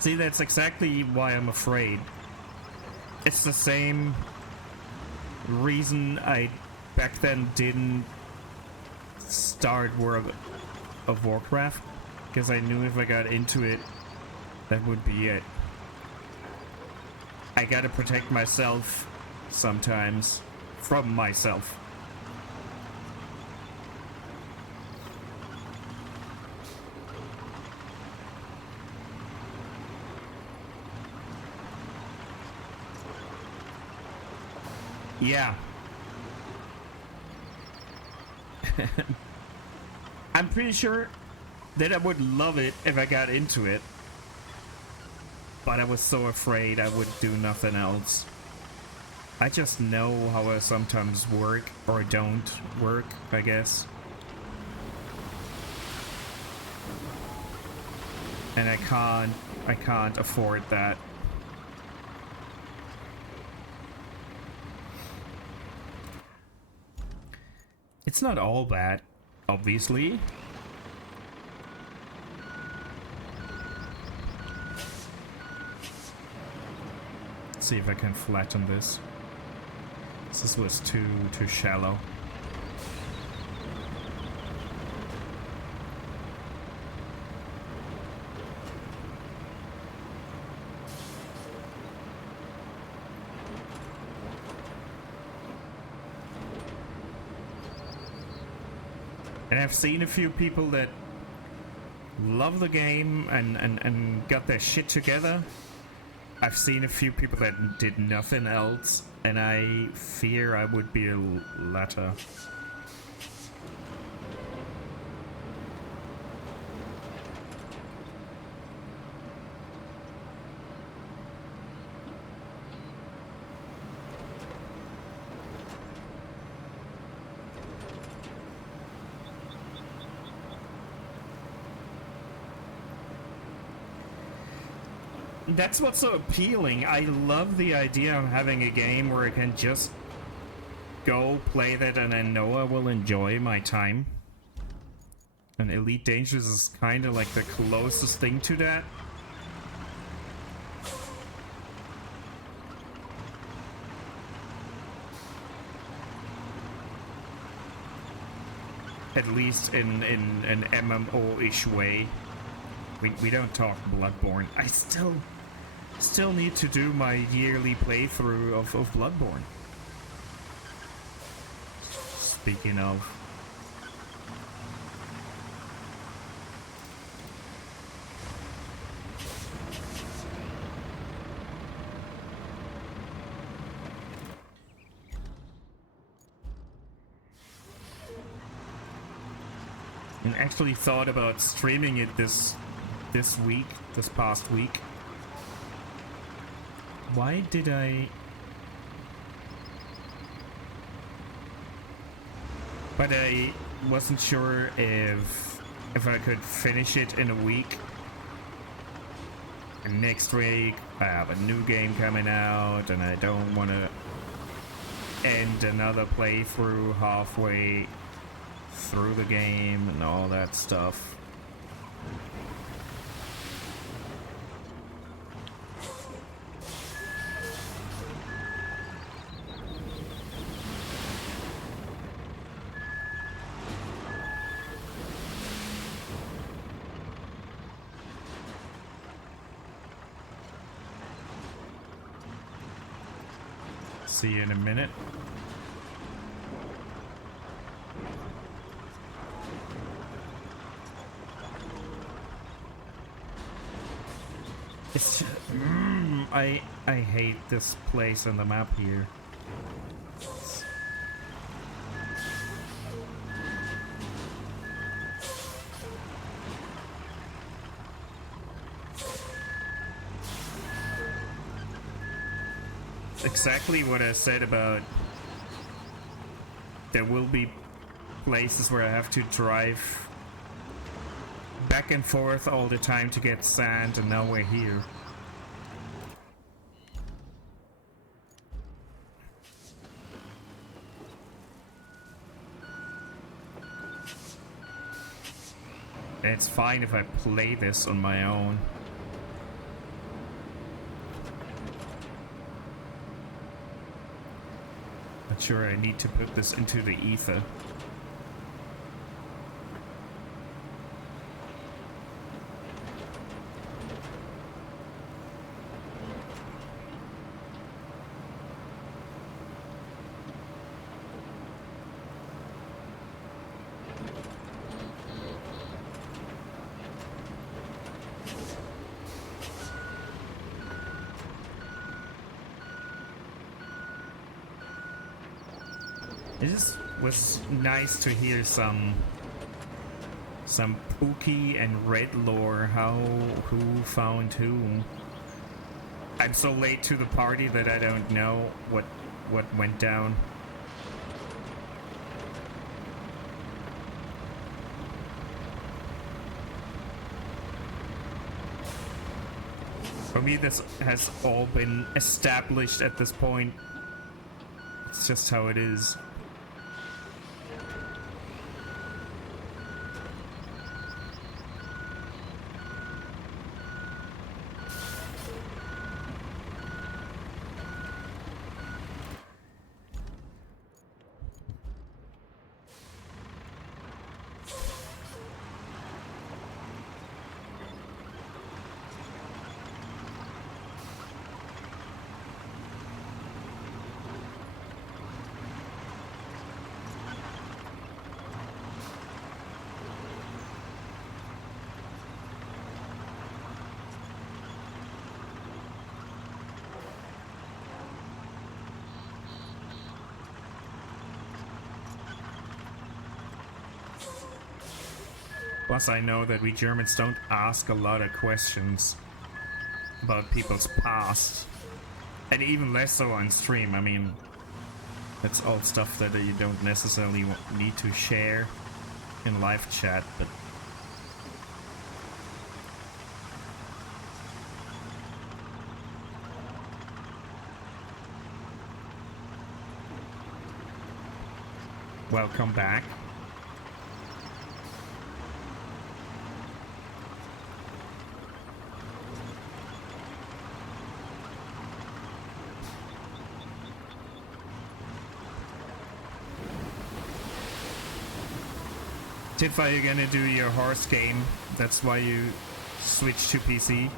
See, that's exactly why I'm afraid. It's the same reason I back then didn't start World of Warcraft, because I knew if I got into it, that would be it. I gotta protect myself sometimes from myself. Yeah. I'm pretty sure that I would love it if I got into it. But I was so afraid I would do nothing else. I just know how I sometimes work or don't work, I guess. And I can't afford that. It's not all bad, obviously. Let's see if I can flatten this. This was too shallow. And I've seen a few people that love the game and got their shit together. I've seen a few people that did nothing else, and I fear I would be a latter. That's what's so appealing. I love the idea of having a game where I can just go play that and I know I will enjoy my time. And Elite Dangerous is kind of like the closest thing to that. At least in an MMO-ish way. We don't talk Bloodborne. I still need to do my yearly playthrough of Bloodborne. Speaking of. And actually thought about streaming it this past week. Why did I... But I wasn't sure if I could finish it in a week. And next week I have a new game coming out and I don't want to end another playthrough halfway through the game and all that stuff. See you in a minute. It's just, I hate this place on the map here. Exactly what I said about there will be places where I have to drive back and forth all the time to get sand, and now we're here. And it's fine if I play this on my own. Not sure I need to put this into the ether. It just was nice to hear some Pookie and Red lore, who found whom. I'm so late to the party that I don't know what went down. For me, this has all been established at this point. It's just how it is. Plus, I know that we Germans don't ask a lot of questions about people's past. And even less so on stream. I mean, that's all stuff that you don't necessarily need to share in live chat, but... Welcome back. Tiff, are you gonna do your horse game? That's why you switched to PC?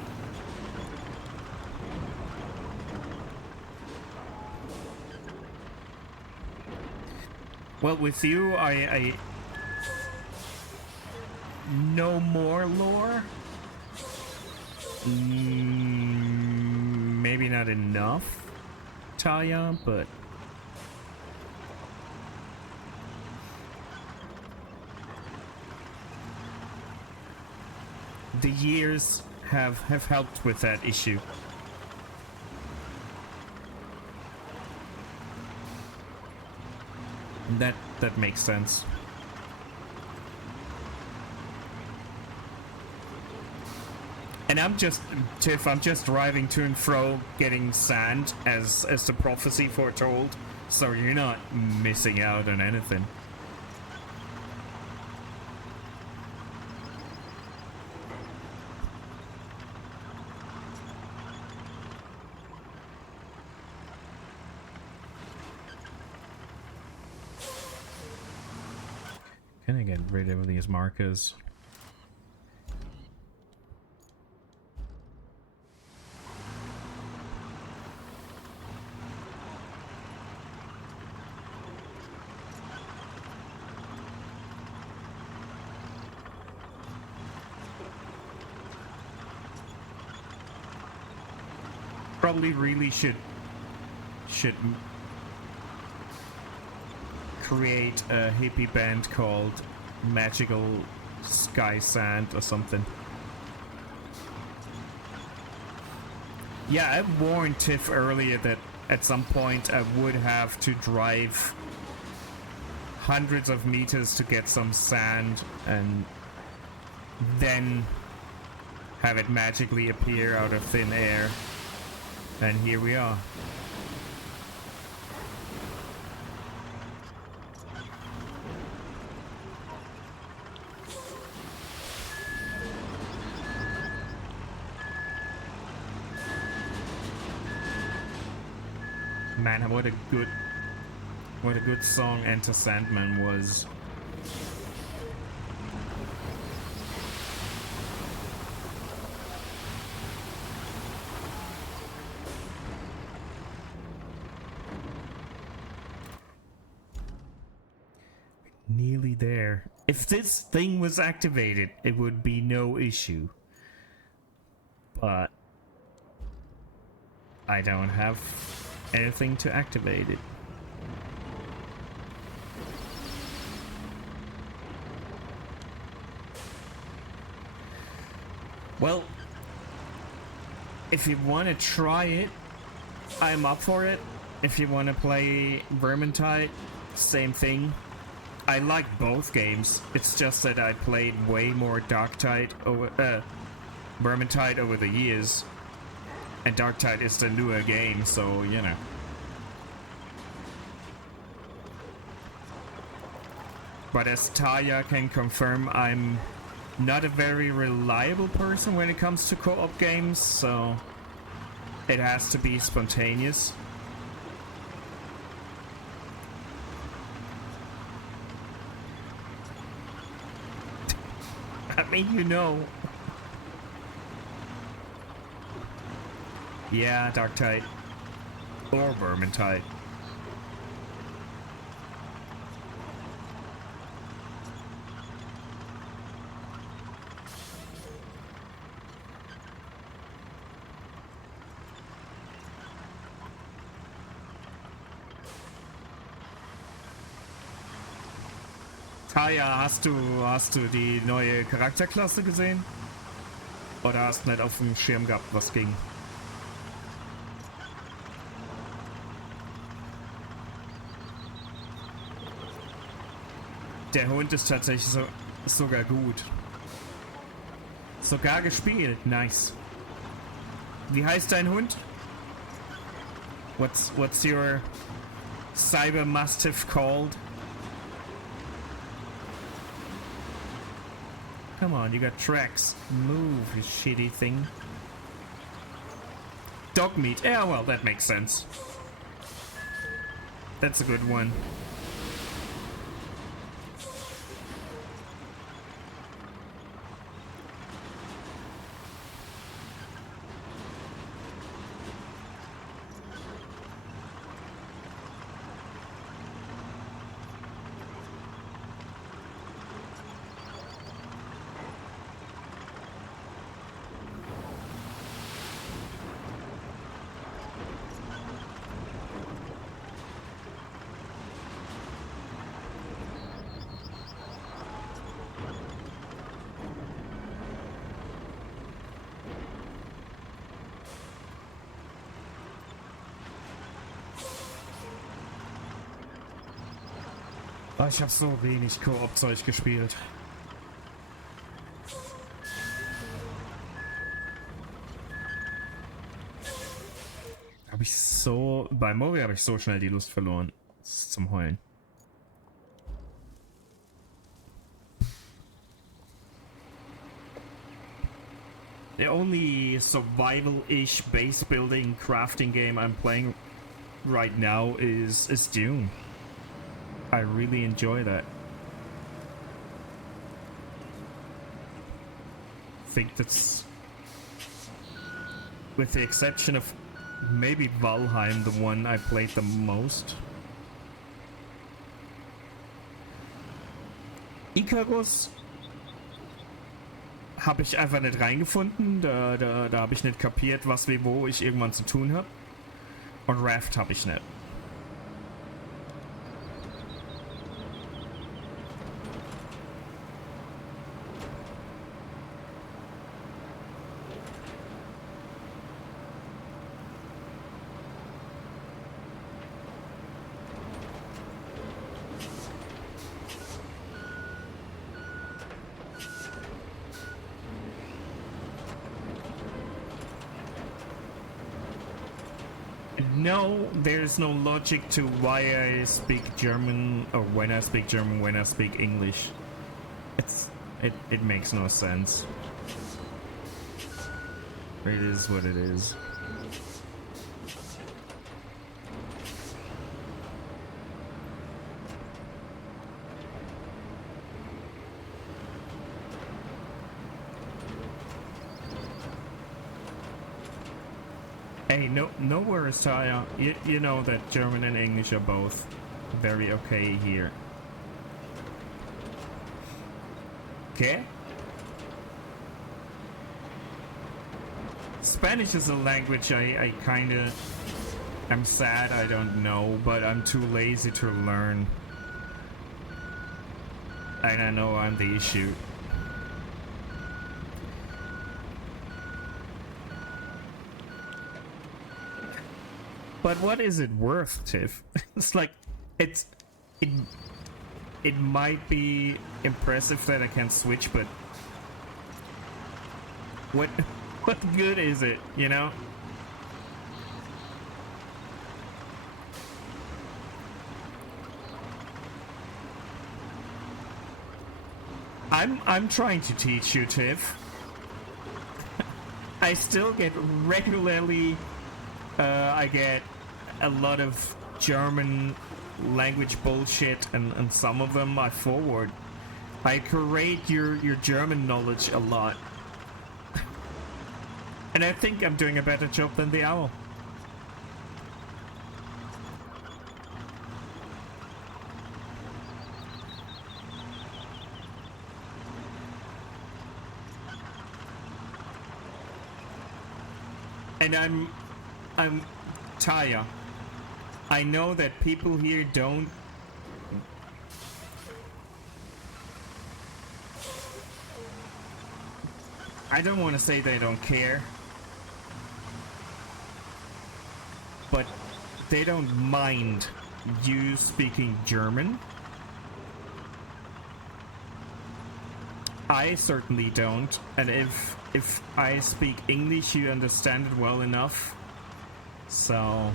Well, with you, I know more lore. Maybe not enough, Talia, but the years have helped with that issue. That makes sense. And I'm just, Tiff, I'm just driving to and fro, getting sand as the prophecy foretold, so you're not missing out on anything. Can I get rid of these markers? Probably really should create a hippie band called Magical Sky Sand or something. Yeah, I warned Tiff earlier that at some point I would have to drive hundreds of meters to get some sand and then have it magically appear out of thin air. And here we are. Man, what a good song Enter Sandman was. Nearly there. If this thing was activated, it would be no issue. But I don't have anything to activate it. Well, if you want to try it, I'm up for it. If you want to play Vermintide, same thing. I like both games. It's just that I played way more Vermintide over the years. And Darktide is the newer game, so, you know. But as Taya can confirm, I'm not a very reliable person when it comes to co-op games, so it has to be spontaneous. I mean, you know. Yeah, Darktide. Or Vermintide. Ah ja, hast du die neue Charakterklasse gesehen? Oder hast du nicht auf dem Schirm gehabt, was ging? Der Hund ist tatsächlich sogar gut. Sogar gespielt, nice. Wie heißt dein Hund? What's your cyber mastiff called? Come on, you got tracks. Move, you shitty thing. Dog meat. Yeah, well, that makes sense. That's a good one. Oh, ich habe so wenig Koop-Zeug gespielt. Bei Mori habe ich so schnell die Lust verloren. Das ist zum Heulen. The only survival-ish base building crafting game I'm playing right now is Dune. I really enjoy that. I think that's, with the exception of maybe Valheim, the one I played the most. Icarus habe ich einfach nicht reingefunden. Da habe ich nicht kapiert, was wie wo ich irgendwann zu tun habe. Und Raft habe ich nicht. No, there's no logic to why I speak German, or when I speak German, when I speak English. It makes no sense. It is what it is. Hey, no worries, Taya. You know that German and English are both very okay here. Okay? Spanish is a language I kinda am sad I don't know, but I'm too lazy to learn. And I know I'm the issue. But what is it worth, Tiff? It's like, it might be impressive that I can switch, but what good is it, you know? I'm trying to teach you, Tiff. I still get regularly I get a lot of German language bullshit, and some of them I forward. I curate your German knowledge a lot. And I think I'm doing a better job than the owl. And I'm Taya. I know that people here don't I don't want to say they don't care, but they don't mind you speaking German. I certainly don't, and if I speak English, you understand it well enough. So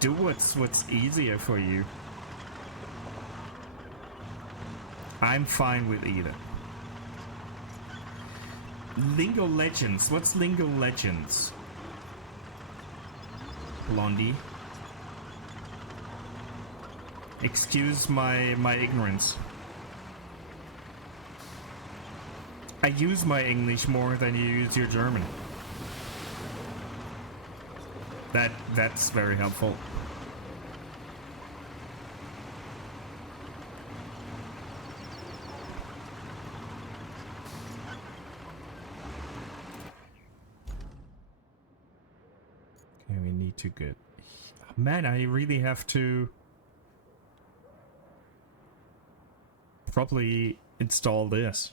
do what's easier for you. I'm fine with either. Lingo Legends. What's Lingo Legends? Blondie. Excuse my ignorance. I use my English more than you use your German. That's very helpful. Okay, we need to get... Man, I really have to probably install this.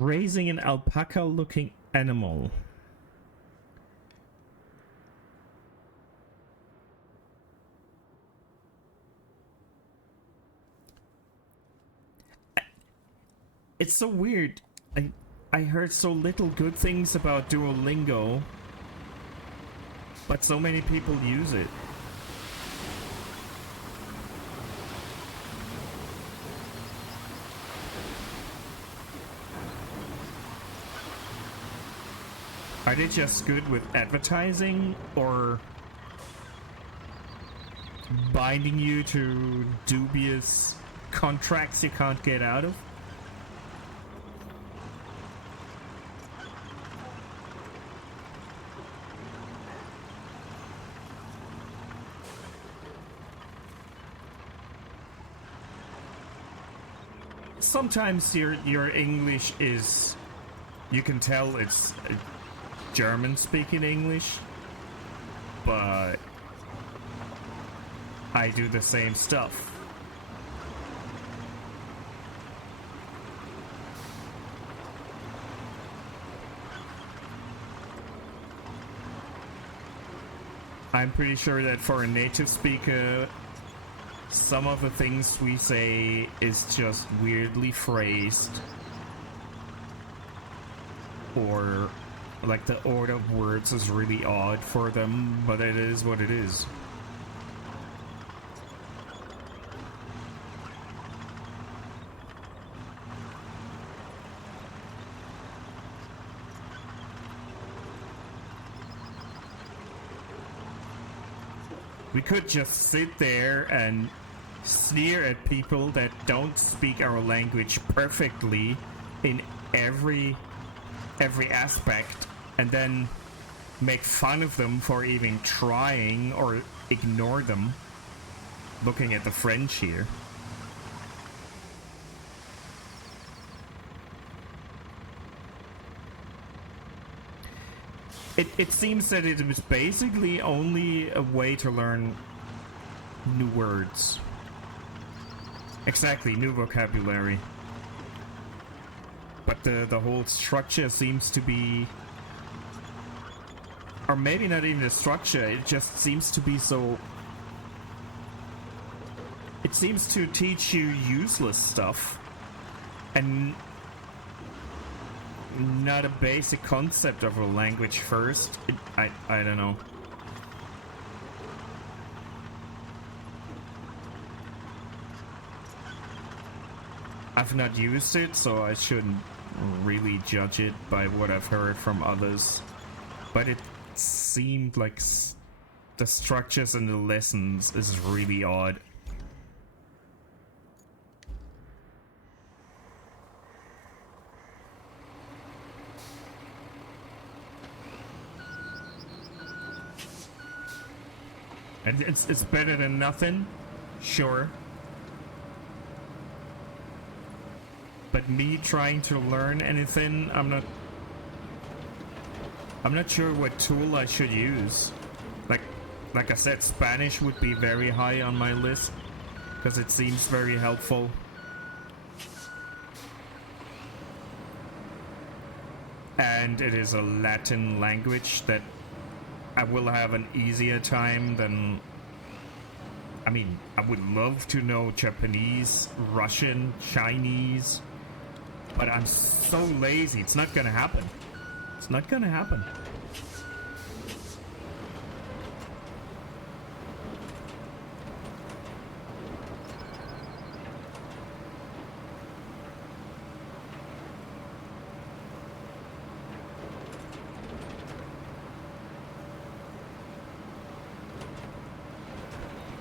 Raising an alpaca-looking animal. It's so weird. I heard so little good things about Duolingo, but so many people use it. Are they just good with advertising or binding you to dubious contracts you can't get out of? Sometimes your English is, you can tell it's German speaking English, but I do the same stuff. I'm pretty sure that for a native speaker, some of the things we say is just weirdly phrased, or like the order of words is really odd for them, but it is what it is. We could just sit there and sneer at people that don't speak our language perfectly in every aspect, and then make fun of them for even trying, or ignore them. Looking at the French here. It seems that it is basically only a way to learn new words. Exactly, new vocabulary. But the whole structure seems to be... Or maybe not even the structure, it just seems to be so... It seems to teach you useless stuff. And not a basic concept of a language first. I don't know. I've not used it, so I shouldn't really judge it by what I've heard from others. But it seemed like the structures and the lessons is really odd. And it's better than nothing, Sure. But me trying to learn anything, I'm not sure what tool I should use. Like I said, Spanish would be very high on my list because it seems very helpful. And it is a Latin language that I will have an easier time than... I mean, I would love to know Japanese, Russian, Chinese, but I'm so lazy. It's not gonna happen. It's not gonna happen.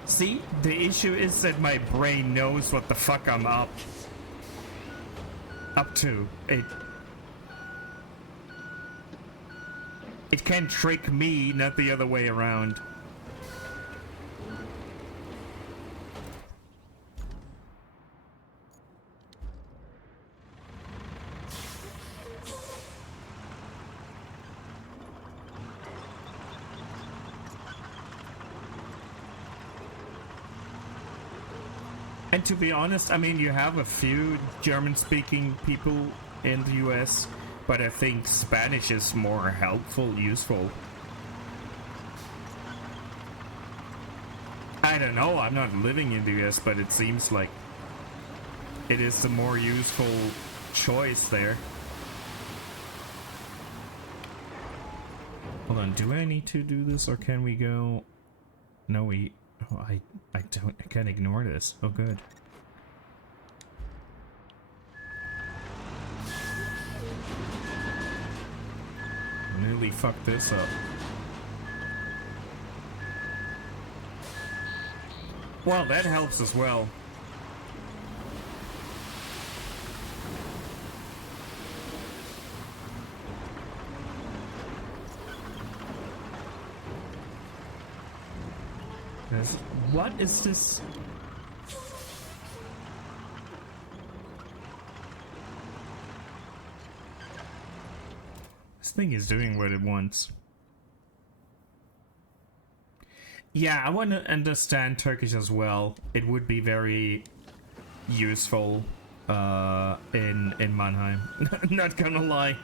See, the issue is that my brain knows what the fuck I'm up to. It can trick me, not the other way around. And to be honest, I mean, you have a few German-speaking people in the US, but I think Spanish is more helpful, useful. I don't know, I'm not living in the US, but it seems like it is the more useful choice there. Hold on, do I need to do this, or can we go... No, we... Oh, I can't ignore this. Oh, good. Nearly fucked this up. Well, that helps as well. What is this? This thing is doing what it wants. Yeah, I want to understand Turkish as well. It would be very useful in Mannheim. Not gonna lie.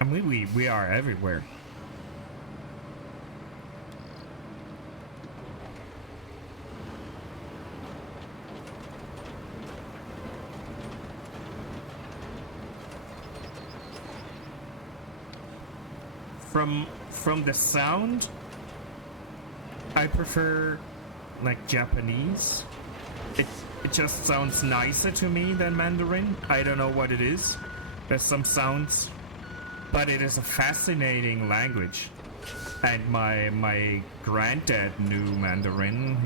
I mean, we are everywhere. From the sound, I prefer like Japanese. It just sounds nicer to me than Mandarin. I don't know what it is. There's some sounds. But it is a fascinating language. And my granddad knew Mandarin.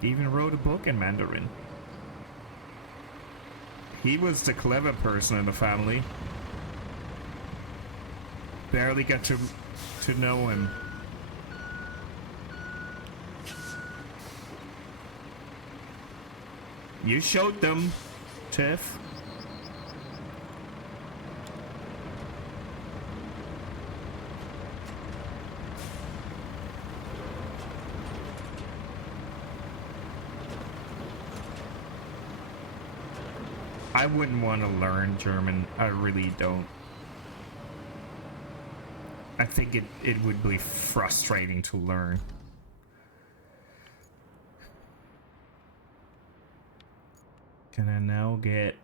He even wrote a book in Mandarin. He was the clever person in the family. Barely got to know him. You showed them, Tiff. I wouldn't want to learn German. I really don't. I think it would be frustrating to learn. Can I now get...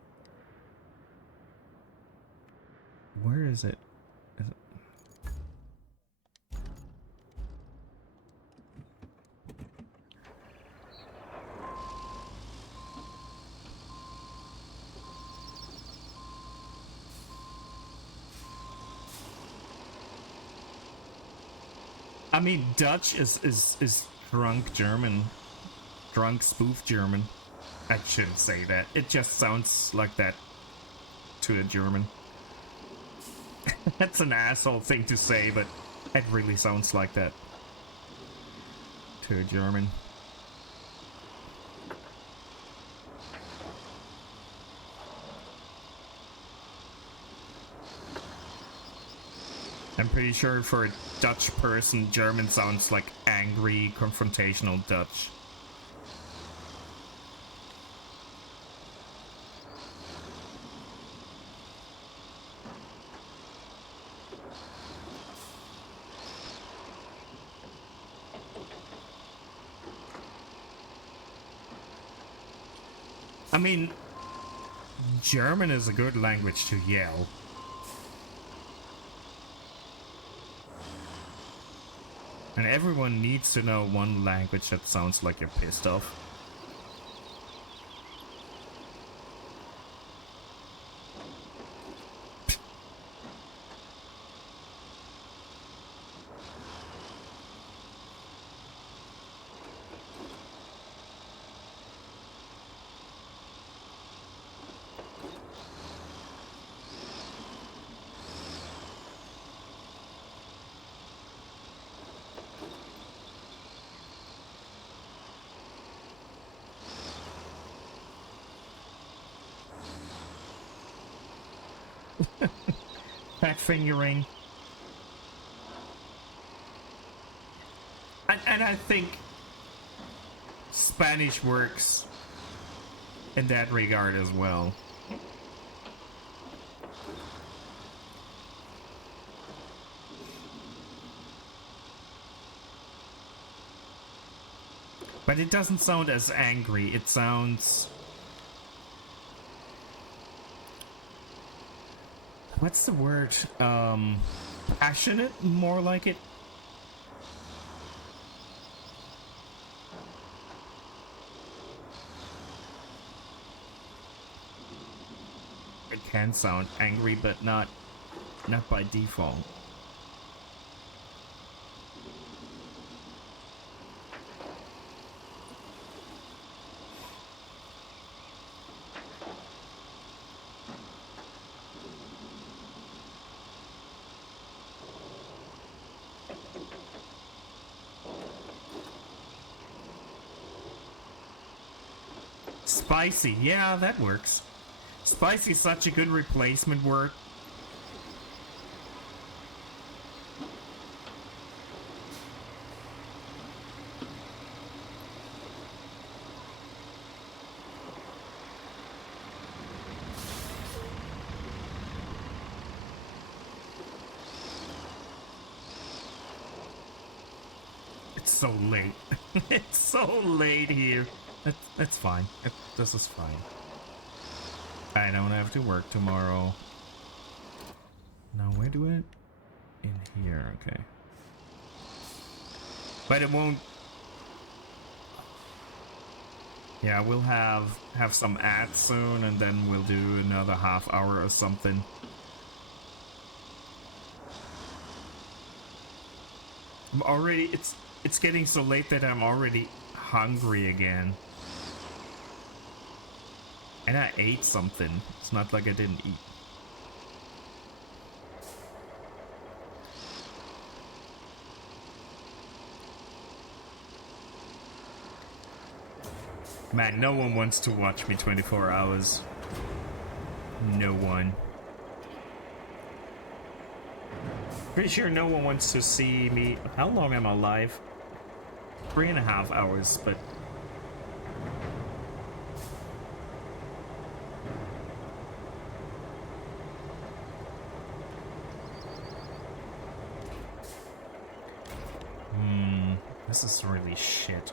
Where is it? Is it... I mean, Dutch is drunk German. Drunk spoof German. I shouldn't say that. It just sounds like that to a German. That's an asshole thing to say, but it really sounds like that to a German. I'm pretty sure for a Dutch person, German sounds like angry, confrontational Dutch. I mean, German is a good language to yell. And everyone needs to know one language that sounds like you're pissed off. Fat fingering. And I think Spanish works in that regard as well. But it doesn't sound as angry. It sounds... What's the word? Passionate? More like it? It can sound angry, but not by default. Spicy, yeah, that works. Spicy is such a good replacement word. It's so late. It's so late here. That's fine. This is fine. I don't have to work tomorrow. Now where do it? In here, okay. But it won't. Yeah, we'll have some ads soon, and then we'll do another half hour or something. I'm already. It's getting so late that I'm already hungry again. And I ate something. It's not like I didn't eat. Man, no one wants to watch me 24 hours. No one. Pretty sure no one wants to see me. How long am I live? 3.5 hours, but... This is really shit.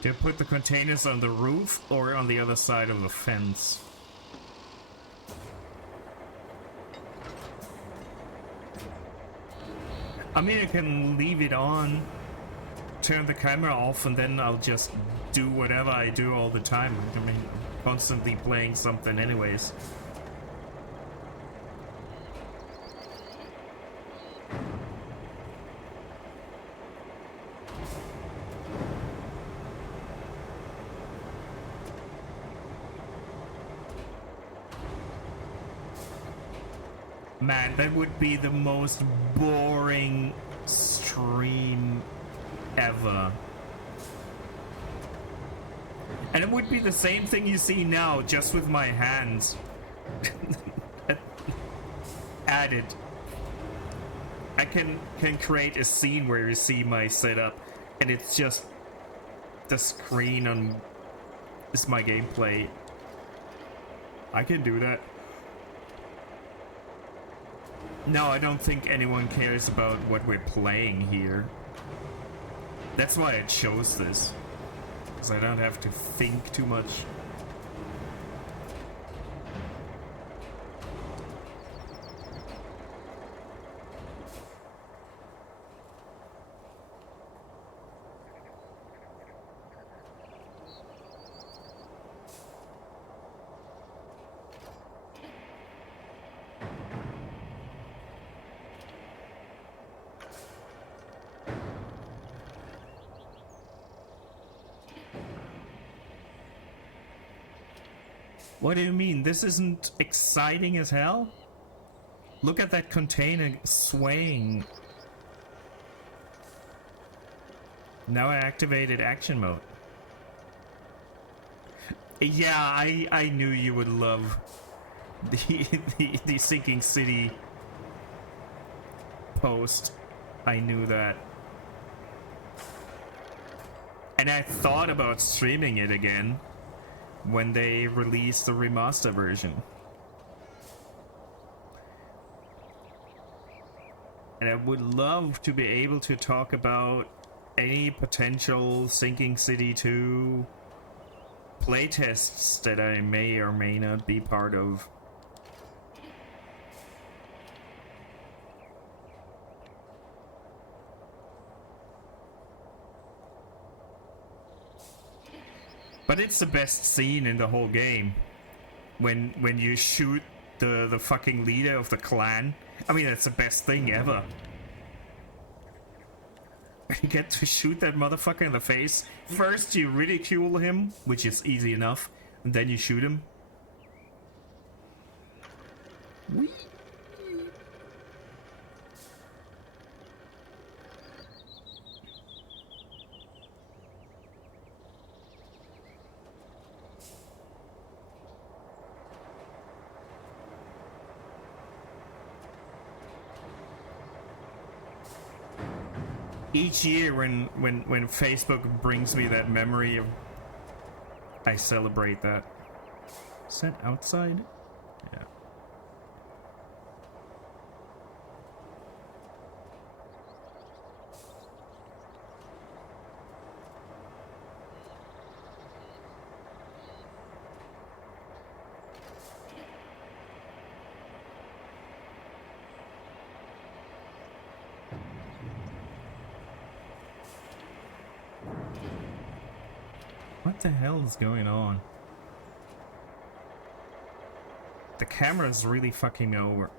Do you put the containers on the roof or on the other side of the fence? I mean, I can leave it on, turn the camera off, and then I'll just do whatever I do all the time. I mean, constantly playing something anyways. Man, that would be the most boring stream ever. And it would be the same thing you see now, just with my hands added. I can create a scene where you see my setup, and it's just the screen on is my gameplay. I can do that. No, I don't think anyone cares about what we're playing here. That's why I chose this. Because I don't have to think too much. What do you mean? This isn't exciting as hell? Look at that container swaying. Now I activated action mode. Yeah, I knew you would love the Sinking City post. I knew that. And I thought about streaming it again when they released the remaster version. And I would love to be able to talk about any potential Sinking City 2 playtests that I may or may not be part of. But it's the best scene in the whole game. When you shoot the fucking leader of the clan. I mean, that's the best thing ever. You get to shoot that motherfucker in the face. First you ridicule him, which is easy enough, and then you shoot him. Whee! Each year when Facebook brings me that memory of, I celebrate that. Is that outside? Yeah. What the hell is going on? The camera's really fucking me over.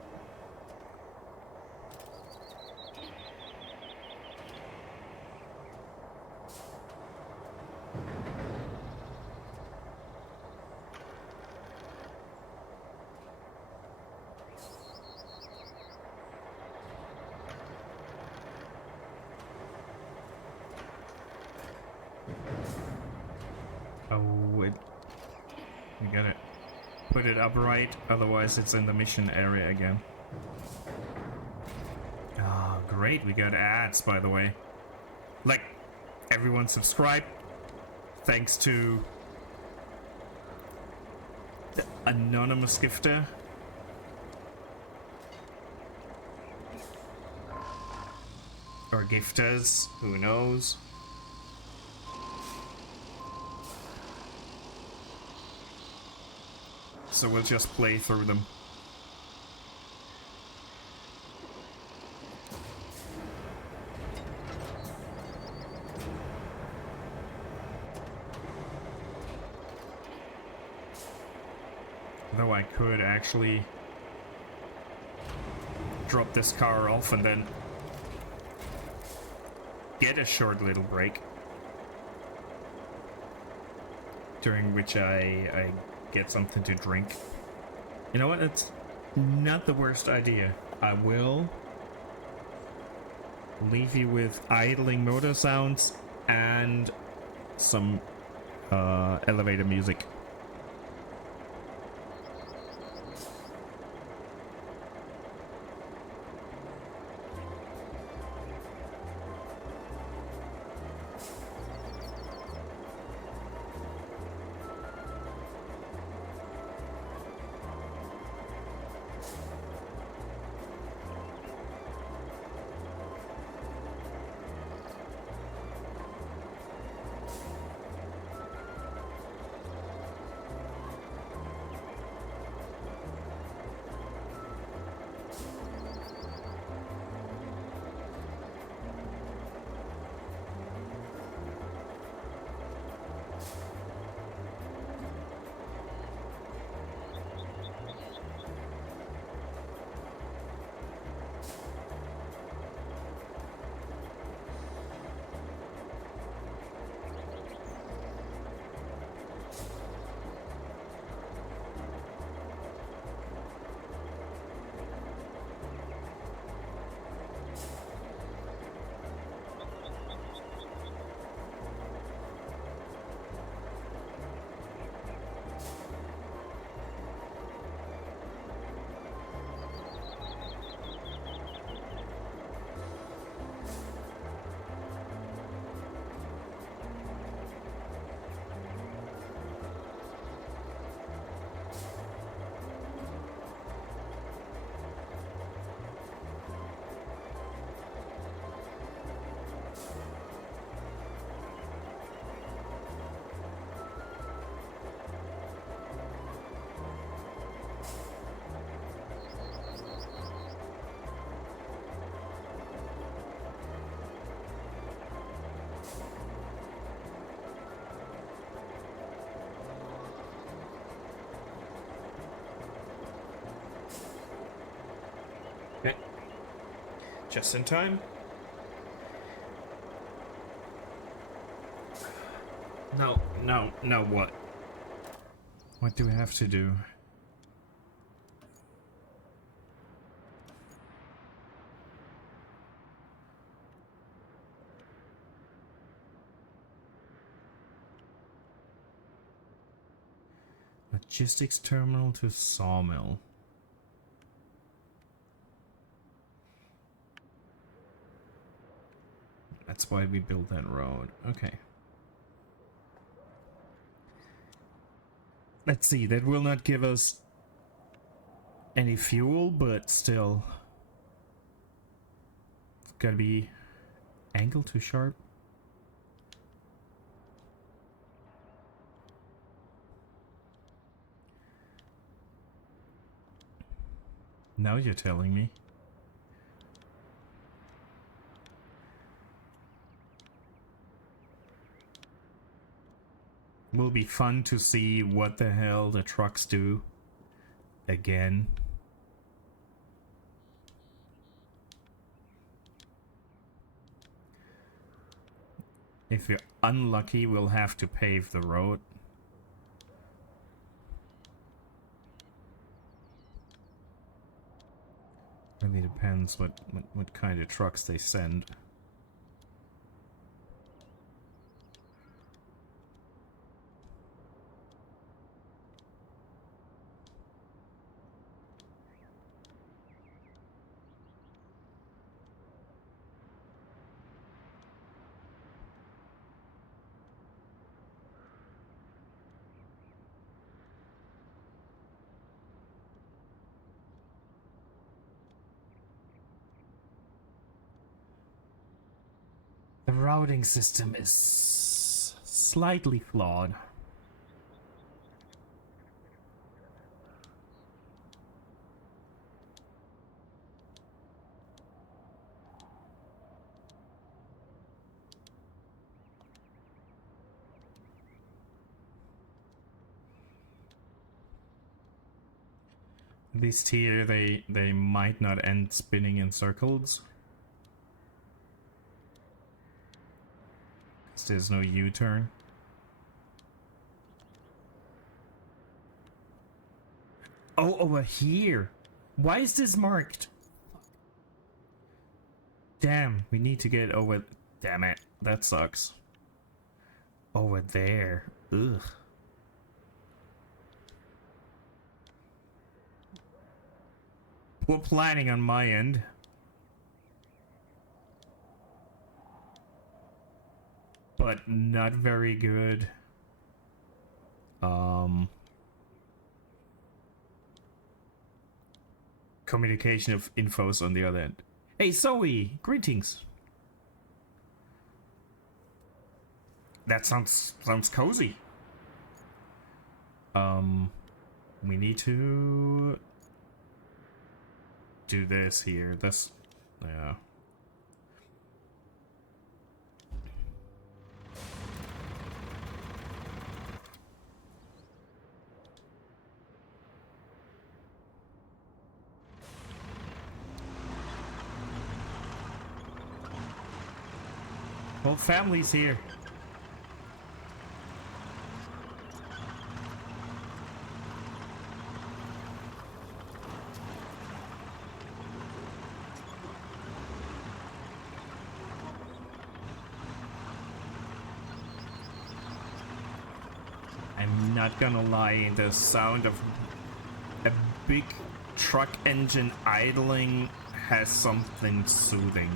We gotta put it upright, otherwise it's in the mission area again. Ah, oh, great, we got ads, by the way. Like, everyone subscribe, thanks to the anonymous gifter. Or gifters, who knows? So we'll just play through them. Though I could actually drop this car off and then get a short little break, during which I get something to drink. You know what? Not the worst idea. I will leave you with idling motor sounds and some elevator music. Okay. Just in time. No, what? What do we have to do? Logistics terminal to sawmill. That's why we built that road. Okay. Let's see, that will not give us any fuel, but still. It's gotta be angle too sharp. Now you're telling me. Will be fun to see what the hell the trucks do again. If you're unlucky, we'll have to pave the road. Really depends what kind of trucks they send. The routing system is slightly flawed. At least here they might not end spinning in circles. There's no U-turn. Oh, over here. Why is this marked? Damn, we need to get over... Damn it, that sucks. Over there. Ugh. Poor planning on my end. But not very good. Communication of infos on the other end. Hey Zoe, greetings. That sounds cozy. We need to do this here. This, yeah. Whole family's here. I'm not gonna lie, the sound of a big truck engine idling has something soothing.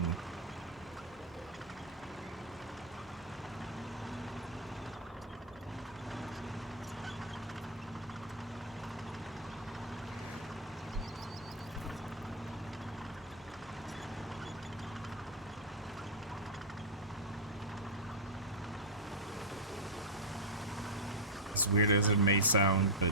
As weird as it may sound, but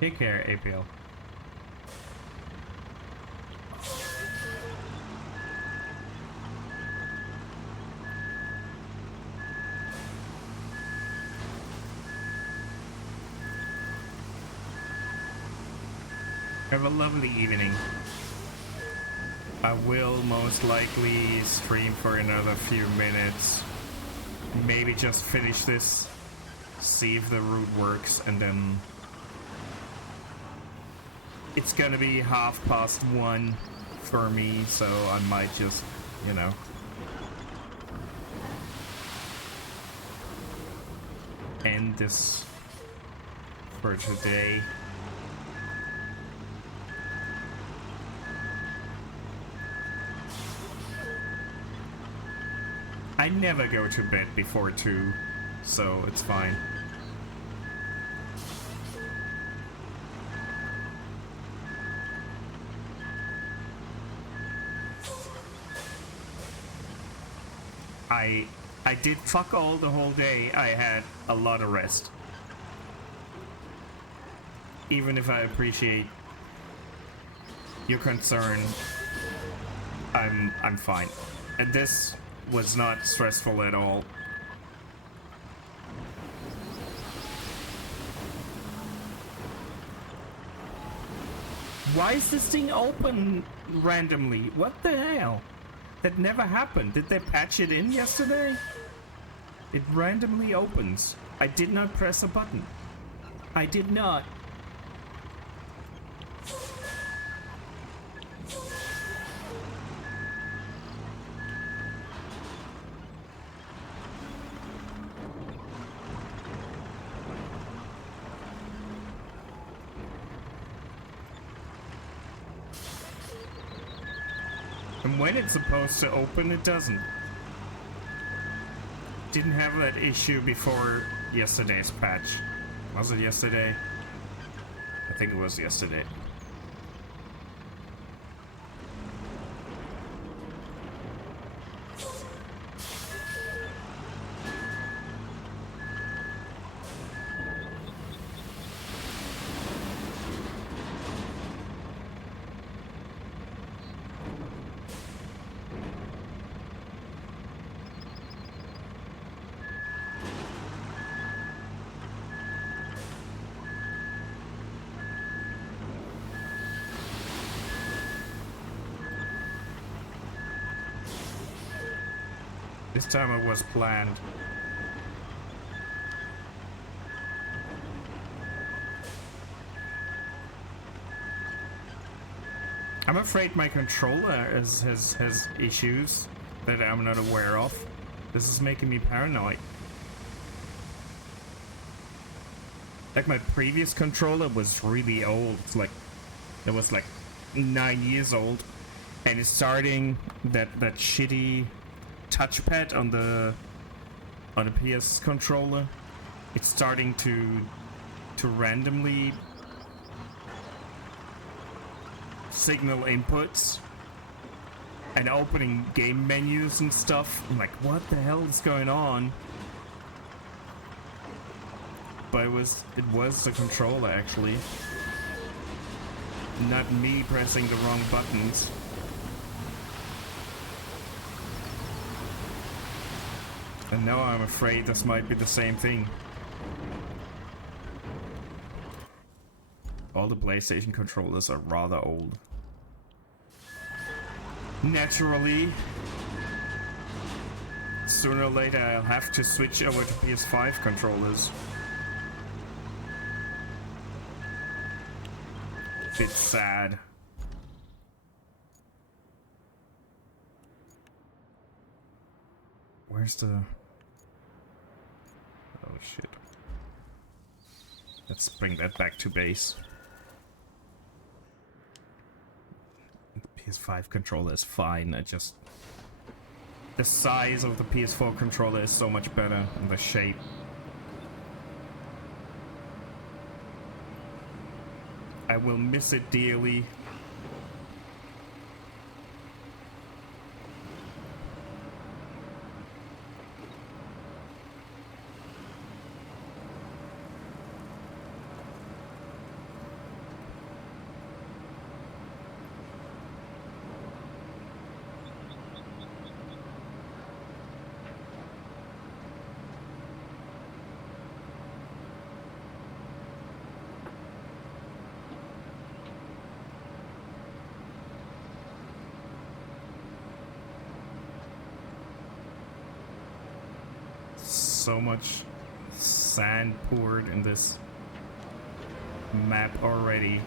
take care, APL. Have a lovely evening. I will most likely stream for another few minutes. Maybe just finish this, see if the route works, and then it's gonna be 1:30 for me, so I might just, you know, end this for today. I never go to bed before 2, so it's fine. I did fuck all the whole day. I had a lot of rest. Even if I appreciate your concern, I'm fine. And this was not stressful at all. Why is this thing open randomly? What the hell? That never happened. Did they patch it in yesterday? It randomly opens. I did not press a button. I did not. And when it's supposed to open, it doesn't. Didn't have that issue before yesterday's patch. Was it yesterday? I think it was yesterday. This time it was planned. I'm afraid my controller has issues that I'm not aware of. This is making me paranoid. Like my previous controller was really old. It's like it was like 9 years old, and it's starting that shitty touchpad on the PS controller. It's starting to randomly signal inputs and opening game menus and stuff. I'm like, what the hell is going on? But it was the controller actually, not me pressing the wrong buttons. And now I'm afraid this might be the same thing. All the PlayStation controllers are rather old. Naturally, sooner or later I'll have to switch over to PS5 controllers. It's sad. Where's the... Oh shit. Let's bring that back to base. The PS5 controller is fine, I just... The size of the PS4 controller is so much better, and the shape. I will miss it dearly. So much sand poured in this map already.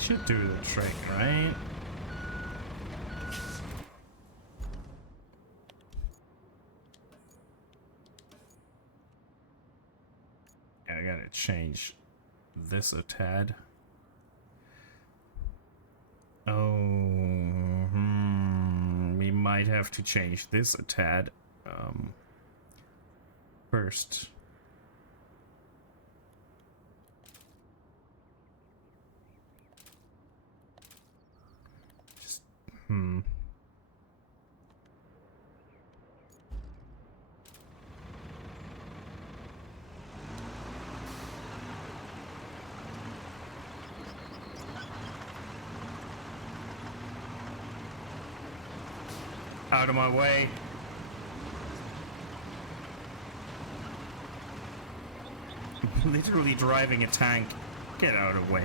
Should do the trick, right? Yeah, I gotta change this a tad. Oh, we might have to change this a tad first. Out of my way. I'm literally driving a tank. Get out of the way.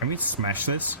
Can we smash this?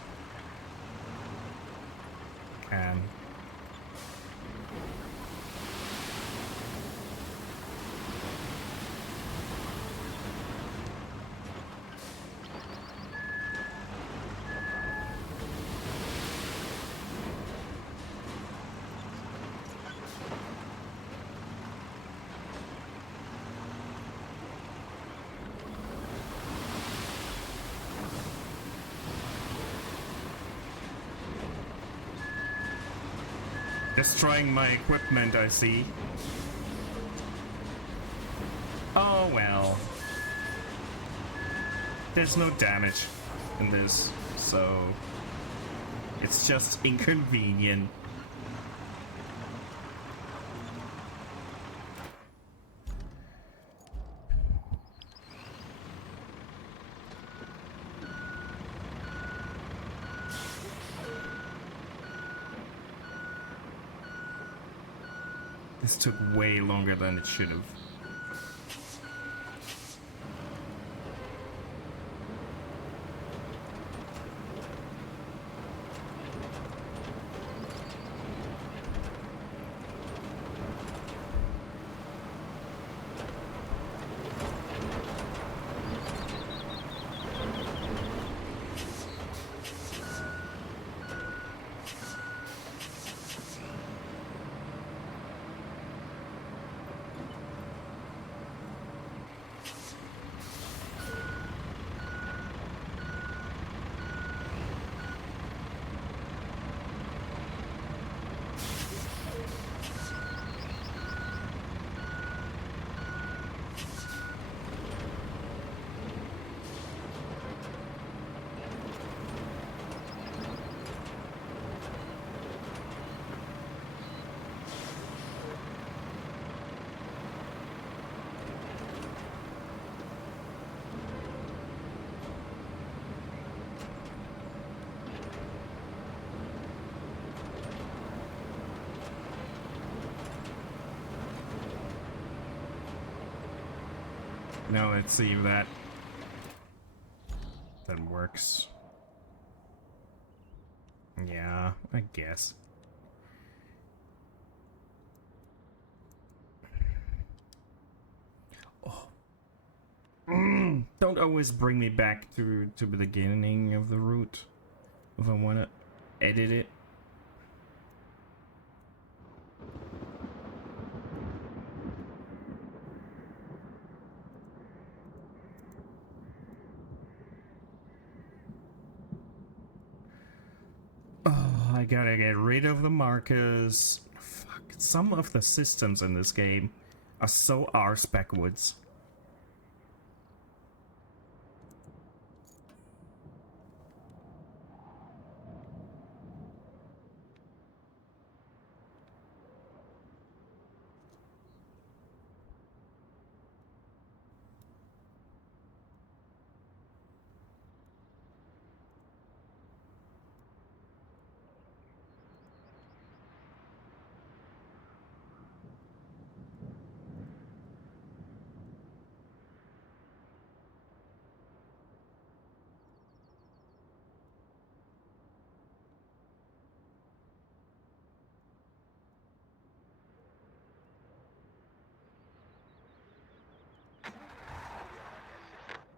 Destroying my equipment, I see. Oh well. There's no damage in this, so it's just inconvenient. This took way longer than it should have. Now let's see if that works. Yeah, I guess. Oh. Don't always bring me back to the beginning of the route if I want to edit it. I gotta get rid of the markers. Fuck, some of the systems in this game are so arse backwards.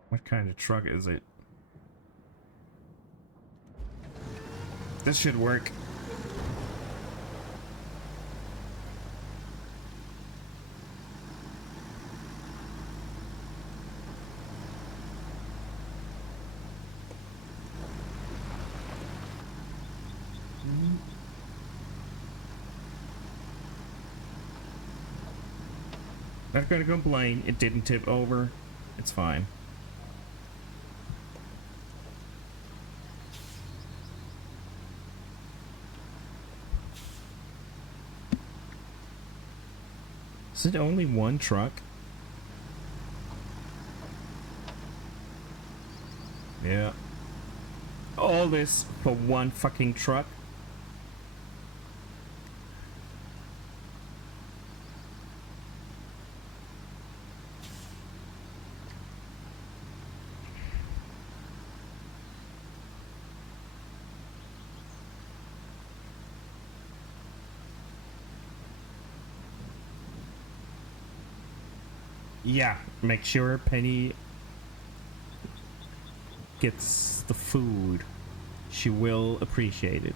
What kind of truck is it? This should work. Not gonna complain, it didn't tip over. It's fine. Is it only one truck? Yeah. All this for one fucking truck? Yeah, make sure Penny gets the food. She will appreciate it.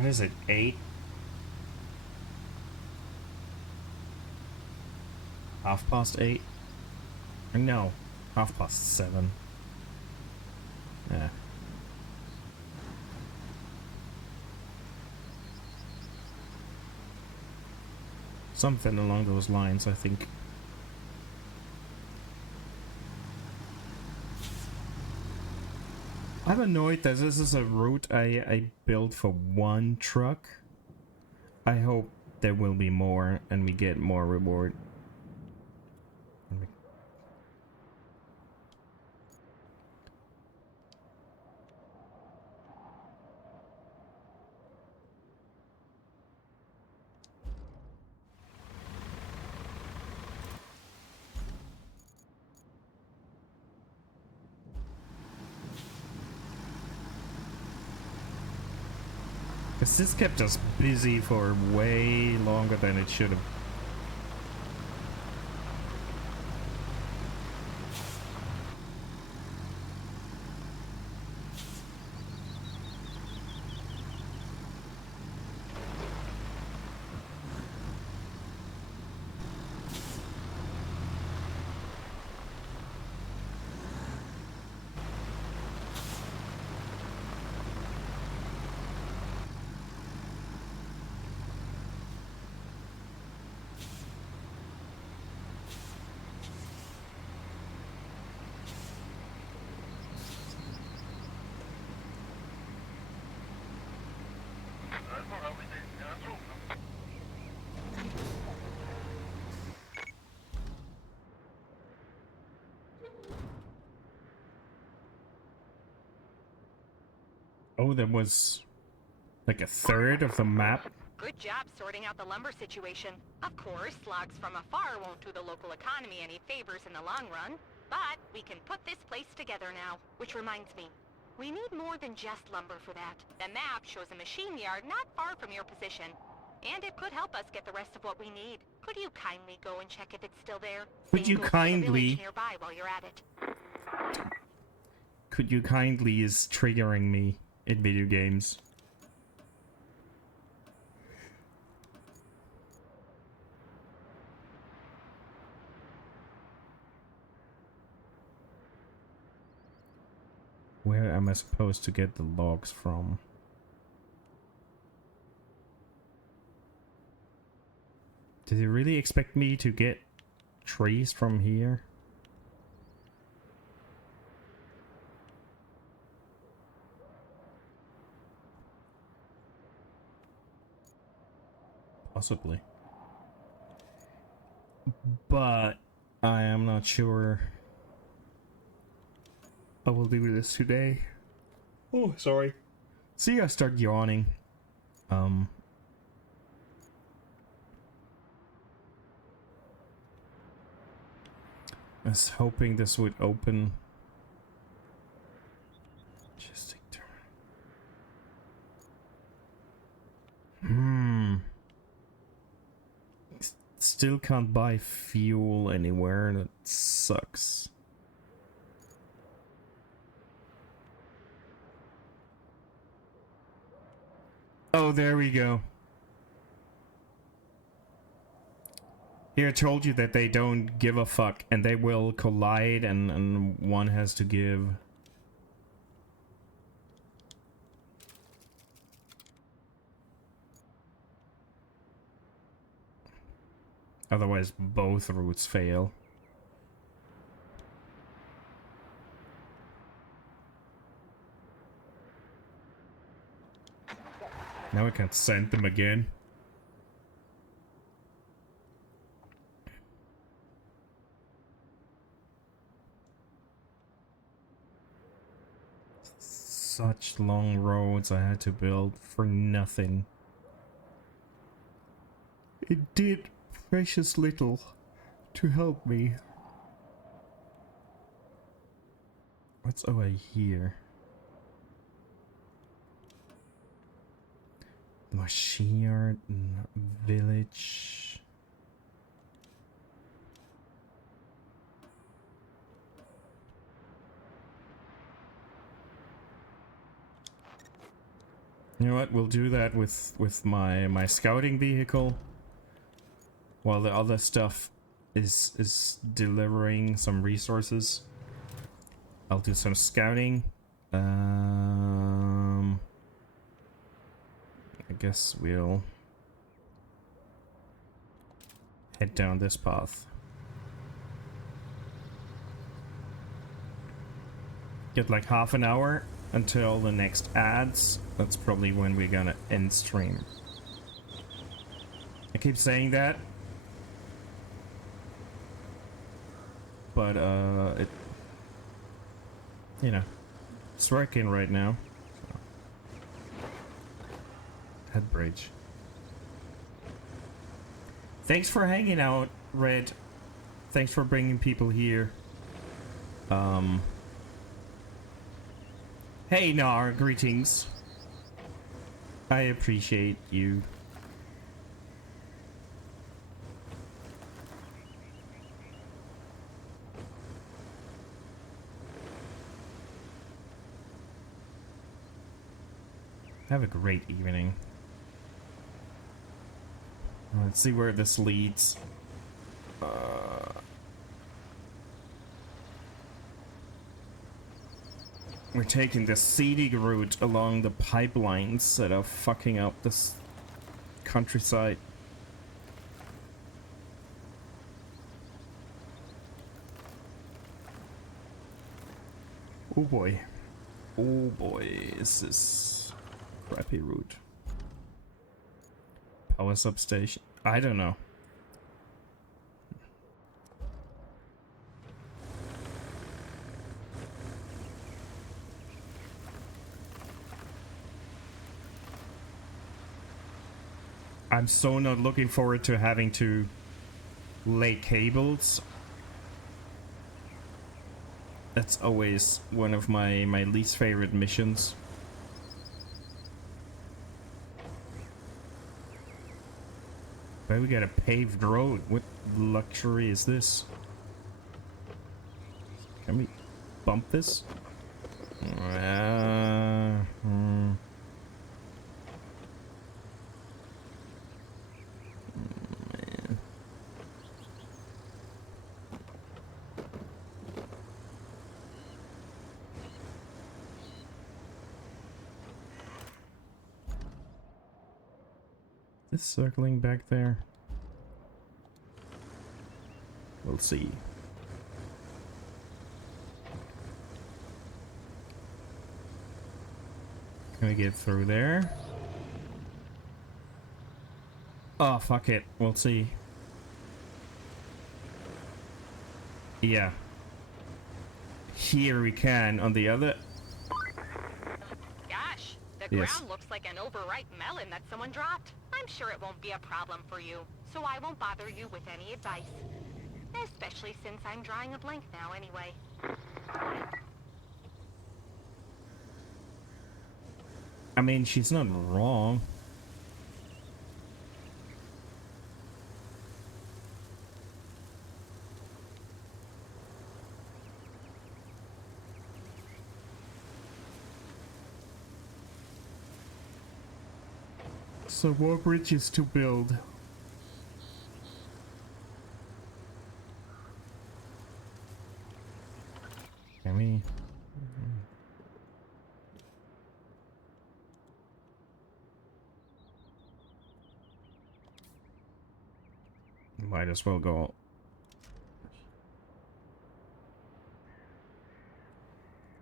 What is it, 8? Half past 8? No, half past 7. Yeah. Something along those lines, I think. I'm annoyed that this is a route I built for one truck. I hope there will be more and we get more reward. Because this kept us busy for way longer than it should have. Oh, there was like a third of the map. Good job sorting out the lumber situation. Of course, logs from afar won't do the local economy any favors in the long run, but we can put this place together now. Which reminds me, we need more than just lumber for that. The map shows a machine yard not far from your position, and it could help us get the rest of what we need. Could you kindly go and check if it's still there? Could you Same goes for the kindly- village nearby while you're at it. Could you kindly is triggering me in video games. Where am I supposed to get the logs from? Did he really expect me to get trees from here? Possibly. But I am not sure I will do this today. Oh, sorry. See, I start yawning. I was hoping this would open. Just take turn. Still can't buy fuel anywhere. That sucks. Oh, there we go. Here, I told you that they don't give a fuck and they will collide and one has to give. Otherwise, both routes fail. Now I can't send them again. Such long roads I had to build for nothing. It did precious little to help me. What's over here? The machine yard, village. You know what? We'll do that with my scouting vehicle, while the other stuff is delivering some resources. I'll do some scouting. I guess we'll head down this path. Get like half an hour until the next ads. That's probably when we're gonna end stream. I keep saying that, but it, you know, it's working right now. So. Head bridge. Thanks for hanging out, Red. Thanks for bringing people here. Hey, Nar, greetings. I appreciate you. Have a great evening. Let's see where this leads. We're taking the scenic route along the pipelines that are fucking up this countryside. Oh boy. Oh boy, is this crappy route. Power substation. I don't know. I'm so not looking forward to having to lay cables. That's always one of my least favorite missions. But we got a paved road. What luxury is this? Can we bump this? This circling back there. We'll see. Can we get through there? Oh, fuck it. We'll see. Yeah. Here we can. On the other... Gosh, the Yes. ground looks like an overripe melon that someone dropped. I'm sure it won't be a problem for you, so I won't bother you with any advice. Especially since I'm drawing a blank now anyway. I mean, she's not wrong. So more bridges to build. Can we? Might as well go.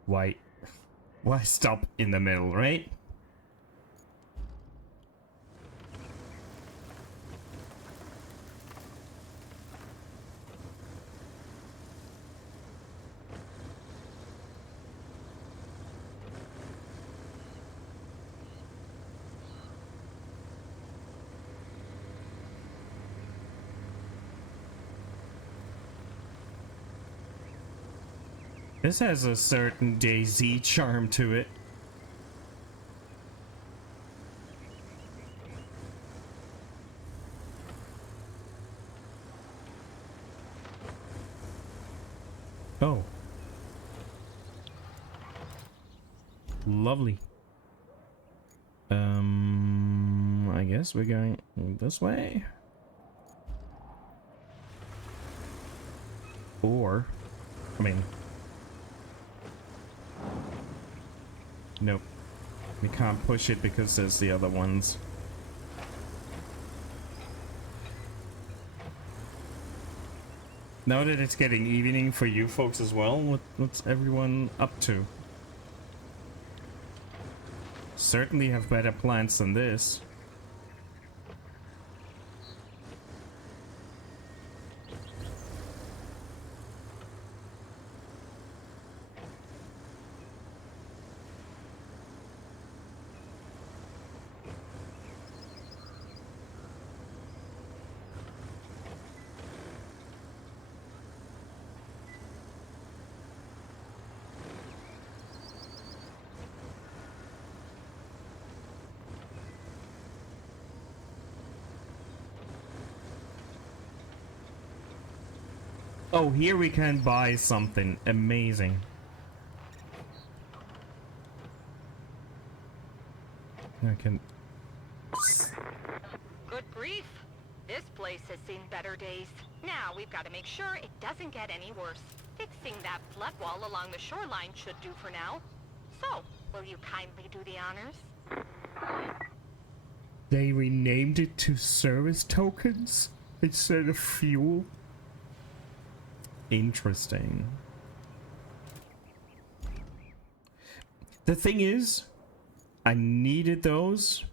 Why stop in the middle, right? This has a certain DayZ charm to it. Oh. Lovely. I guess we're going this way. Or, I mean, nope. We can't push it because there's the other ones. Now that it's getting evening for you folks as well, what's everyone up to? Certainly have better plans than this. Oh, here we can buy something amazing. I can... Good grief. This place has seen better days. Now we've got to make sure it doesn't get any worse. Fixing that flood wall along the shoreline should do for now. So, will you kindly do the honors? They renamed it to service tokens instead of fuel. Interesting. The thing is, I needed those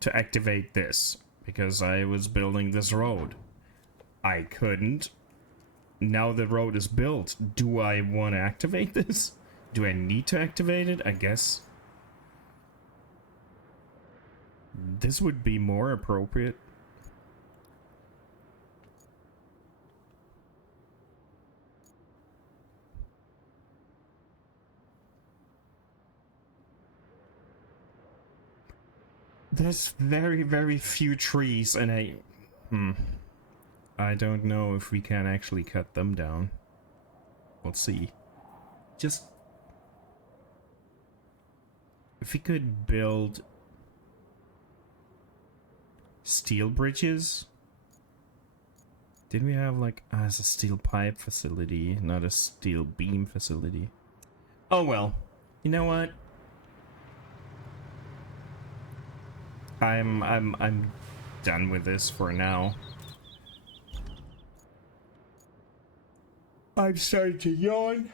to activate this because I was building this road. I couldn't. Now the road is built. Do I want to activate this? Do I need to activate it? I guess this would be more appropriate. There's very, very few trees, and I don't know if we can actually cut them down. We'll see. Just... if we could build steel bridges. Didn't we have like as a steel pipe facility, not a steel beam facility? Oh well. You know what? I'm done with this for now. I'm starting to yawn.